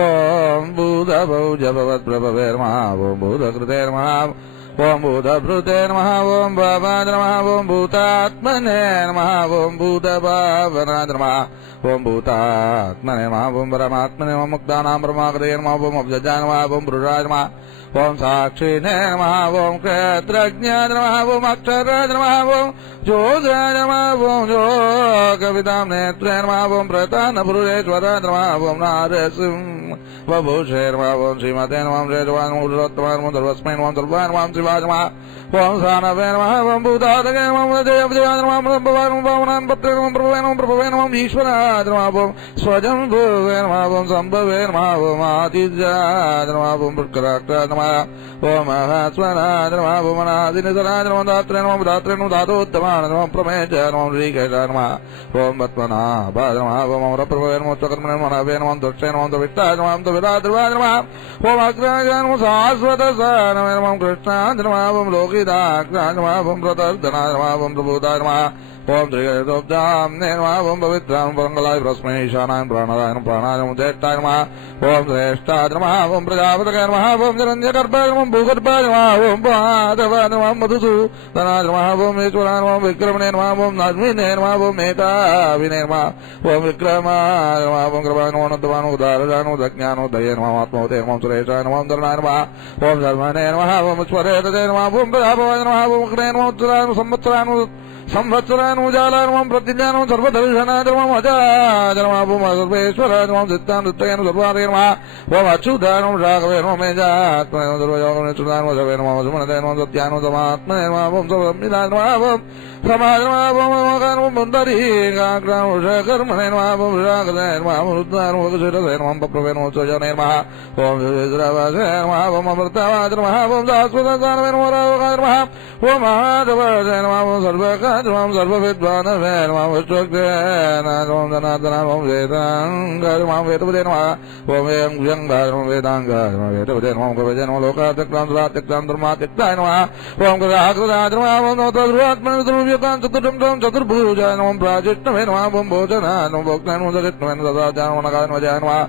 भूतभौजभवद्प्रभवे नमः ॐ भूतकृते नमः ॐ भूतभृते नमः ॐ भवाय नमः ॐ भूतात्मने नमः ॐ भूतभावनाय नमः ॐ भूतात्मने नमः ॐ परमात्मने नमः मुक्तानां परमाकृते नमः ॐ अब्जजाय नमः ॐ पुरुषाय नमः ॐ साक्षिणे नमः ॐ क्षेत्रज्ञाय नमः ॐ अक्षराय नमः ॐ जोगाय नमः ॐ योगविदां नेत्रे नमः ॐ प्रधानपुरुषेश्वराय नमः ॐ नारसिंहभूषे नमः ॐ श्रीमते नमः श्रेष्ठवान् पुरुषोत्तमाय नमः सर्वस्मै नमः सर्वाय नमः शिवाय नमः ॐ सानवे नमः ॐ भूतादगे नमः जयविजयाय नमः भवान् भवनान् पत्रे नमः प्रभवे नमः ईश्वराय नमः ॐ स्वजम्भुवे नमः ॐ सम्भवे नमः ॐ आदित्याय नमः ॐ पुष्कराक्षाय नमः ॐ महास्वराय नमः ॐ अनादिनिधनाय नमः दात्रे नमः धातोत्तमाय नमः प्रमेयाय नमः श्रीकेशाय नमः ॐ पद्मनाभाय नमः ॐ अमरप्रभवे नमः कर्मणे नमः नवे नमः दक्षे नमः विष्टाय नमः विराद्रवाय नमः ॐ अग्राय नमः शाश्वतसाय नमः कृष्णाय नमः ॐ लोकिदाक्षाय नमः ॐ प्रदर्शनाय नमः ॐ प्रबोधाय नमः ॐ श्रीगणेशोपजाम्ने नमः ॐ पवित्राय परमङ्गलाय परस्मै ईशानाय प्राणाय प्राणाय ज्येष्ठाय नमः ॐ श्रेष्ठाय नमः ॐ प्रजापतये नमः ॐ जरण्यगर्भाय नमः भूगर्भाय नमः ॐ माधवाय नमः मधुसूदनाय नमः ॐ ईश्वराय नमः विक्रमणे नमः ॐ नर्मिने नमः ॐ मेधाविने नमः ॐ विक्रमाय नमः ॐ कृपाय नमः नन्दवानो उदारजाय नमः दज्ञानो दये नमः आत्मवते नमः सुरेशाय नमः धरणाय नमः ॐ धर्मणे नमः ॐ स्वरेतते नमः ॐ प्रजापवाय नमः ॐ अग्ने नमः उत्तराय संवत्सराय संवत्सराय उजालाय नमः प्रतिज्ञाय नमः सर्वदर्शनाय नमः अजाय नमः ॐ सर्वेश्वराय नमः सिद्धान्तुत्तये नमः सर्वादये नमः ॐ अच्युताय नमः राघवे नमः मेजात्मने नमः सर्वयोगने चुताय नमः सर्वे नमः सुमनते नमः सत्याय नमः समात्मने नमः ॐ सर्वमिदाय नमः ॐ समाज नमः ॐ मकान मुन्दरीकाग्राम कर्मणे नमः ॐ विरागदे नमः रुद्राय नमः कुशलसे नमः प्रभवे नमः स्वजने नमः ॐ विद्रावासे नमः ॐ अमृतावाय नमः ॐ दास्वदानवे नमः रावकाय नमः ॐ महादेवाय नमः ॐ सर्वकाय नमः सर्वविद्वानवे नमः विश्वक्ते नमः जनार्दनाय नमः वेदाङ्गाय नमः वेदपदे नमः ॐ व्यङ्गाय नमः वेदाङ्गाय नमः वेदपदे नमः कवचे नमः लोकात्यक्तां सुरात्यक्तां धर्मात्यक्ताय नमः ॐ कृताकृताय नमः ॐ तद्रुवात्मने ध्रुव्यकां चतुर्भुजां चतुर्भुजाय नमः प्राचिष्टवे नमः ॐ भोजनाय नमः भोक्ताय नमः जगत्मवे नमः सदाचाय नमः नगाय नमः जयाय नमः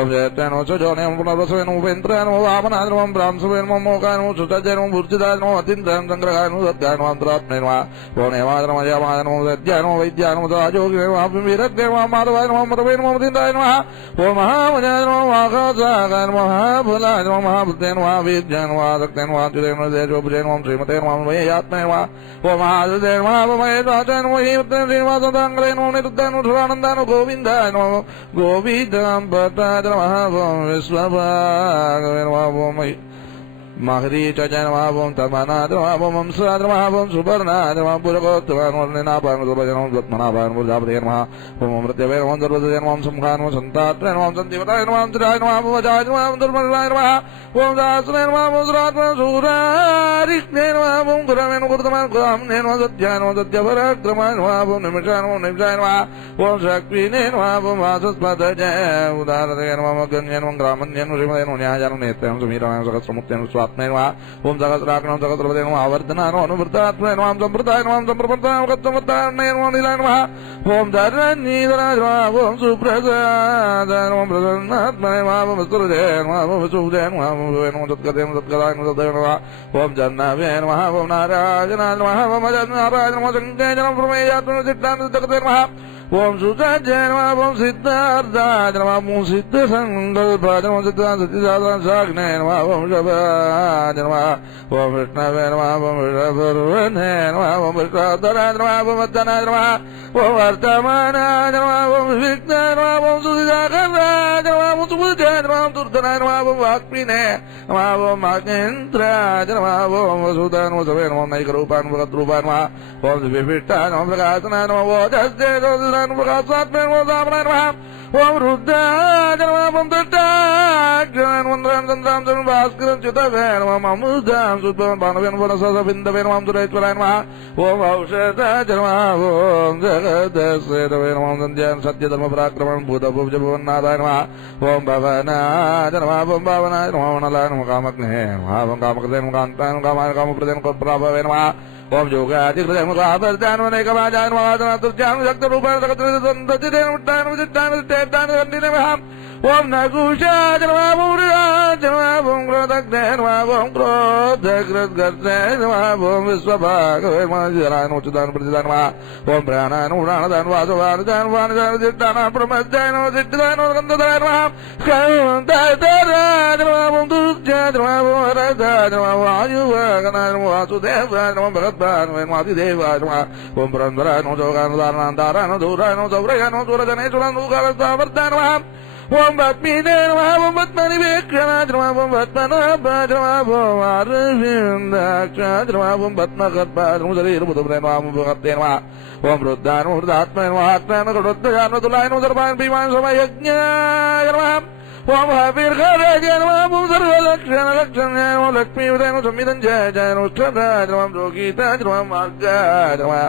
ॐ जयत्याय नमः सुजोने नमः पुनर्वसवे नमः उपेन्द्राय नमः वामनाय नमः ब्राह्मसवे नमः मोकाय नमः सुतजय नमः भूर्जिताय नमः अतीन्द्राय संग्रहाय नमः सत्याय नमः अन्तरात्मने नमः ॐ हेमाय नमः जयाय नमः सत्याय नमः वैद्याय नमः सदायोगिने नमः वीरज्ञे नमः माधवाय नमः मधवे नमः मदीन्द्राय नमः ॐ महामजाय नमः महाकाशाय नमः महाफलाय नमः महाभूते नमः वीर्याय नमः आसक्ते नमः आत्युते नमः तेजोपुजे नमः श्रीमते नमः वैयात्मने नमः ॐ महादुते नमः महेशाय नमः हीमते श्रीनिवासदाङ्गले नमः निरुद्धाय नमः सुरानन्दाय नमः गोविन्दाय नमः गोविन्दाम्बताय नमः ॐ विश्वभागवे नमः ॐ महरीचाय नमः ॐ तमनाय नमः ॐ हंसाय नमः ॐ सुपर्णाय नमः पुरकोत्तमाय नमः निनापाय नमः सुभजनमः पद्मनाभाय नमः प्रजापतये नमः ॐ मृत्यवे नमः सर्वदये नमः संहाय नमः सन्तात्रे नमः सन्दिवताय नमः चिराय नमः वजाय नमः दुर्मलाय नमः ॐ दासने नमः ॐ सुरात्मने सूरारिष्णे नमः ॐ गुरवे नमः गुरुतमाय गुरामने नमः सत्याय नमः सत्यपराक्रमाय नमः ॐ निमिषाय नमः निमिषाय नमः ॐ शक्तिने नमः ॐ वासस्पतये उदारतये नमः गण्ये नमः ग्रामण्ये नमः श्रीमते नमः न्यायाय नमः नेत्रे नमः सुमीराय नमः सहस्रमुक्ते नमः स्वात्मने नमः ॐ सहस्राक्षणं सहस्रपदे नमः आवर्तनाय नमः अनुवृत्तात्मने नमः सम्प्रदाय नमः सम्प्रवर्ताय नमः कत्तमत्ताय नमः नीलाय नमः ॐ धरणीधराय नमः ॐ सुप्रसादाय नमः प्रसन्नात्मने नमः ॐ स्तुते नमः ॐ सुदे नमः ॐ नमः सत्कते नमः सत्कराय नमः सद्दे नमः ॐ जन्नावे नमः ॐ नारायणाय नमः ॐ अजन्नाराय नमः संजय नमः प्रमेयात्मने सिद्धान्तुत्तकते नमः ॐ सुतजय नमः ॐ सिद्धार्थाय नमः ॐ सिद्धसङ्कल्पाय नमः सिद्धान्तसाग्ने नमः ॐ शभाय नमः ॐ विष्णवे नमः ॐ विष्णुर्वणे नमः ॐ विष्णुधराय नमः ॐ वर्धनाय नमः ॐ वर्तमानाय नमः ॐ विघ्नाय नमः ॐ सुधाकराय नमः ॐ सुबुधाय नमः ॐ दुर्धनाय नमः ॐ वाक्पिने नमः ॐ माग्नेन्द्राय नमः ॐ वसुधाय नमः सवे नमः नैकरूपाय नमः भगद्रूपाय नमः ॐ विशिष्टाय नमः प्रकाशनाय नमः ओजस्ते प्रकाशात्मने नमः ఓం రుద్రాజనమాపం తట్టాగ్రహం భాస్కరం చ్యుతవేణమముదాం సుద్భవం పానవేన పునసవిందవేణమాం సురేశ్వరాయ నమః ఓం ఔషధజనమాం ఓం జగదశ్రేతవేణమాం సంధ్యాన్ సత్యధర్మ పరాక్రమం భూతభుజ భువన్నాథాయ నమః ఓం భవనాజనమాపం భావనాయ నమః నలాయ నమః కామగ్నే నమః ఓం కామకృతే నమః కాంతాయ నమః కామాయ కామప్రదే నమః ప్రాభవే నమః ఓం యోగాదిహృదయ ముఖాపర్జాన్వనేకవాజాన్ మహాదనాతుర్జాన్ శక్తరూపాయ సకత్రిదంతచిదేన ముట్టాయన విచిట్టాయన విట్టేట్టాయన దండినమః ఓం నకుశాజనమాపూర్యాజనమాపం క్రోధగ్నేనమాపం క్రోధగ్రద్గర్జనమాపం విశ్వభాగవే మహాజరాయన ఉచితాన ప్రతిదాన ఓం ప్రాణాయన ప్రాణదాన వాసవానుదాన వానుదాన చిట్టాన ప్రమజ్జాయన చిట్టిదాన గంధదాయ నమః దుర్జాజనమాపం వరదాజనమాపం వాయువాగనాయ వాసుదేవాయ నమః భగద్భాన్వేన్మాదిదేవాయ నమః ఓం పురంధరాయ నమః జోగానుదానాంతారాయ నమః దూరాయ నమః సౌరయ నమః దూరజనేశ్వరాయ నమః కాలస్థావర్తాయ నమః ఓం పద్మినే నమః ఓం పద్మనివేక్షణాయ నమః ఓం పద్మనాభాయ నమః ఓం అరవిందాక్షాయ నమః ఓం పద్మగర్భాయ నమః శరీరబుధమునే నమః ఓం భగవతే నమః ఓం వృద్ధాయ నమః వృద్ధాత్మనే నమః ఆత్మాయ నమః గరుత్మజాయ నమః తులాయ నమః సర్వాయ భీమాయ సమయజ్ఞాయ నమః ఓం హవిర్ఘరాజాయ నమః ఓం సర్వలక్షణలక్షణాయ నమః లక్ష్మీవదాయ నమః సంవిదంజాయ నమః ఉష్ట్రదాయ నమః రోగీతాయ నమః మార్గాయ నమః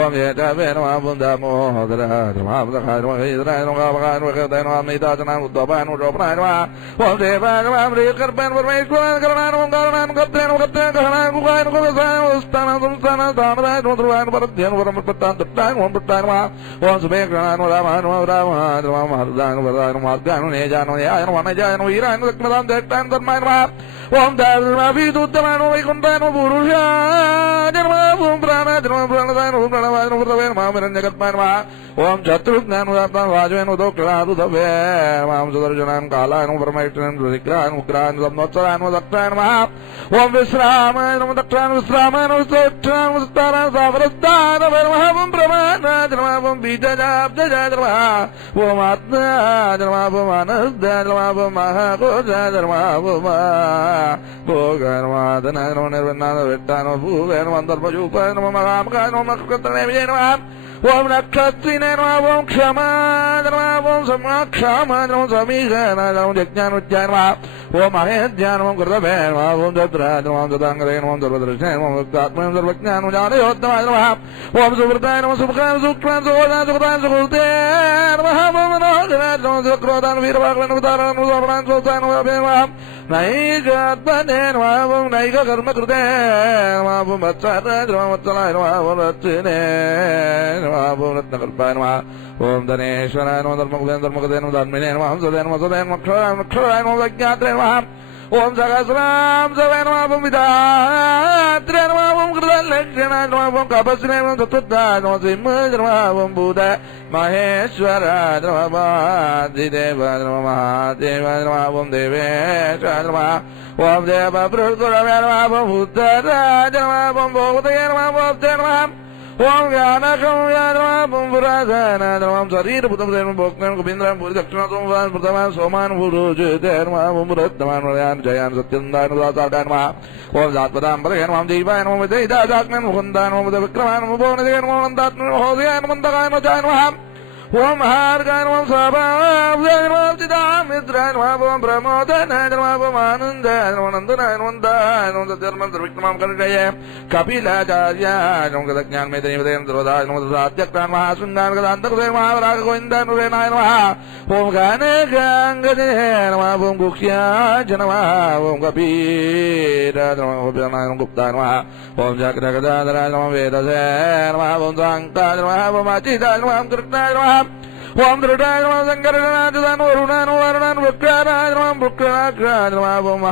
ఓం ఏతావే నమః ఓం దామోదరాయ నమః దకాయ నమః హేదరాయ నమః కామకాయ నమః కృతాయ నమః నీతాచనాయ ఉద్ధవాయ నమః శోభనాయ నమః ఓం దేవాయ నమః శ్రీకర్పాయ పరమేశ్వరాయ కరుణాయ నమః కారణాయ నమః కర్తాయ నమః కర్తాయ కహనాయ కుకాయ నమః కులసాయ నమః స్థానాయ సంస్థానాయ స్థానదాయ నమః ధ్రువాయ నమః పరధ్యాయ నమః పరమపత్తాయ తత్తాయ నమః పత్తాయ నమః ఓం సుభేక్షణాయ నమః రామాయ నమః రామాయ నమః మహర్దాయ నమః వరదాయ నమః మార్గాయ నమః నేజాయ నమః యాయ నమః అనజాయ నమః వీరాయ నమః లక్ష్మణాయ దేష్టాయ ధర్మాయ నమః ఓం ధర్మాభిదుత్తమాయ నమః వైకుంఠాయ నమః పురుషాయ నమః ఓం ప్రాణాయ నమః ప్రాణదాయ నమః ప్రణవాయ నమః పృథవే నమః హిరణ్యగర్భాయ నమః ఓం శత్రుఘ్నాయ నమః వాజవే నమః దోక్షణాదుధవే నమః సుదర్శనాయ కాలాయ నమః పరమేశ్వరాయ నమః విగ్రహాయ నమః ఉగ్రాయ నమః సంవత్సరాయ నమః దక్షాయ నమః ఓం విశ్రామాయ నమః దక్షాయ విశ్రామాయ నమః స్తోత్రాయ నమః స్తారాయ సావరస్తాయ నమః ఓం ప్రమాణాయ నమః ఓం బీజాబ్జాయ నమః ఓం ఆత్మాయ నమః ఓం అనస్దాయ నమః ఓం మహాకోశాయ నమః ఓం భోగాయ నమః ఆదనాయ నమః నిర్వన్నాయ వెట్టాయ నమః భూవే నమః అంతర్పజూపాయ నమః మహామకాయ నమః నక్షత్రనే విజయ నమః ఓం నక్షత్రినే నమః ఓం క్షమాయ నమః ఓం సమాక్షామాయ నమః సమీకరణాయ నమః యజ్ఞానుజ్ఞాయ నమః ఓం మహేజ్ఞాయ నమః కృతభే నమః ఓం దద్రాయ నమః దదాంగదే నమః సర్వదర్శనాయ నమః ముక్తాత్మనే సర్వజ్ఞానం జ్ఞానయోత్తమాయ నమః ఓం సువృతాయ నమః సుఖాయ సుఖ్యాయ సుఖోదాయ సుఖదాయ సుఖృతే నమః ఓం మనోహరాయ నమః సుక్రోదాయ వీరవాగ్వే నమః తారాయ నమః సోమనాయ సోతాయ నమః నమః నైకాత్మనే నమః ఓం నైక కర్మకృతే నమః ఓం వత్సరాయ నమః వత్సలాయ నమః ఓం రత్నే ఓం రత్నకల్పాయ నమః ఓం ధనేశ్వరాయ నమః ధర్మకృతే నమః ధర్మిణే నమః సదే నమః సదే నమః అక్షరాయ నమః విజ్ఞాత్రే నమః ఓం సహస్రాం సవే నమః ఓం విధాత్రే నమః ఓం కృతలక్షణాయ నమః ఓం కపస్నే నమః తత్వదాయ నమః సింహాయ నమః ఓం భూతాయ మహేశ్వరాయ నమః వాదిదేవాయ నమః మహాదేవాయ నమః ఓం దేవేశాయ నమః ఓం దేవ బృహద్గురవే నమః ఓం ఉత్తరాయ నమః ఓం భూతయే నమః ఓం తే నమః ఓం వ్యానకమ్యాయ నమః ఓం పురాజాయ నమః శరీరభూతముదే నమః భోక్తాయ గోవింద్రాయ పూరి దక్షిణాతో ప్రథమాయ సోమాన్ భూరుజతే నమః ఓం రత్నమాన్ వయాన్ జయాన్ సత్యందాయ నమః నమః ఓం జాత్పదాంబరయ నమః దీవాయ నమః దైదాదాత్మన్ ముకుందాయ నమః విక్రమాయ నమః భువనదే నమః అనంతాత్మన్ హోదయాయ నమః దగాయ నమః జాయ నమః ఓం మహార్గాయ నమః సభాయ నమః చిదామిత్రాయ నమః ఓం ప్రమోదనాయ నమః ఓం ఆనందాయ నమః నందనాయ నమః దాయ నమః సత్యర్మం సర్విక్రమం కరుణయ కపిలాచార్యాయ నమః జ్ఞానమేతయ విదయం సర్వదాయ నమః సాత్యక్రాయ నమః శృంగాన గదాంతకృతే మహావరాగ గోవిందాయ నమః ఓం గానగాంగదే నమః ఓం గుక్ష్యాయ నమః ఓం కపీరాయ నమః ఓం ప్రణాయ నమః గుప్తాయ నమః ఓం చక్రగదాధరాయ నమః వేదసే నమః ఓం సాంకాయ నమః ఓం అచితాయ నమః కృష్ణాయ నమః ఓం దృఢాయ నమః శంకరనాథాయ వరుణాయ వరుణాయ వృక్షాయ నమః వృక్షాయ నమః ఓం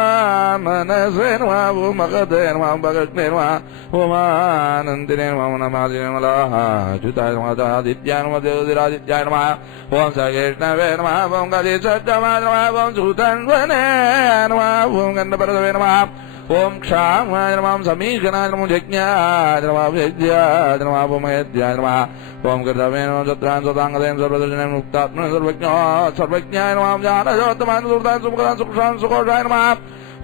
మహామనసే నమః ఓం మగధే నమః భగజ్ఞే నమః ఓం ఆనందినే నమః నమాదినే నమః అచ్యుతాయ నమః ఆదిత్యాయ నమః జ్యోతిరాదిత్యాయ నమః ఓం సగేష్ణవే నమః ఓం గజేశత్తమాయ నమః ఓం సూతన్వనే నమః ఓం గంధపరదవే నమః ఓం క్షామాయ నమః సమీకరణాయ నమః యజ్ఞాయ నమః విద్యాయ నమః ఓం యజ్ఞాయ నమః ఓం కృతవే నమః సత్రాన్ సదాంగదేన సర్వదర్శనే ముక్తాత్మనే సర్వజ్ఞాయ నమః జ్ఞానయోత్తమాయ సుహృదాయ సుముఖదాయ సుఖాయ సుఖోషాయ నమః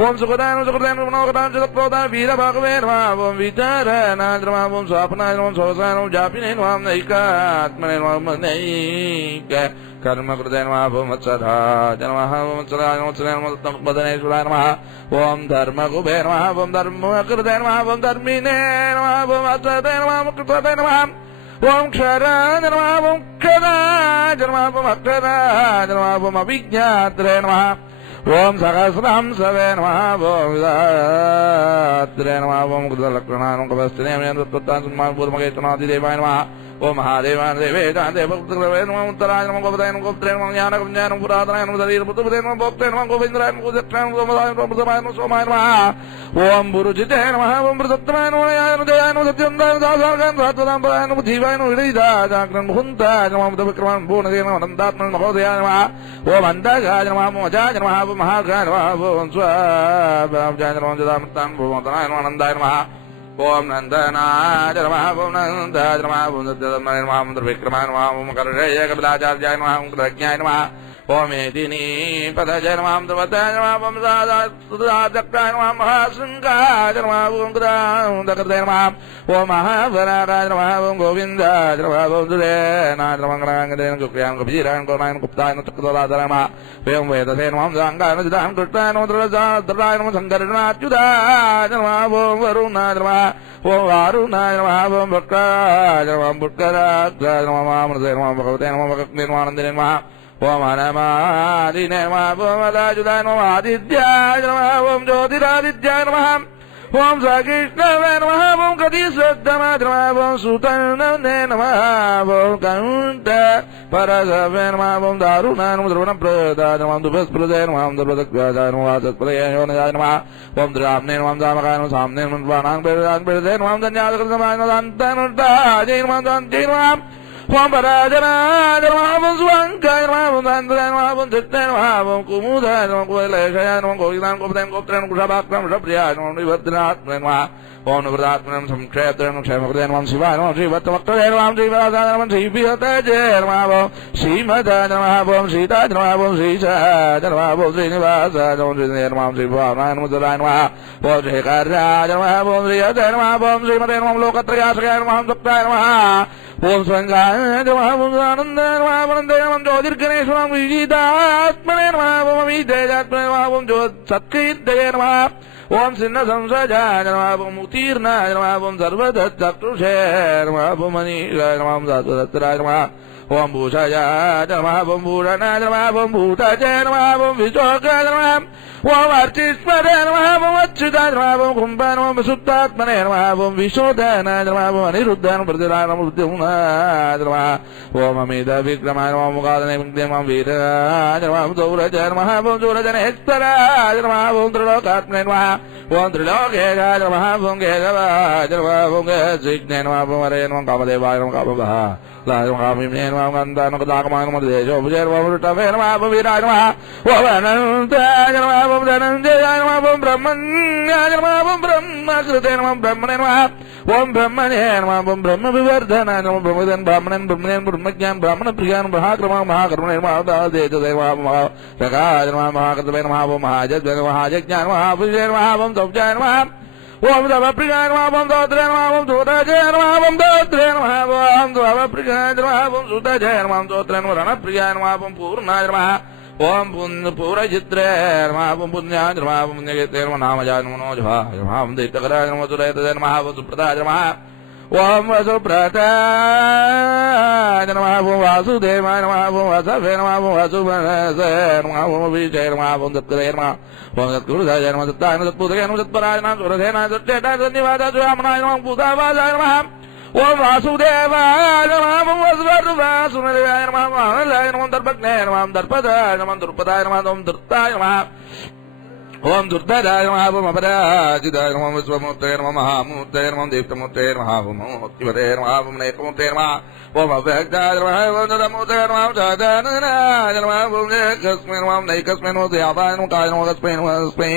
ఓం సుఖదాయ నమః సుఖదాయ నమః మనోహరాయ చక్రోదాయ వీరభాగవే నమః ఓం విచారణాయ నమః ఓం స్వాపనాయ నమః సోసాయ నమః జాపినే నమః నైకాత్మనే నమః నైక कर्मकृते नमः वत्सराय नमः वत्सराय नमः नमः ओम धर्मकुबे नमः ओम धर्मकृते नमः ओम धर्मिणे नमः ओम वत्सते नमः कृते नमः ओम क्षराय नमः ओम क्षराय नमः ओम अक्षराय नमः ओम अभिज्ञात्रे नमः ओम सहस्रांशवे नमः ओम विदात्रे नमः ओम कृतलक्षणाय नमः कवस्त्रे नमः पूर्वकेतनादिदेवाय नमः ओम महादेवाय देवे देवपुत्रवे नमः उत्तराय नमः गोपदाय नमः गोप्त्रे नमः ज्ञानकं ज्ञानं पुरातनाय नमः शरीरपुत्रपदे नमः भोक्त्रे नमः गोविन्द्राय नमः गोदक्षाय नमः गोमदाय नमः प्रथमाय नमः सोमाय नमः ओम गुरुजिते नमः ओम प्रदत्तमाय नमः याय नमः दयाय नमः सत्यन्दाय नमः दासार्गाय नमः सात्वताम्बराय नमः जीवाय नमः हृदयाय जाग्रन् मुकुन्दाय नमः बुद्धविक्रमान् पूर्णदेव नमः अनन्तात्मन् महोदयाय नमः ओम अन्धगाय नमः ओम अजाय नमः ओम महागाय नमः ओम स्वाभावजाय नमः जदामृतान् भूमतनाय नमः आनन्दाय नमः ओम नंदनाय नमः ओम नंदाय नमः ओम दत्तमाय नमः ओम विक्रमाय नमः ओम कर्णेय कपिलाचार्याय नमः ओम कृतज्ञाय नमः ओम एदिनी पदजय नमः ओम द्रवताय नमः ओम सुदादक्ताय नमः महाशृंगाय नमः ओम कृताय नमः ओम महावराराय नमः ओम गोविन्दाय नमः ओम दुरेनाय नमः गणांगदेन कुक्रियां कपिरायं कोमायं गुप्ताय नमः चक्रधराय नमः ओम वेदसे नमः सांगाय नमः जिदां कृष्णाय नमः द्रवताय नमः शंकरनाच्युताय नमः ओम वरुणाय नमः ओम वारुणाय नमः ओम भक्ताय नमः भक्तराय नमः अमृताय नमः भगवते नमः भक्ति नमः आनन्दिने नमः ओम अनमादिने नमः ओम अदाजुदाय नमः आदित्याय नमः ओम ज्योतिरादित्याय नमः ओम श्रीकृष्णाय नमः ओम कतिश्रद्धमाय नमः ओम सुतनने नमः ओम कंठ परसवे नमः ओम दारुणाय नमः द्रवणप्रदाय नमः दुभस्प्रदाय नमः ओम दुर्भदक्ताय नमः वाचस्पदय योनयाय नमः ओम द्राम्ने नमः दामकाय नमः साम्ने नमः वाणां पेदाय नमः धन्यादकृतमाय नमः दन्तानुदाय नमः दन्ते नमः ओम पराजनाय नमः ओम स्वांगाय नमः ओम दान्द्राय नमः ओम चित्ताय नमः ओम कुमुदाय नमः कुवलयशाय नमः गोविन्दाय गोपदाय गोप्त्राय नमः कुशाभाक्राय कुशप्रियाय नमः निवर्तनात्मने नमः ओम निवृतात्मने नमः संक्षेप्त्राय नमः क्षेमकृताय नमः शिवाय नमः श्रीवत्तवक्त्राय नमः श्रीवराजाय नमः श्रीविहताय नमः ओम श्रीमदाय नमः ओम सीताय नमः ओम श्रीशाय नमः ओम श्रीनिवासाय नमः श्रीनिवासाय नमः श्रीभावनाय नमः दुराय नमः ओम श्रीकार्याय नमः ओम श्रीहताय नमः ओम श्रीमते नमः लोकत्रयाश्रयाय नमः सप्ताय नमः ओम संगाय नमः ओम आनन्दाय नमः आनन्दाय नमः ज्योतिर्गणेश्वरं विजितात्मने नमः ओम विजयात्मने नमः ओम सत्कीर्तये नमः ओम सिन्न संसजाय नमः ओम उत्तीर्णाय नमः ओम सर्वदत्तचक्षुषे नमः ओम मनीषाय नमः ओम सात्वदत्तराय नमः ओम भूषाय नमः ओम भूषणाय नमः ओम भूताय नमः ओम विशोकाय नमः ओम अर्चिष्मरे नमः ओम अच्युताय नमः ओम कुम्भाय नमः ओम सुप्तात्मने नमः ओम विशोधाय नमः ओम अनिरुद्धाय नमः प्रतिराय नमः मृत्युंजयाय नमः ओम अमित विक्रमाय नमः ओम कादने नमः वीराय नमः ओम सौरजाय नमः ओम सूरजनेश्वराय नमः ओम त्रिलोकात्मने नमः ओम त्रिलोकेशाय नमः ओम केशवाय नमः ओम केशविघ्ने नमः ओम हरे नमः कामदेवाय नमः कामभः लायमामिने नमः गन्धाय नमः दाकमाय नमः देशोपजय नमः वृषभे नमः ओम वीराय नमः ओम अनन्ताय नमः ओम धनञ्जयाय नमः ओम ब्रह्मण्याय नमः ओम ब्रह्मकृते नमः ब्रह्मणे नमः ओम ब्रह्मणे नमः ओम ब्रह्म विवर्धनाय नमः ब्रह्मदन् ब्राह्मणन् ब्रह्मणेन ब्रह्मज्ञान ब्राह्मण प्रियान् महाक्रमः महाकर्मणे नमः देजते नमः प्रकाश नमः महाकृतवे नमः ओम महाजज्ञ नमः महाजज्ञान नमः विजय नमः ओम तौजाय नमः ओम दवप्रियाय नमः ओम दौत्रे नमः ओम दूताजय नमः ओम दौत्रे नमः ओम दवप्रियाय नमः ओम सुताजय नमः ओम दौत्रे नमः रणप्रियाय नमः ओम पूर्णाय नमः ओम पूरचित्रे नमः ओम पुण्याय नमः ओम पुण्यकेते नमः नामजाय नमः मनोजभाय नमः ओम दैत्यकराय नमः सुरैतजय नमः ओम सुप्रदाय नमः ओम वसुप्रदाय नमः ओम वासुदेवाय नमः ओम वसवे नमः ओम वसुवनसे नमः ओम विजय नमः ओम दत्तकरे नमः ओम दत्तगुरुदाय नमः दत्ताय नमः दत्तपुत्रय नमः दत्तपराय नमः सुरसेनाय दत्तेटाय धन्यवादाय सुरामनाय नमः भूतावासाय नमः ओम वासुदेवाय नमः ओम वसुदेवाय नमः महालाय नमः दर्पज्ञे नमः दर्पदाय नमः दुर्पदाय नमः ओम दुर्ताय नमः ओम दुर्धराय नमः ओम अपराजिताय नमः विश्वमूर्तये नमः महामूर्तये नमः दीप्तमूर्तये नमः ओम मोक्तिपते नमः ओम नेकमूर्तये नमः ओम अव्यक्ताय नमः ओम नमोदय नमः साधारणाय नमः ओम एकस्मै नमः नैकस्मै नमः देवाय नमः काय नमः तस्मै नमः तस्मै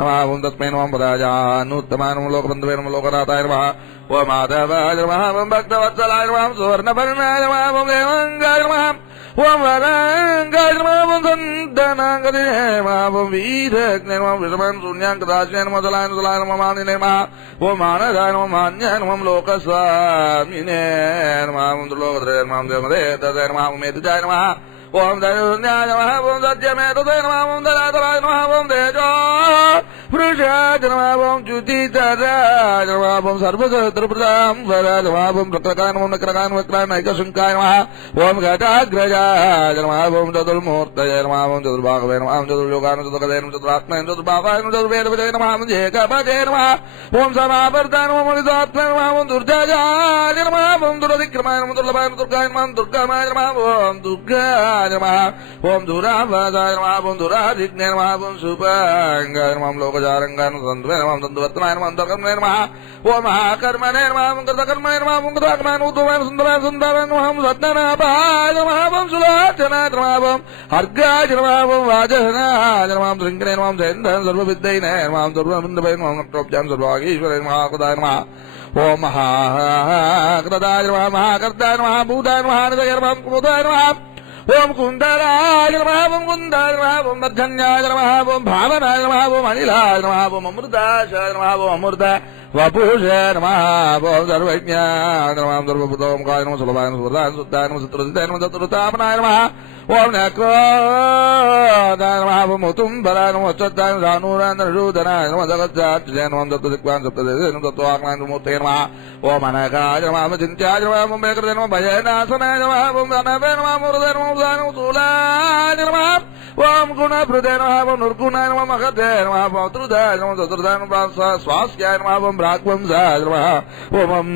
नमः ओम तस्मै नमः पराजानुत्तमाय नमः लोकबन्धवे नमः लोकनाथाय नमः ओम माधवाय नमः ओम भक्तवत्सलाय नमः सुवर्णवर्णाय नमः ओम देवांगाय नमः ओम वरांगाय नमः ओम सन्दनांगदे नमः ओम वीरग्ने नमः विषमं शून्याङ्कदास्ये नमः सलाय नमः मानिने नमः ओम मानदाय नमः मान्याय नमः लोकस्वामिने नमः ओम लोकत्रये नमः देवदेवताय नमः ओम मेतजाय नमः ఓం దైన్యాయ నమః ఓం సత్యమేతదే నమః ఓం దయాతరాయ నమః ఓం తేజో పురుషాయ నమః ఓం జ్యోతితరాయ నమః ఓం సర్వశత్రుప్రదాం వరాయ నమః ఓం ప్రకృతాయ నమః నక్రకాయ వక్రాయ నైకశంకాయ నమః ఓం ఘటాగ్రజాయ నమః ఓం చతుర్మూర్తయే నమః ఓం చతుర్భాగవే నమః ఓం చతుర్యోగాయ చతుర్గదే నమః చతురాత్మనే చతుర్భాగాయ నమః చతుర్వేదవదే నమః ఓం ఏకపదే నమః ఓం సమావర్తాయ నమః ఓం నిదాత్మనే నమః ఓం దుర్జాయ నమః ఓం దురధిక్రమాయ నమః దుర్లభాయ నమః దుర్గాయ నమః దుర్గామాయ నమః ఓం దుర్గాయ నమః ఓం దురావాదాయ నమః ఓం దురాధిజ్ఞాయ నమః ఓం శుభాంగాయ నమః లోకజారంగాయ నమః తంతువే నమః తంతువర్తనాయ నమః అంతర్కర్మణే నమః ఓం మహాకర్మణే నమః ఓం కృతకర్మణే నమః ఓం కృతకర్మణే ఉత్తమాయ సుందరాయ సుందరాయ నమః ఓం సత్యనాభాయ నమః ఓం సులోచనాయ నమః ఓం అర్ఘాయ నమః ఓం వాజహనాయ నమః ఓం శృంఖనే నమః ఓం జయంతాయ సర్వవిద్యైనే నమః ఓం సర్వబిందవే నమః ఓం నక్రోప్యాం సర్వాగీశ్వరాయ నమః కృతాయ నమః ఓం మహాకృతాయ నమః మహాకర్తాయ నమః భూతాయ నమః నిదయ నమః కుముదాయ నమః ఓం కుందరాయ నమః ఓం కుందాయ నమః ఓం మధ్యన్యాయ నమః ఓం భావనాయ నమః ఓం అనిలాయ నమః ఓం అమృతాశాయ నమః ఓం అమృత వపుషే నమః ఓం సర్వజ్ఞాయ నమః ఓం సర్వభూతోంకాయ నమః సులభాయ నమః సురదాయ సుద్దాయ నమః చతుర్దితాయ నమః చతుర్తాపనాయ నమః ఓం నక్రోదాయ నమః ఓం ఉతుంబరాయ నమః ఉచ్చత్తాయ నమః సానూరాంధ్రశూదనాయ నమః జగత్సాక్షిజాయ నమః దత్తదిక్వాన్ సప్తదేశాయ నమః తత్వాగ్నాయ మూర్తయే నమః ఓం అనకాయ నమః ఓం చింత్యాయ నమః ఓం మేకృతే నమః భయనాశనాయ నమః ఓం అనవే నమః ఓం హృదయ నమః ఓం శూలాయ నమః ఓం గుణభృతే నమః ఓం నిర్గుణాయ నమః మహతే నమః ఓం త్రుదాయ నమః చతుర్దాయ నమః స్వాస్యాయ నమః ఓం రాఘవంశాయ నమః ఓం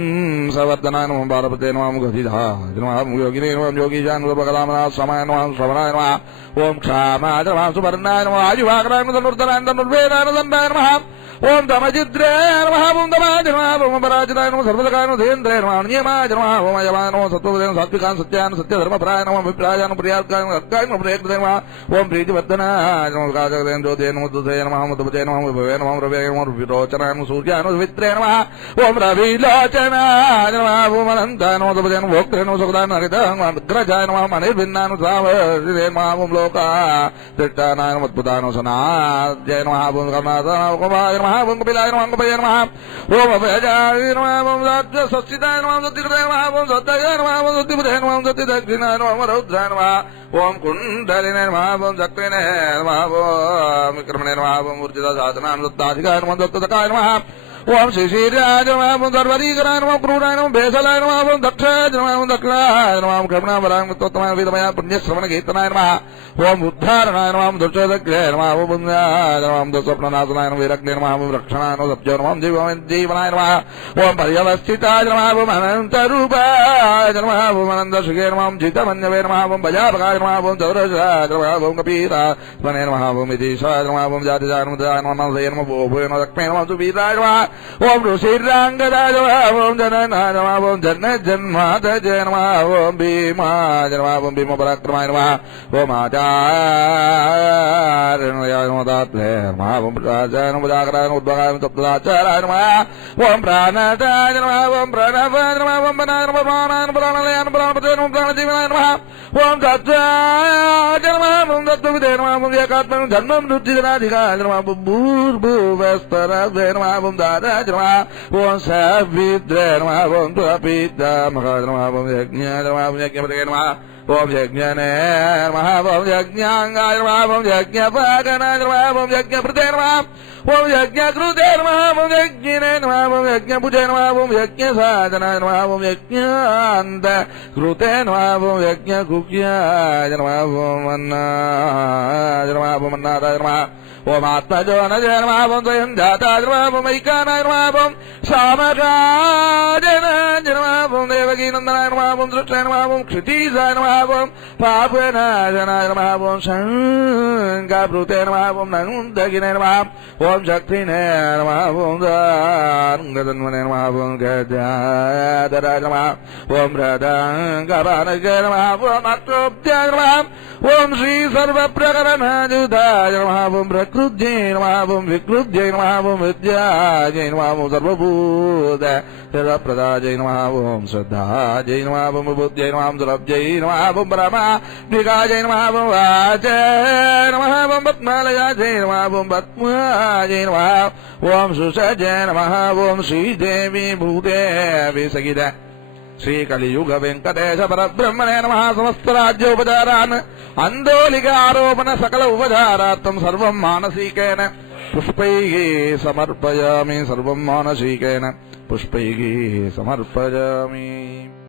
సవర్ధనాయ నమః పార్వతే నమః ఓం గతిధాయ నమః ఓం యోగినే నమః ఓం యోగీశాయ నమః భగవానాయ సమాయ నమః శ్రవణాయ నమః ఓం క్షామాయ నమః సువర్ణాయ నమః ఆయువాగ్రాయ నమః ధనుర్ధరాయ ధనుర్వేదాయ దండాయ నమః ఓం దమజిద్రాయ నమః ఓం దమాయ నమః ఓం పరాజితాయ నమః సర్వదకాయ నమః ధేంద్రాయ నమః నియమాయ నమః ఓం అయమాయ నమః సత్వవదే నమః సాత్వికాయ సత్యాయ సత్యధర్మపరాయ నమః విప్రాయ నమః ప్రియార్కాయ నమః అర్కాయ నమః ప్రియకృతే నమః ఓం ప్రీతివర్ధనాయ నమః కాజగదే జ్యోతే నమః దుతే నమః ముద్భతే నమః విభవే నమః రవే నమః విరోచనాయ నమః సూర్యాయ నమః విత్రే నమః ఓం రవిలోచనాయ నమః ఓం అనంతాయ నమః దుపతే నమః భోక్త్రే నమః సుఖదాయ నమః హరితాయ నమః అగ్రజాయ నమః మణిర్భిన్నాయ నమః సావరిదే నమః ఓం లోకా తిష్టానాయ నమః అద్భుతాయ నమః సనాద్యాయ నమః ఓం కర్ణాదాయ నమః ఓం కపిలాయ నమః ఓం అభయజాయ నమః ఓం సత్యసచ్చిదాయ నమః ఓం సత్యకృతాయ నమః ఓం సత్యాయ నమః ఓం సత్యబుధాయ నమః ఓం సత్యదక్షిణాయ నమః ఓం రౌద్రాయ నమః ఓం కుండలినే నమః ఓం చక్రినే నమః ఓం విక్రమణే నమః ఓం ఊర్జితసాధనాయ నమః దత్తాధికాయ నమః దత్తదకాయ నమః ఓం శ్రీశీర్యాయ నమః ఓం సర్వరీకరాయ నమః క్రూరాయ నమః భేషలాయ నమః ఓం దక్షాయ నమః ఓం దక్షిణాయ నమః ఓం కరుణావరాయ ఉత్తమాయ వీరమయ పుణ్యశ్రవణ కీర్తనాయ నమః ఓం ఉద్ధారణాయ నమః ఓం దుర్చోదగ్రయ నమః ఓం పుణ్యాయ నమః ఓం దుస్వప్ననాశనాయ నమః వీరగ్నే నమః ఓం రక్షణాయ నమః సత్యో నమః జీవనాయ నమః ఓం పర్యవస్థితాయ నమః ఓం అనంతరూపాయ నమః ఓం అనంతశుగే నమః ఓం జితమన్యవే నమః ఓం భజాపకాయ నమః ఓం చౌరశాయ నమః ఓం కపీరాస్మనే నమః ఓం విదీశాయ నమః ఓం జాతిజాయ నమః మనసే నమః భూభూయ నమః లక్ష్మీ నమః సువీరాయ నమః ఓం ఋషిరాంగదాయ నమః ఓం జననాయ నమః ఓం జన్మజన్మాతజయ నమః ఓం భీమాయ నమః ఓం భీమపరాక్రమాయ నమః ఓం ఆచార్యాయ నమః దాత్రే నమః ఓం రాజాయ నమః జాగరాయ నమః ఉద్భగాయ నమః తప్తదాచారాయ నమః ఓం ప్రాణదాయ నమః ఓం ప్రణవాయ నమః ఓం వనాయ నమః ప్రాణాయ నమః ప్రాణలయాయ నమః ప్రాణపతే నమః ప్రాణజీవనాయ నమః ఓం తత్వాయ నమః ఓం తత్వవిదే నమః ఓం ఏకాత్మం జన్మం మృత్యుజనాధికాయ నమః ఓం భూర్భువస్వరవే నమః ఓం దారాయ నమః ఓం సావిత్రే నమః ఓం పితామహాయ నమః ఓం యజ్ఞాయ నమః ఓం యజ్ఞపతే నమః ఓం యజ్ఞనే నమః ఓం యజ్ఞాంగాయ నమః ఓం యజ్ఞపాకనాయ నమః ఓం యజ్ఞపృతే నమః ఓం యజ్ఞకృతే నమః ఓం యజ్ఞినే నమః ఓం యజ్ఞభుజే నమః ఓం యజ్ఞసాధనాయ నమః ఓం యజ్ఞాంతకృతే నమః ఓం యజ్ఞకుక్యాయ నమః ఓం అన్నాయ నమః ఓం అన్నాదాయ నమః ఓం ఆత్మజోనజయ నమః ఓం స్వయం జాతాయ నమః ఓం ఐకానాయ నమః ఓం సామకాజనాయ నమః ఓం దేవకీనందనాయ నమః ఓం దృష్టాయ నమః ఓం క్షితీజాయ నమః ఓం పాపనాశనాయ నమః ఓం శంకాభృతే నమః ఓం నందగినే నమః ఓం శక్తినే నమః ఓం దాంగదన్వనే నమః ఓం గజాధరాయ నమః ఓం రథంగపానజయ నమః ఓం అక్రోప్యాయ నమః ఓం శ్రీ సర్వప్రకరణాయుధాయ నమః ఓం ప్రకృత్యై నమః ఓం వికృత్యై నమః ఓం విద్యాజై నమః ఓం సర్వభూత ప్రదాజై నమః ఓం శ్రద్ధాజై నమః ఓం బుద్ధ్యై నమః ఓం సులభ్యై నమః ఓం పరమాధికాజై నమః ఓం వాచై నమః ఓం పద్మాలయాజై నమః ఓం పద్మాజై నమః ఓం సుసజై నమః ఓం శ్రీదేవి భూదేవి సగిత श्रीकलियुग वेंकटेश परब्रह्मणे नमः समस्तराज्योपचारान् अंदोलिकारोपण सकल उपचारार्थं सर्वं मानसिकेन पुष्पैः समर्पयामि सर्वं मानसिकेन पुष्पैः समर्पयामि।